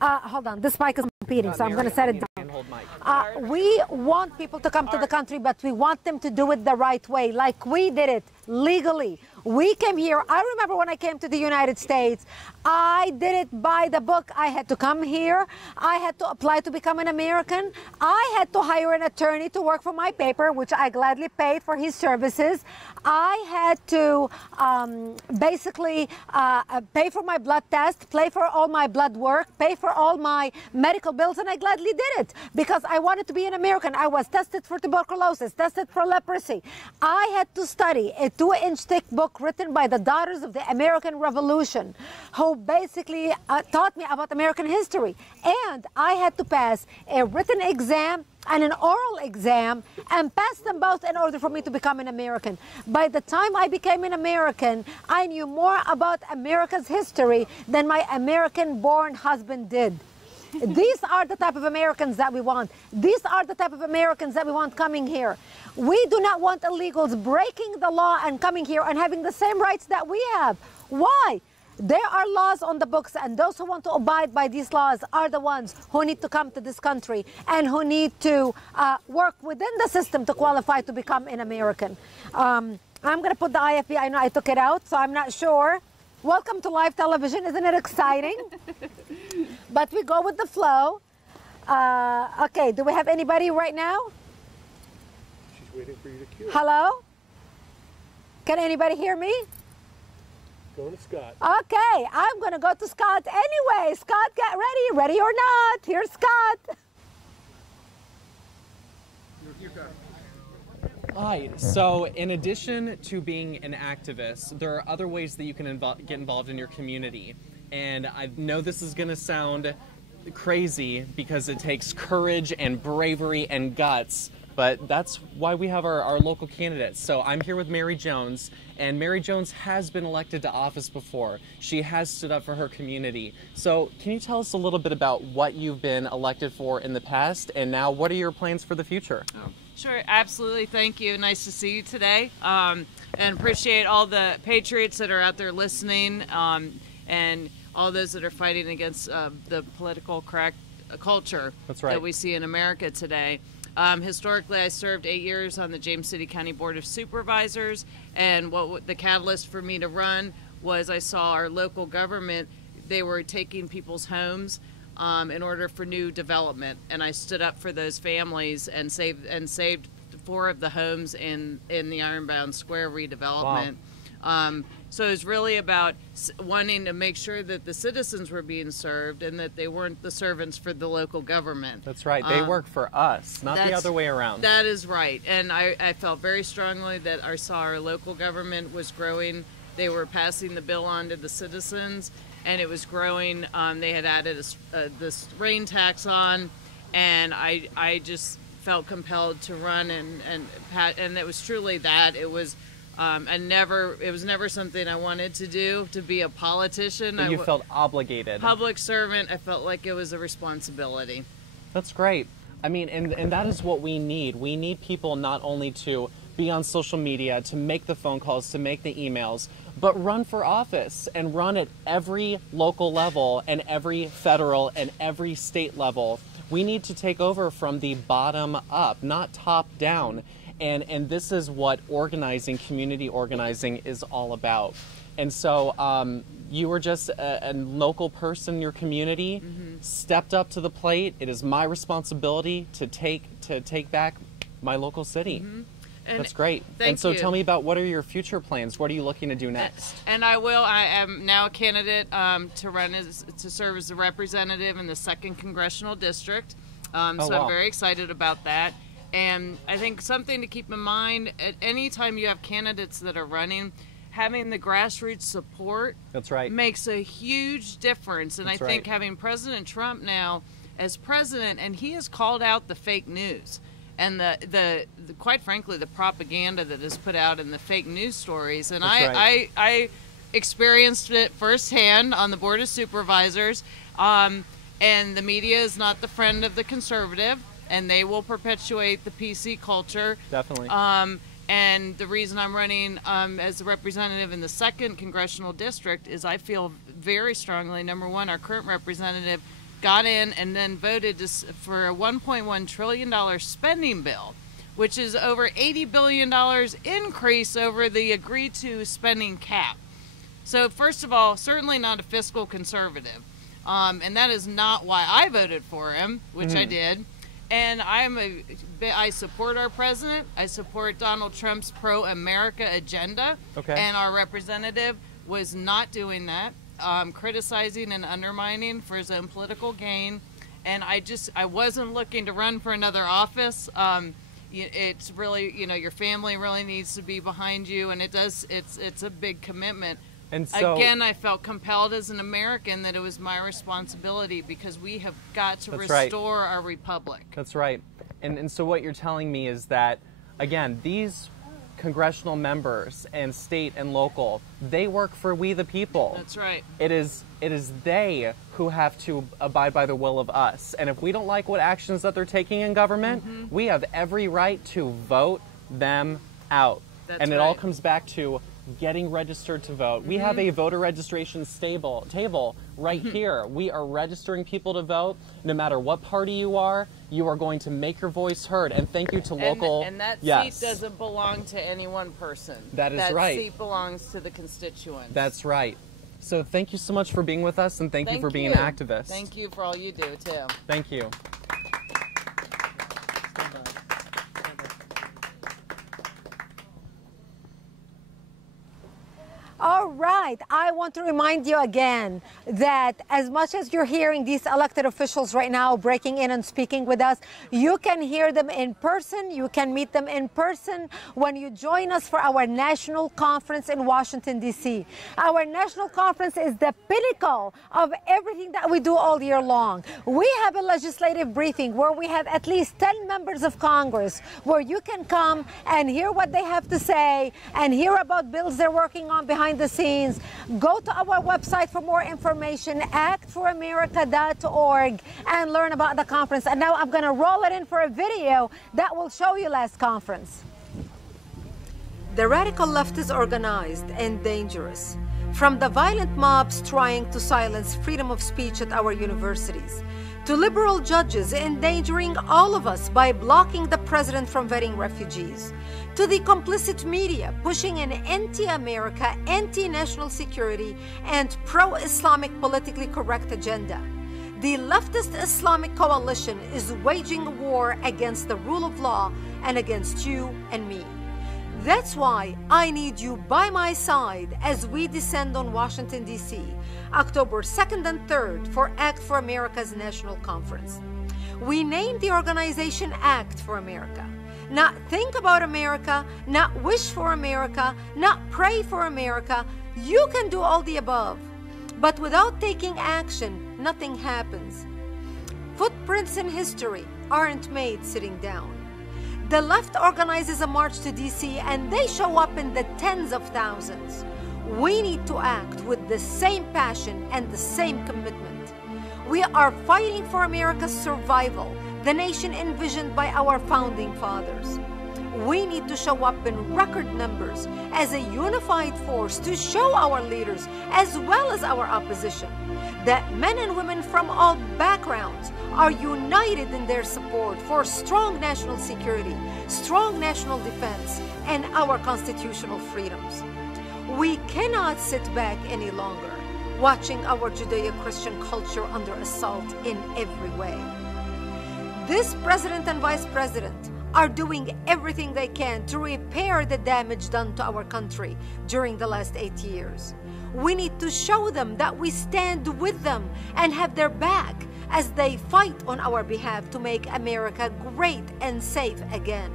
Hold on, this mic is competing, so I'm going to set it down. We want people to come to the country, but we want them to do it the right way, like we did it legally. We came here. I remember when I came to the United States, I did it by the book. I had to come here. I had to apply to become an American. I had to hire an attorney to work for my paper, which I gladly paid for his services. I had to basically pay for my blood test, pay for all my blood work, pay for all my medical bills, and I gladly did it. because I wanted to be an American. I was tested for tuberculosis, tested for leprosy. I had to study a 2-inch thick book written by the Daughters of the American Revolution, who basically taught me about American history. And I had to pass a written exam and an oral exam and pass them both in order for me to become an American. By the time I became an American, I knew more about America's history than my American-born husband did. These are the type of Americans that we want. These are the type of Americans that we want coming here. We do not want illegals breaking the law and coming here and having the same rights that we have. Why? There are laws on the books, and those who want to abide by these laws are the ones who need to come to this country and who need to work within the system to qualify to become an American. I'm going to put the IFB. I know I took it out, so I'm not sure. Welcome to live television. Isn't it exciting? But we go with the flow. Okay, do we have anybody right now? She's waiting for you to cue. Hello? Can anybody hear me? Going to Scott. Okay, I'm going to go to Scott anyway. Scott, get ready. Ready or not. Here's Scott. Hi. So in addition to being an activist, there are other ways that you can get involved in your community. And I know this is going to sound crazy because it takes courage and bravery and guts, but that's why we have our local candidates. So I'm here with Mary Jones, and Mary Jones has been elected to office before. She has stood up for her community. So can you tell us a little bit about what you've been elected for in the past, and now what are your plans for the future? Oh, sure, absolutely. Thank you. Nice to see you today, and appreciate all the patriots that are out there listening, and all those that are fighting against the political correct culture that we see in America today. Historically, I served 8 years on the James City County Board of Supervisors, and what the catalyst for me to run was I saw our local government, they were taking people's homes in order for new development, and I stood up for those families and saved 4 of the homes in the Ironbound Square redevelopment. Wow. So it was really about wanting to make sure that the citizens were being served and that they weren't the servants for the local government. That's right. They work for us, not the other way around. That is right. And I felt very strongly that I saw our local government was growing. They were passing the bill on to the citizens, and it was growing. They had added this rain tax on, and I just felt compelled to run, and it was truly that. It was it was never something I wanted to do, to be a politician. But you felt obligated. Public servant, I felt like it was a responsibility. That's great. I mean, and that is what we need. We need people not only to be on social media, to make the phone calls, to make the emails, but run for office and run at every local level and every federal and every state level. We need to take over from the bottom up, not top down. And this is what organizing, community organizing, is all about. And so you were just a local person in your community, stepped up to the plate. It is my responsibility to take back my local city. That's great. And so tell me about, what are your future plans? What are you looking to do next? And I am now a candidate to serve as a representative in the 2nd Congressional District. I'm very excited about that. And I think something to keep in mind, at any time you have candidates that are running, having the grassroots support makes a huge difference. And I think having President Trump now as president, and he has called out the fake news and the quite frankly, the propaganda that is put out in the fake news stories. And I experienced it firsthand on the Board of Supervisors. And the media is not the friend of the conservative, and they will perpetuate the PC culture. Definitely. And the reason I'm running as a representative in the 2nd Congressional District is I feel very strongly, number one, our current representative got in and then voted for a $1.1 trillion spending bill, which is over $80 billion increase over the agreed to spending cap. So first of all, certainly not a fiscal conservative. And that is not why I voted for him, which I did. And I support our president. I support Donald Trump's pro-America agenda. And our representative was not doing that, criticizing and undermining for his own political gain. And I wasn't looking to run for another office. It's really, your family really needs to be behind you, and it's a big commitment. And so, again, I felt compelled as an American that it was my responsibility, because we have got to restore our republic. That's right. And so what you're telling me is that, again, these congressional members and state and local, they work for we the people. That's right. It is they who have to abide by the will of us. And if we don't like what actions that they're taking in government, we have every right to vote them out. That's and it right. all comes back to getting registered to vote. We have a voter registration table right here. We are registering people to vote. No matter what party you are going to make your voice heard. And thank you to local... And that yes. seat doesn't belong to any one person. That is right. That seat belongs to the constituents. That's right. So thank you so much for being with us, and thank you for being an activist. Thank you for all you do, too. Thank you. All right, I want to remind you again that as much as you're hearing these elected officials right now breaking in and speaking with us, you can hear them in person, you can meet them in person when you join us for our national conference in Washington, D.C. Our national conference is the pinnacle of everything that we do all year long. We have a legislative briefing where we have at least 10 members of Congress where you can come and hear what they have to say and hear about bills they're working on behind the scenes. Go to our website for more information, actforamerica.org, and learn about the conference. And now I'm going to roll it in for a video that will show you last conference. The radical left is organized and dangerous. From the violent mobs trying to silence freedom of speech at our universities, to liberal judges endangering all of us by blocking the president from vetting refugees, to the complicit media pushing an anti-America, anti-national security, and pro-Islamic politically correct agenda. The leftist Islamic coalition is waging a war against the rule of law and against you and me. That's why I need you by my side as we descend on Washington, D.C., October 2nd and 3rd for Act for America's National Conference. We named the organization Act for America. Not think about America, not wish for America, not pray for America. You can do all the above. But without taking action, nothing happens. Footprints in history aren't made sitting down. The left organizes a march to DC and they show up in the tens of thousands. We need to act with the same passion and the same commitment. We are fighting for America's survival, the nation envisioned by our founding fathers. We need to show up in record numbers as a unified force to show our leaders, as well as our opposition, that men and women from all backgrounds are united in their support for strong national security, strong national defense, and our constitutional freedoms. We cannot sit back any longer, watching our Judeo-Christian culture under assault in every way. This president and vice president are doing everything they can to repair the damage done to our country during the last 8 years. We need to show them that we stand with them and have their back as they fight on our behalf to make America great and safe again.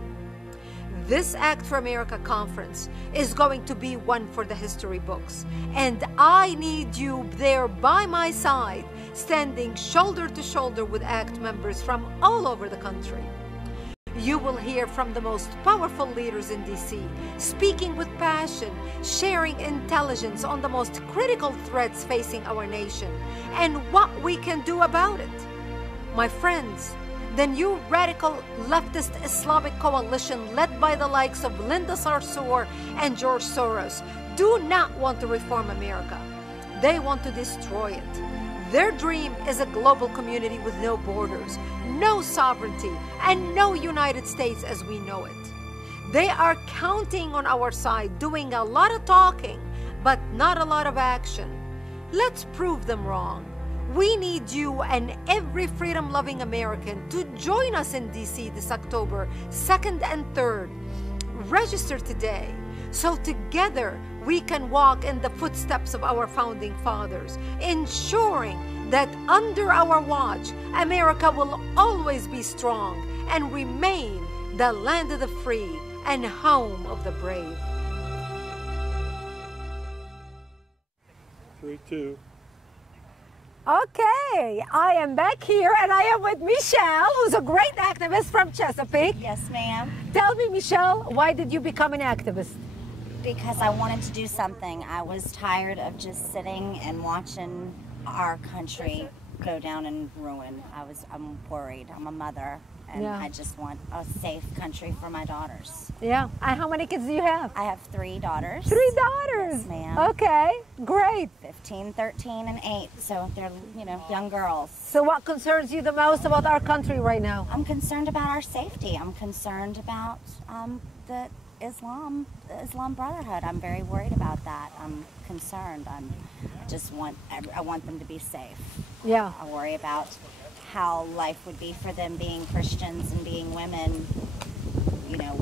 This Act for America conference is going to be one for the history books, and I need you there by my side, standing shoulder to shoulder with ACT members from all over the country. You will hear from the most powerful leaders in DC, speaking with passion, sharing intelligence on the most critical threats facing our nation, and what we can do about it. My friends, the new radical leftist Islamic coalition led by the likes of Linda Sarsour and George Soros do not want to reform America. They want to destroy it. Their dream is a global community with no borders, no sovereignty, and no United States as we know it. They are counting on our side, doing a lot of talking, but not a lot of action. Let's prove them wrong. We need you and every freedom-loving American to join us in DC this October 2nd and 3rd. Register today, so together we can walk in the footsteps of our founding fathers, ensuring that under our watch, America will always be strong and remain the land of the free and home of the brave. 3-2. Okay, I am back here and I am with Michelle, who's a great activist from Chesapeake. Yes, ma'am. Tell me, Michelle, why did you become an activist? Because I wanted to do something. I was tired of just sitting and watching our country go down in ruin. I'm worried. I'm a mother, and Yeah. I just want a safe country for my daughters. Yeah. And how many kids do you have? I have 3 daughters. 3 daughters? Yes, ma'am. Okay, great. 15, 13, and 8. So they're, young girls. So what concerns you the most about our country right now? I'm concerned about our safety. I'm concerned about the Islam Brotherhood. I'm very worried about that. I'm concerned. I want them to be safe. Yeah. I worry about how life would be for them being Christians and being women,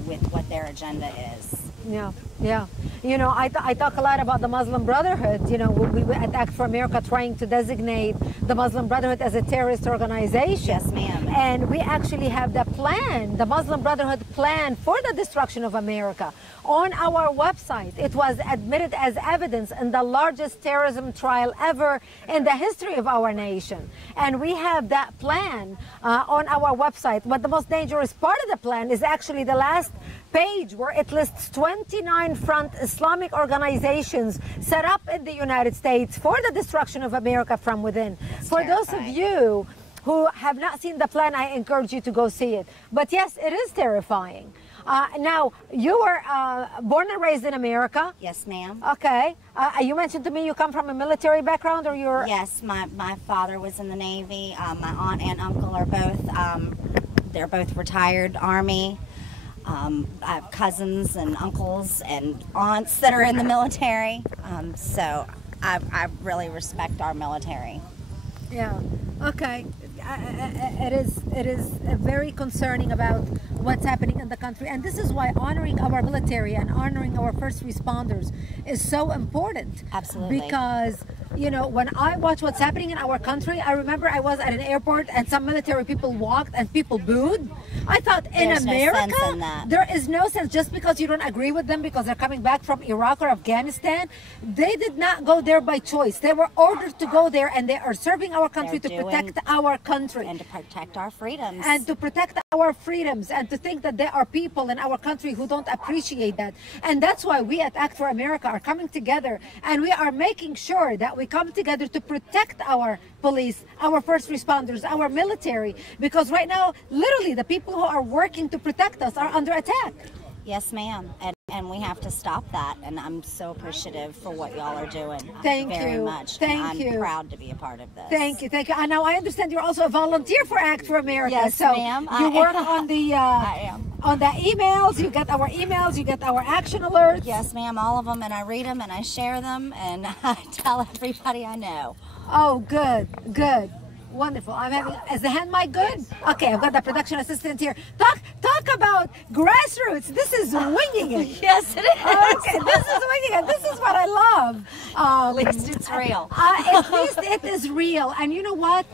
with what their agenda is. Yeah, yeah. I talk a lot about the Muslim Brotherhood. We at Act for America trying to designate the Muslim Brotherhood as a terrorist organization. Yes, ma'am. And we actually have the plan, the Muslim Brotherhood plan for the destruction of America. On our website, it was admitted as evidence in the largest terrorism trial ever in the history of our nation. And we have that plan on our website. But the most dangerous part of the plan is actually the last page, where it lists 29 front Islamic organizations set up in the United States for the destruction of America from within. For those of you who have not seen the plan, I encourage you to go see it. But yes, it is terrifying. Now, you were born and raised in America? Yes, ma'am. Okay. You mentioned to me you come from a military background, or you're... Yes, my father was in the Navy. My aunt and uncle are both, they're both retired Army. I have cousins and uncles and aunts that are in the military. So I really respect our military. Yeah. Okay. It is very concerning about what's happening in the country, and this is why honoring our military and honoring our first responders is so important. Absolutely. Because when I watch what's happening in our country, I remember I was at an airport and some military people walked and people booed. I thought, There's in America, no sense in that. there is no sense. Just because you don't agree with them because they're coming back from Iraq or Afghanistan, they did not go there by choice. They were ordered to go there, and they are serving our country to protect our country. And to protect our freedoms. And to protect our freedoms, and to think that there are people in our country who don't appreciate that. And that's why we at Act for America are coming together, and we are making sure that we come together to protect our police, our first responders, our military, because right now, literally, the people who are working to protect us are under attack. Yes, ma'am. And we have to stop that. And I'm so appreciative for what y'all are doing. Thank very you. much. Thank you. I'm proud to be a part of this. Thank you. Thank you. And now I understand you're also a volunteer for Act for America. Yes, so ma'am. You work on the on the emails. You get our emails. You get our action alerts. Yes, ma'am. All of them, and I read them and I share them and I tell everybody I know. Oh, good, good. Wonderful. I'm having, is the hand mic good? Okay, I've got the production assistant here. Talk about Grassroots. This is winging it. Yes, it is. Okay, this is winging it. This is what I love. At least it's real. At least it is real. And you know what?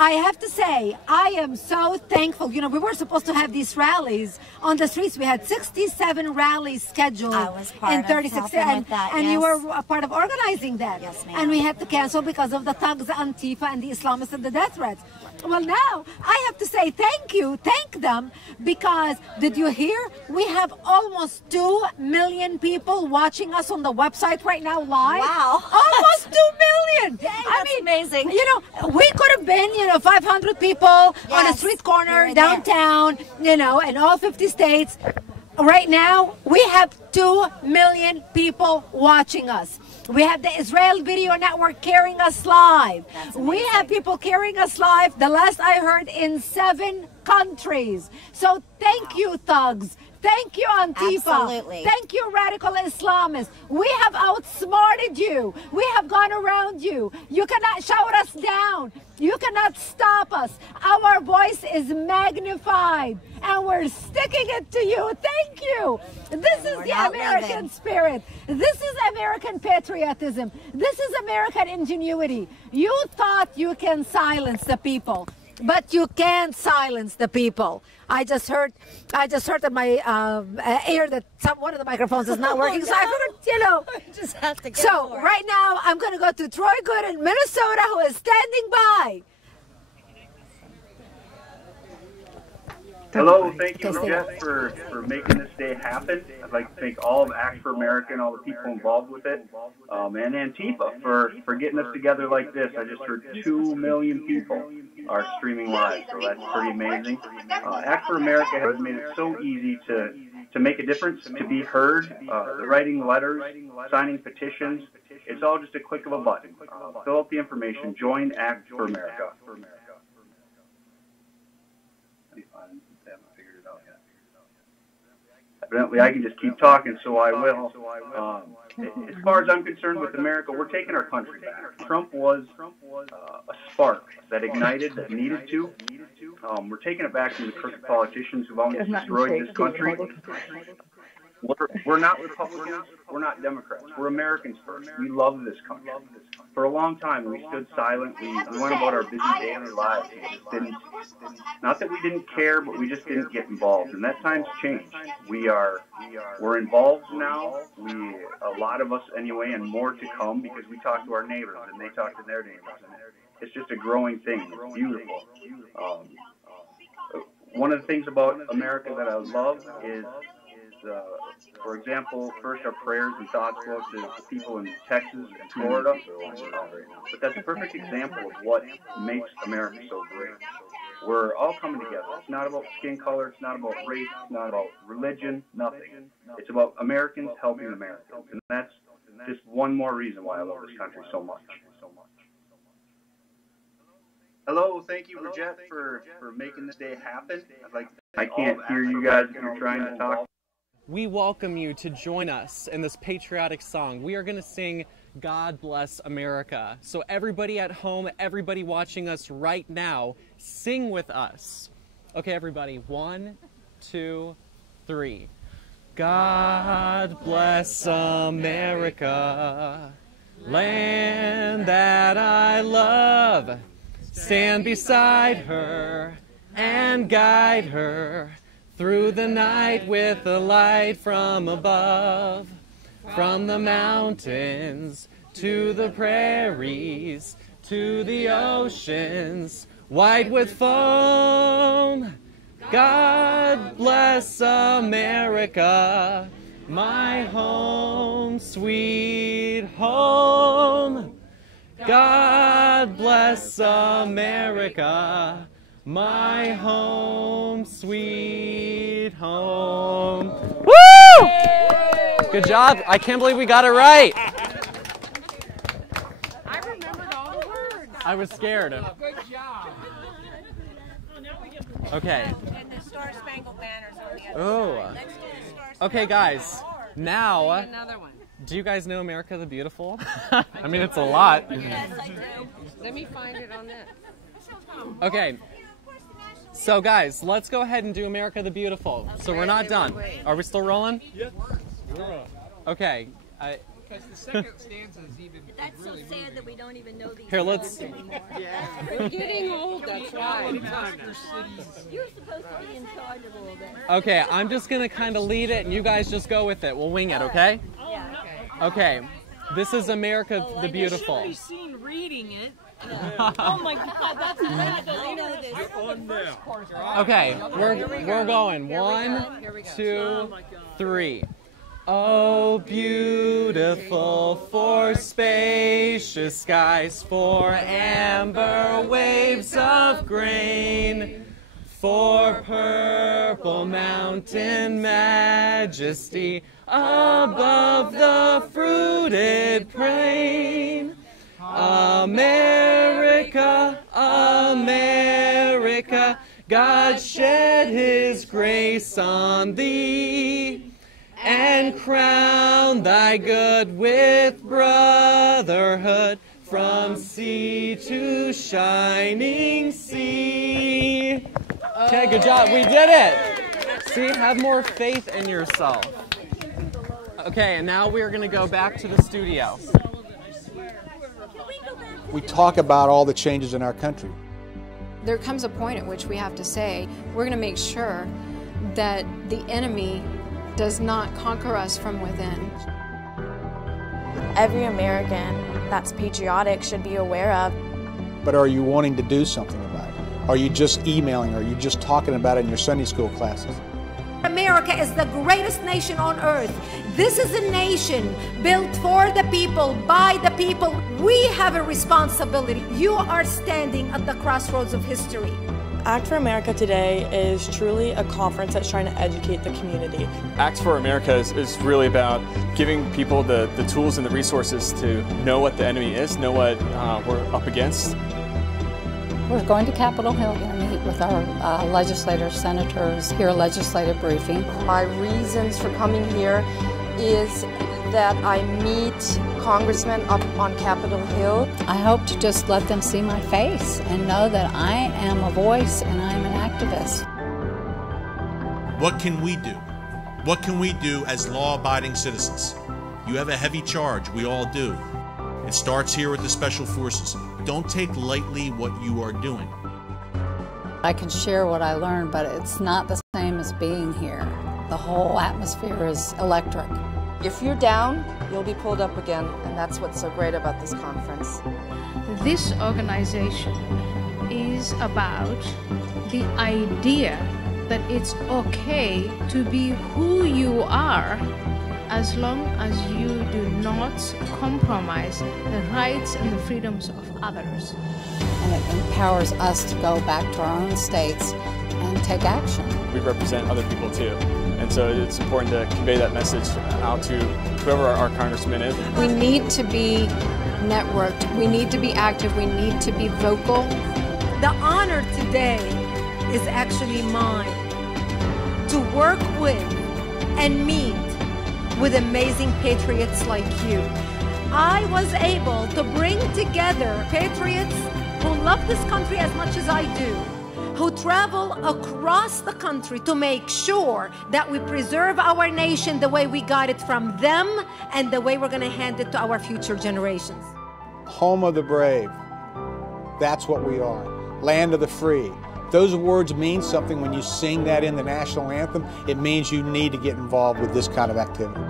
I have to say, I am so thankful. We were supposed to have these rallies on the streets. We had 67 rallies scheduled in 36 and yes. You were a part of organizing that. Yes, ma'am. And we had to cancel because of the thugs, the Antifa, and the Islamists and the death threats. Well, now I have to say thank them, because did you hear? We have almost 2 million people watching us on the website right now live. Wow. Almost 2 million. Dang, that's amazing. We could have been, 500 people on a street corner downtown, in all 50 states. Right now, we have 2 million people watching us. We have the Israel Video Network carrying us live. We have people carrying us live, the last I heard, in 7 countries. So thank you, thugs. Thank you, Antifa. Absolutely. Thank you, radical Islamists. We have outsmarted you. We have gone around you. You cannot shout us down. You cannot stop us. Our voice is magnified, and we're sticking it to you. Thank you. This is the American spirit. This is American patriotism. This is American ingenuity. You thought you can silence the people, but you can't silence the people. I just heard in my ear that one of the microphones is not working, so I figured, you know. Just have to get So more. right now, I'm going to go to Troy Good in Minnesota, who is standing by. Hello, thank you, Brigitte, for making this day happen. I'd like to thank all of Act for America and all the people involved with it, and Antifa for getting us together like this. I just heard 2 million people are streaming live, so that's pretty amazing. Act for America has made it so easy to make a difference, to be heard, writing letters, signing petitions. It's all just a click of a button. Fill out the information, join Act for America. Evidently, I can just keep talking, so I will. As far as I'm concerned with America, we're taking our country back. Trump was a spark that ignited, that needed to. We're taking it back from the crooked politicians who've almost destroyed this country. We're not Republicans. We're not Democrats. We're Americans first. We love this country. For a long time, we stood silent. We went about our busy daily lives. Not that we didn't care, but we just didn't get involved. And that time's changed. We're involved now. A lot of us anyway, and more to come, because we talk to our neighbors and they talk to their neighbors. And it's just a growing thing. It's beautiful. One of the things about America that I love is, for example, first our prayers and thoughts go to the people in Texas and Florida. But that's a perfect example of what makes America so great. We're all coming together. It's not about skin color. It's not about race. It's not about religion. Nothing. It's about Americans helping Americans. And that's just one more reason why I love this country so much. Hello, thank you, Brigitte, for making this day happen. I can't hear you guys if you're trying to talk. We welcome you to join us in this patriotic song. We are going to sing God Bless America. So everybody at home, everybody watching us right now, sing with us. Okay, everybody. 1, 2, 3. God bless America, land that I love. Stand beside her and guide her through the night with the light from above. From the mountains to the prairies to the oceans white with foam. God bless America, my home, sweet home. God bless America, my home, sweet home. Woo! Good job. I can't believe we got it right. I remembered all the words. I was scared. Good job. Okay. And the Star Spangled Banner's on the other Oh. side. Let's do the Star Spangled Okay, guys. Now, Another one. do you guys know America the Beautiful? I mean, it's a lot. Yes, I do. Let me find it on that. Okay. So, guys, let's go ahead and do America the Beautiful. So we're not done. Are we still rolling? Yes. We're on. Okay. Because the second stanza is even That's really so sad that we don't even know these Here, let's- songs anymore. We're getting old, that's right. You're supposed to be in charge of all that. Okay, I'm just going to kind of lead it, and you guys just go with it. We'll wing it, okay? Yeah. Okay. This is America the Beautiful. You should be seen reading it. Oh my God, that's exactly. I know this. Okay, we're going. 1, 2, 3. Oh, beautiful for spacious skies, for amber waves of grain, for purple mountain majesty above the fruited plain. America, America, God shed his grace on thee, and crown thy good with brotherhood from sea to shining sea. Okay, good job. We did it. See, have more faith in yourself. Okay, and now we're going to go back to the studio. We talk about all the changes in our country. There comes a point at which we have to say, we're going to make sure that the enemy does not conquer us from within. Every American that's patriotic should be aware of. But are you wanting to do something about it? Are you just emailing? Are you just talking about it in your Sunday school classes? America is the greatest nation on earth. This is a nation built for the people, by the people. We have a responsibility. You are standing at the crossroads of history. Act for America today is truly a conference that's trying to educate the community. Act for America is really about giving people the tools and the resources to know what the enemy is, know what we're up against. We're going to Capitol Hill to meet with our legislators, senators, hear a legislative briefing. My reasons for coming here is that I meet congressmen up on Capitol Hill. I hope to just let them see my face and know that I am a voice and I'm an activist. What can we do? What can we do as law-abiding citizens? You have a heavy charge, we all do. It starts here with the Special Forces. Don't take lightly what you are doing. I can share what I learned, but it's not the same as being here. The whole atmosphere is electric. If you're down, you'll be pulled up again, and that's what's so great about this conference. This organization is about the idea that it's okay to be who you are as long as you do not compromise the rights and the freedoms of others. And it empowers us to go back to our own states and take action. We represent other people too, and so it's important to convey that message out to whoever our congressman is. We need to be networked, we need to be active, we need to be vocal. The honor today is actually mine to work with and meet with amazing patriots like you. I was able to bring together patriots who love this country as much as I do, who travel across the country to make sure that we preserve our nation the way we got it from them and the way we're going to hand it to our future generations. Home of the brave. That's what we are. Land of the free. Those words mean something when you sing that in the national anthem. It means you need to get involved with this kind of activity.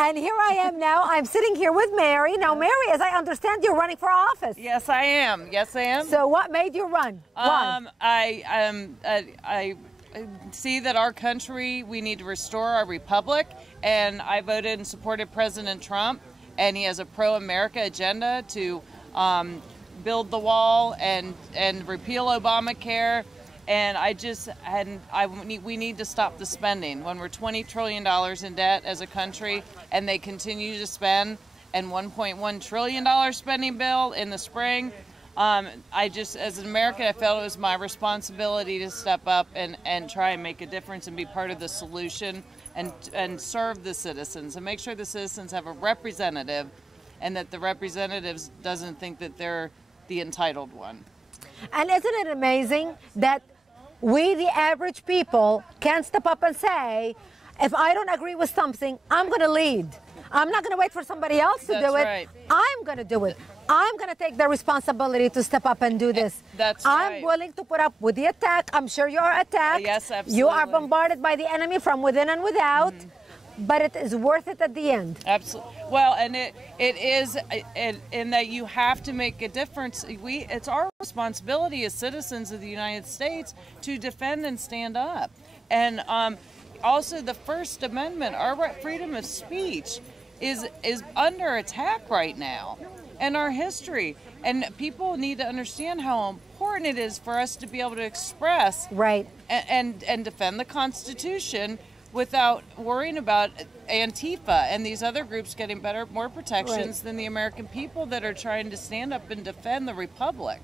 And here I am now. I'm sitting here with Mary. Now, Mary, as I understand, you're running for office. Yes, I am. Yes, I am. So what made you run? I see that our country, we need to restore our republic, and I voted and supported President Trump, and he has a pro-America agenda to build the wall and repeal Obamacare. And we need to stop the spending. When we're $20 trillion in debt as a country and they continue to spend, and $1.1 trillion spending bill in the spring, as an American, I felt it was my responsibility to step up and try and make a difference and be part of the solution and serve the citizens and make sure the citizens have a representative and that the representatives doesn't think that they're the entitled one. And isn't it amazing that we, the average people, can step up and say, if I don't agree with something, I'm going to lead. I'm not going to wait for somebody else to do it. Right. I'm going to do it. I'm going to take the responsibility to step up and do this. That's I'm right. willing to put up with the attack. I'm sure you are attacked. Yes, absolutely. You are bombarded by the enemy from within and without. but it is worth it at the end. Absolutely. Well, and it is in that you have to make a difference. It's our responsibility as citizens of the United States to defend and stand up. And also the First Amendment, our freedom of speech, is under attack right now, and our history. And people need to understand how important it is for us to be able to express and defend the Constitution without worrying about Antifa and these other groups getting more protections than the American people that are trying to stand up and defend the Republic.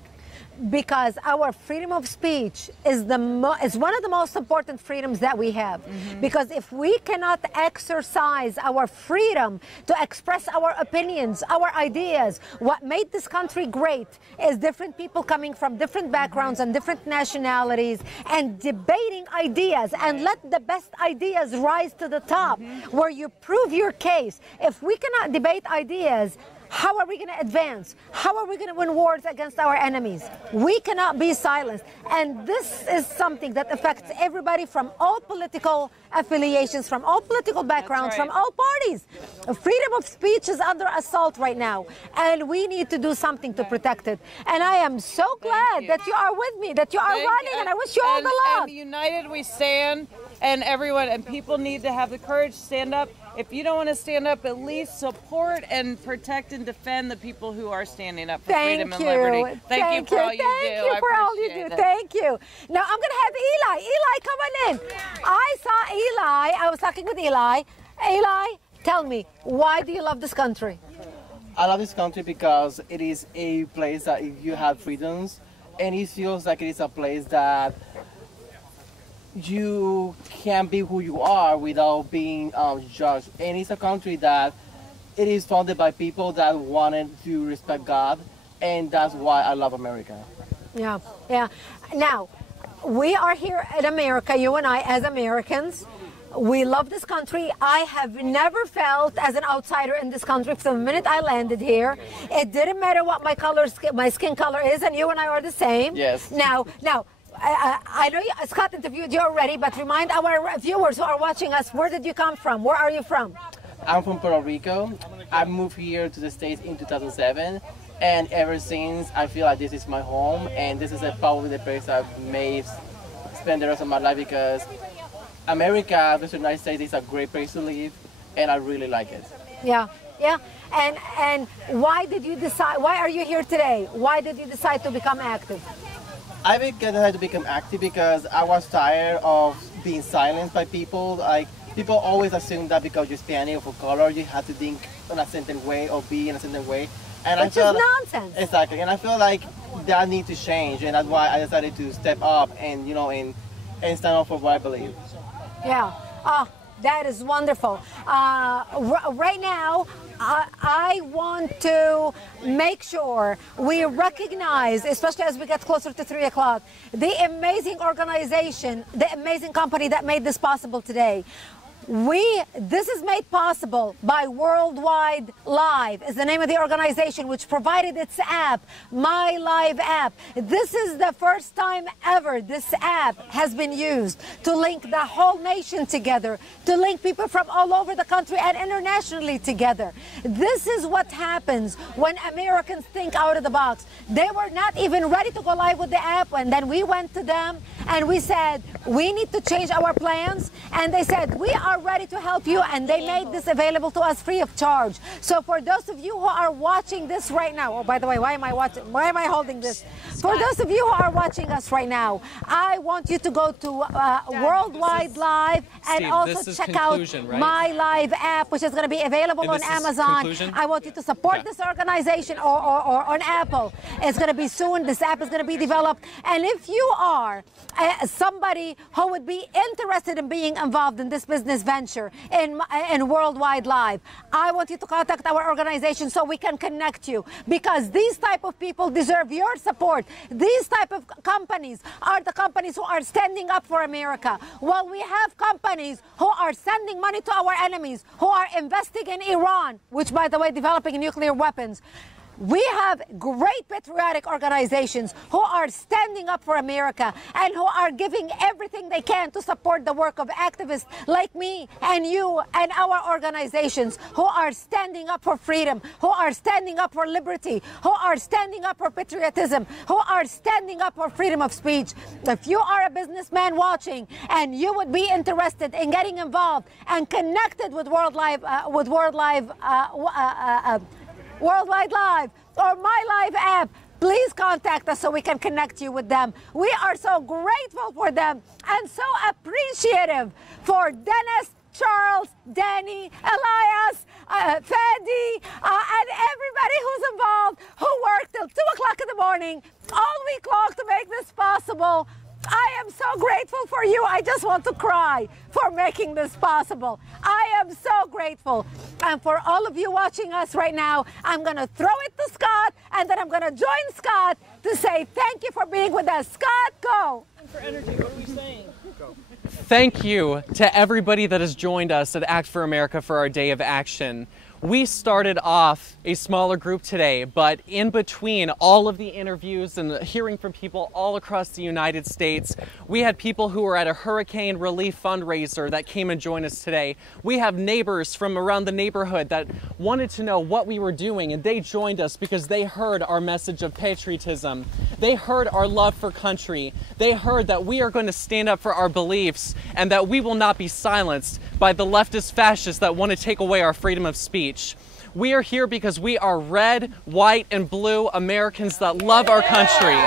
Because our freedom of speech is one of the most important freedoms that we have. Because if we cannot exercise our freedom to express our opinions, our ideas, what made this country great is different people coming from different backgrounds and different nationalities and debating ideas, and let the best ideas rise to the top where you prove your case. If we cannot debate ideas, how are we going to advance? How are we going to win wars against our enemies? We cannot be silenced. And this is something that affects everybody from all political affiliations, from all political backgrounds, from all parties. Freedom of speech is under assault right now, and we need to do something to protect it. And I am so glad that you are with me, that you are running, and I wish you all the luck. And united we stand, and everyone, and people need to have the courage to stand up. If you don't want to stand up, at least support and protect and defend the people who are standing up for freedom and liberty. Thank you for all you do. Thank you for all you do. Thank you. Now I'm going to have Eli. Eli, come on in. I saw Eli. I was talking with Eli. Eli, tell me, why do you love this country? I love this country because it is a place that you have freedoms, and it feels like it is a place that you can be who you are without being judged. And it's a country that it is founded by people that wanted to respect God, and that's why I love America. Yeah, yeah. Now, we are here in America, you and I, as Americans. We love this country. I have never felt as an outsider in this country from the minute I landed here. It didn't matter what my skin color is, and you and I are the same. Yes. Now, I know Scott interviewed you already, but remind our viewers who are watching us, where did you come from? Where are you from? I'm from Puerto Rico. I moved here to the States in 2007, and ever since I feel like this is my home, and this is probably the place I've spend the rest of my life, because America, the United States, is a great place to live, and I really like it. Yeah, yeah. And why did you decide, why are you here today? Why did you decide to become active? I decided to become active because I was tired of being silenced by people. Like, people always assume that because you're Hispanic or for color, you have to think in a certain way or be in a certain way. And Which is nonsense. Exactly, and I feel like that needs to change, and that's why I decided to step up and, and stand up for what I believe. Yeah. Oh, that is wonderful. Right now, I want to make sure we recognize, especially as we get closer to 3 o'clock, the amazing organization, the amazing company that made this possible today. This is made possible by Worldwide Live, is the name of the organization, which provided its app, My Live app. This is the first time ever this app has been used to link the whole nation together, to link people from all over the country and internationally together. This is what happens when Americans think out of the box. They were not even ready to go live with the app, and then we went to them and we said, we need to change our plans, and they said, we are ready to help you, and they made this available to us free of charge. So for those of you who are watching this right now, oh, by the way, why am I holding this? For those of you who are watching us right now, I want you to go to Worldwide Live and Steve, also check out right? My Live app, which is going to be available on Amazon. I want you to support this organization or on Apple. It's going to be soon. This app is going to be developed. And if you are somebody who would be interested in being involved in this business venture in Worldwide Live, I want you to contact our organization so we can connect you, because these type of people deserve your support. These type of companies are the companies who are standing up for America. While we have companies who are sending money to our enemies, who are investing in Iran, which, by the way, developing nuclear weapons, We have great patriotic organizations who are standing up for America and who are giving everything they can to support the work of activists like me and you and our organizations who are standing up for freedom, who are standing up for liberty, who are standing up for patriotism, who are standing up for freedom of speech. If you are a businessman watching and you would be interested in getting involved and connected with Worldwide Live or My Live app, please contact us so we can connect you with them. We are so grateful for them and so appreciative for Dennis, Charles, Danny, Elias, Fadi, and everybody who's involved, who worked till 2 o'clock in the morning, all week long to make this possible. I am so grateful for you. I just want to cry for making this possible. I am so grateful. And for all of you watching us right now, I'm going to throw it to Scott, and then I'm going to join Scott to say thank you for being with us. Scott, go. For energy, what are we saying? Thank you to everybody that has joined us at Act for America for our Day of Action. We started off a smaller group today, but in between all of the interviews and hearing from people all across the United States, we had people who were at a hurricane relief fundraiser that came and joined us today. We have neighbors from around the neighborhood that wanted to know what we were doing, and they joined us because they heard our message of patriotism. They heard our love for country. They heard that we are going to stand up for our beliefs and that we will not be silenced by the leftist fascists that want to take away our freedom of speech. We are here because we are red, white, and blue Americans that love our country.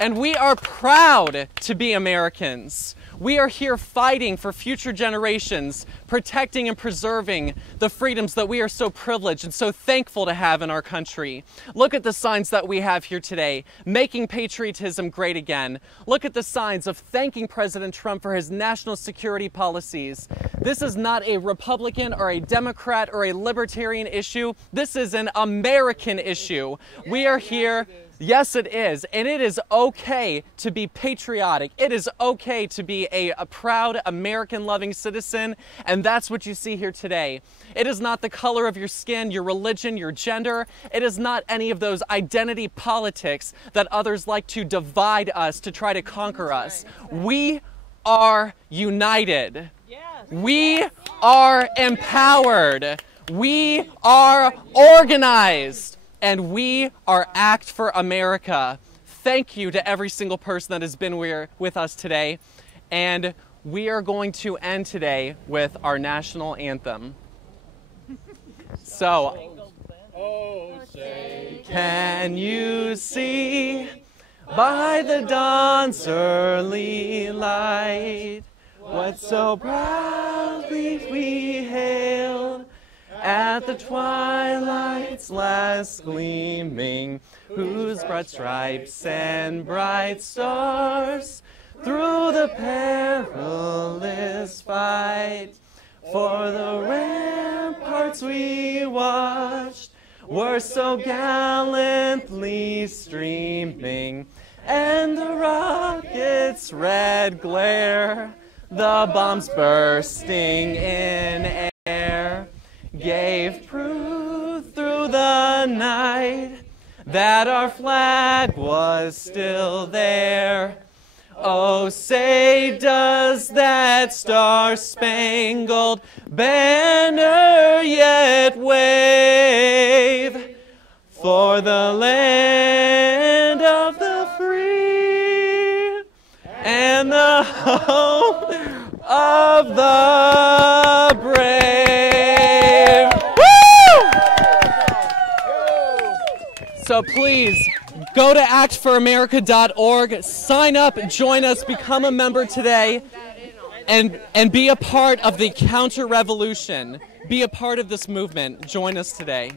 And we are proud to be Americans. We are here fighting for future generations, protecting and preserving the freedoms that we are so privileged and so thankful to have in our country. Look at the signs that we have here today, making patriotism great again. Look at the signs of thanking President Trump for his national security policies. This is not a Republican or a Democrat or a libertarian issue. This is an American issue. We are here. Yes, it is. And it is okay to be patriotic. It is okay to be a proud American-loving citizen. And that's what you see here today. It is not the color of your skin, your religion, your gender. It is not any of those identity politics that others like to divide us, to try to conquer us. We are united. We are empowered. We are organized. And we are Act for America. Thank you to every single person that has been with us today. And we are going to end today with our national anthem. So, oh, say, can you see by the dawn's early light what so proudly we hailed at the twilight's last gleaming, whose broad stripes and bright stars through the perilous fight for the ramparts we watched were so gallantly streaming, and the rocket's red glare, the bombs bursting in air, gave proof through the night that our flag was still there. Oh, say, does that star-spangled banner yet wave for the land of the free and the home of the brave? So please, go to actforamerica.org, sign up, join us, become a member today, and be a part of the counter-revolution. Be a part of this movement. Join us today.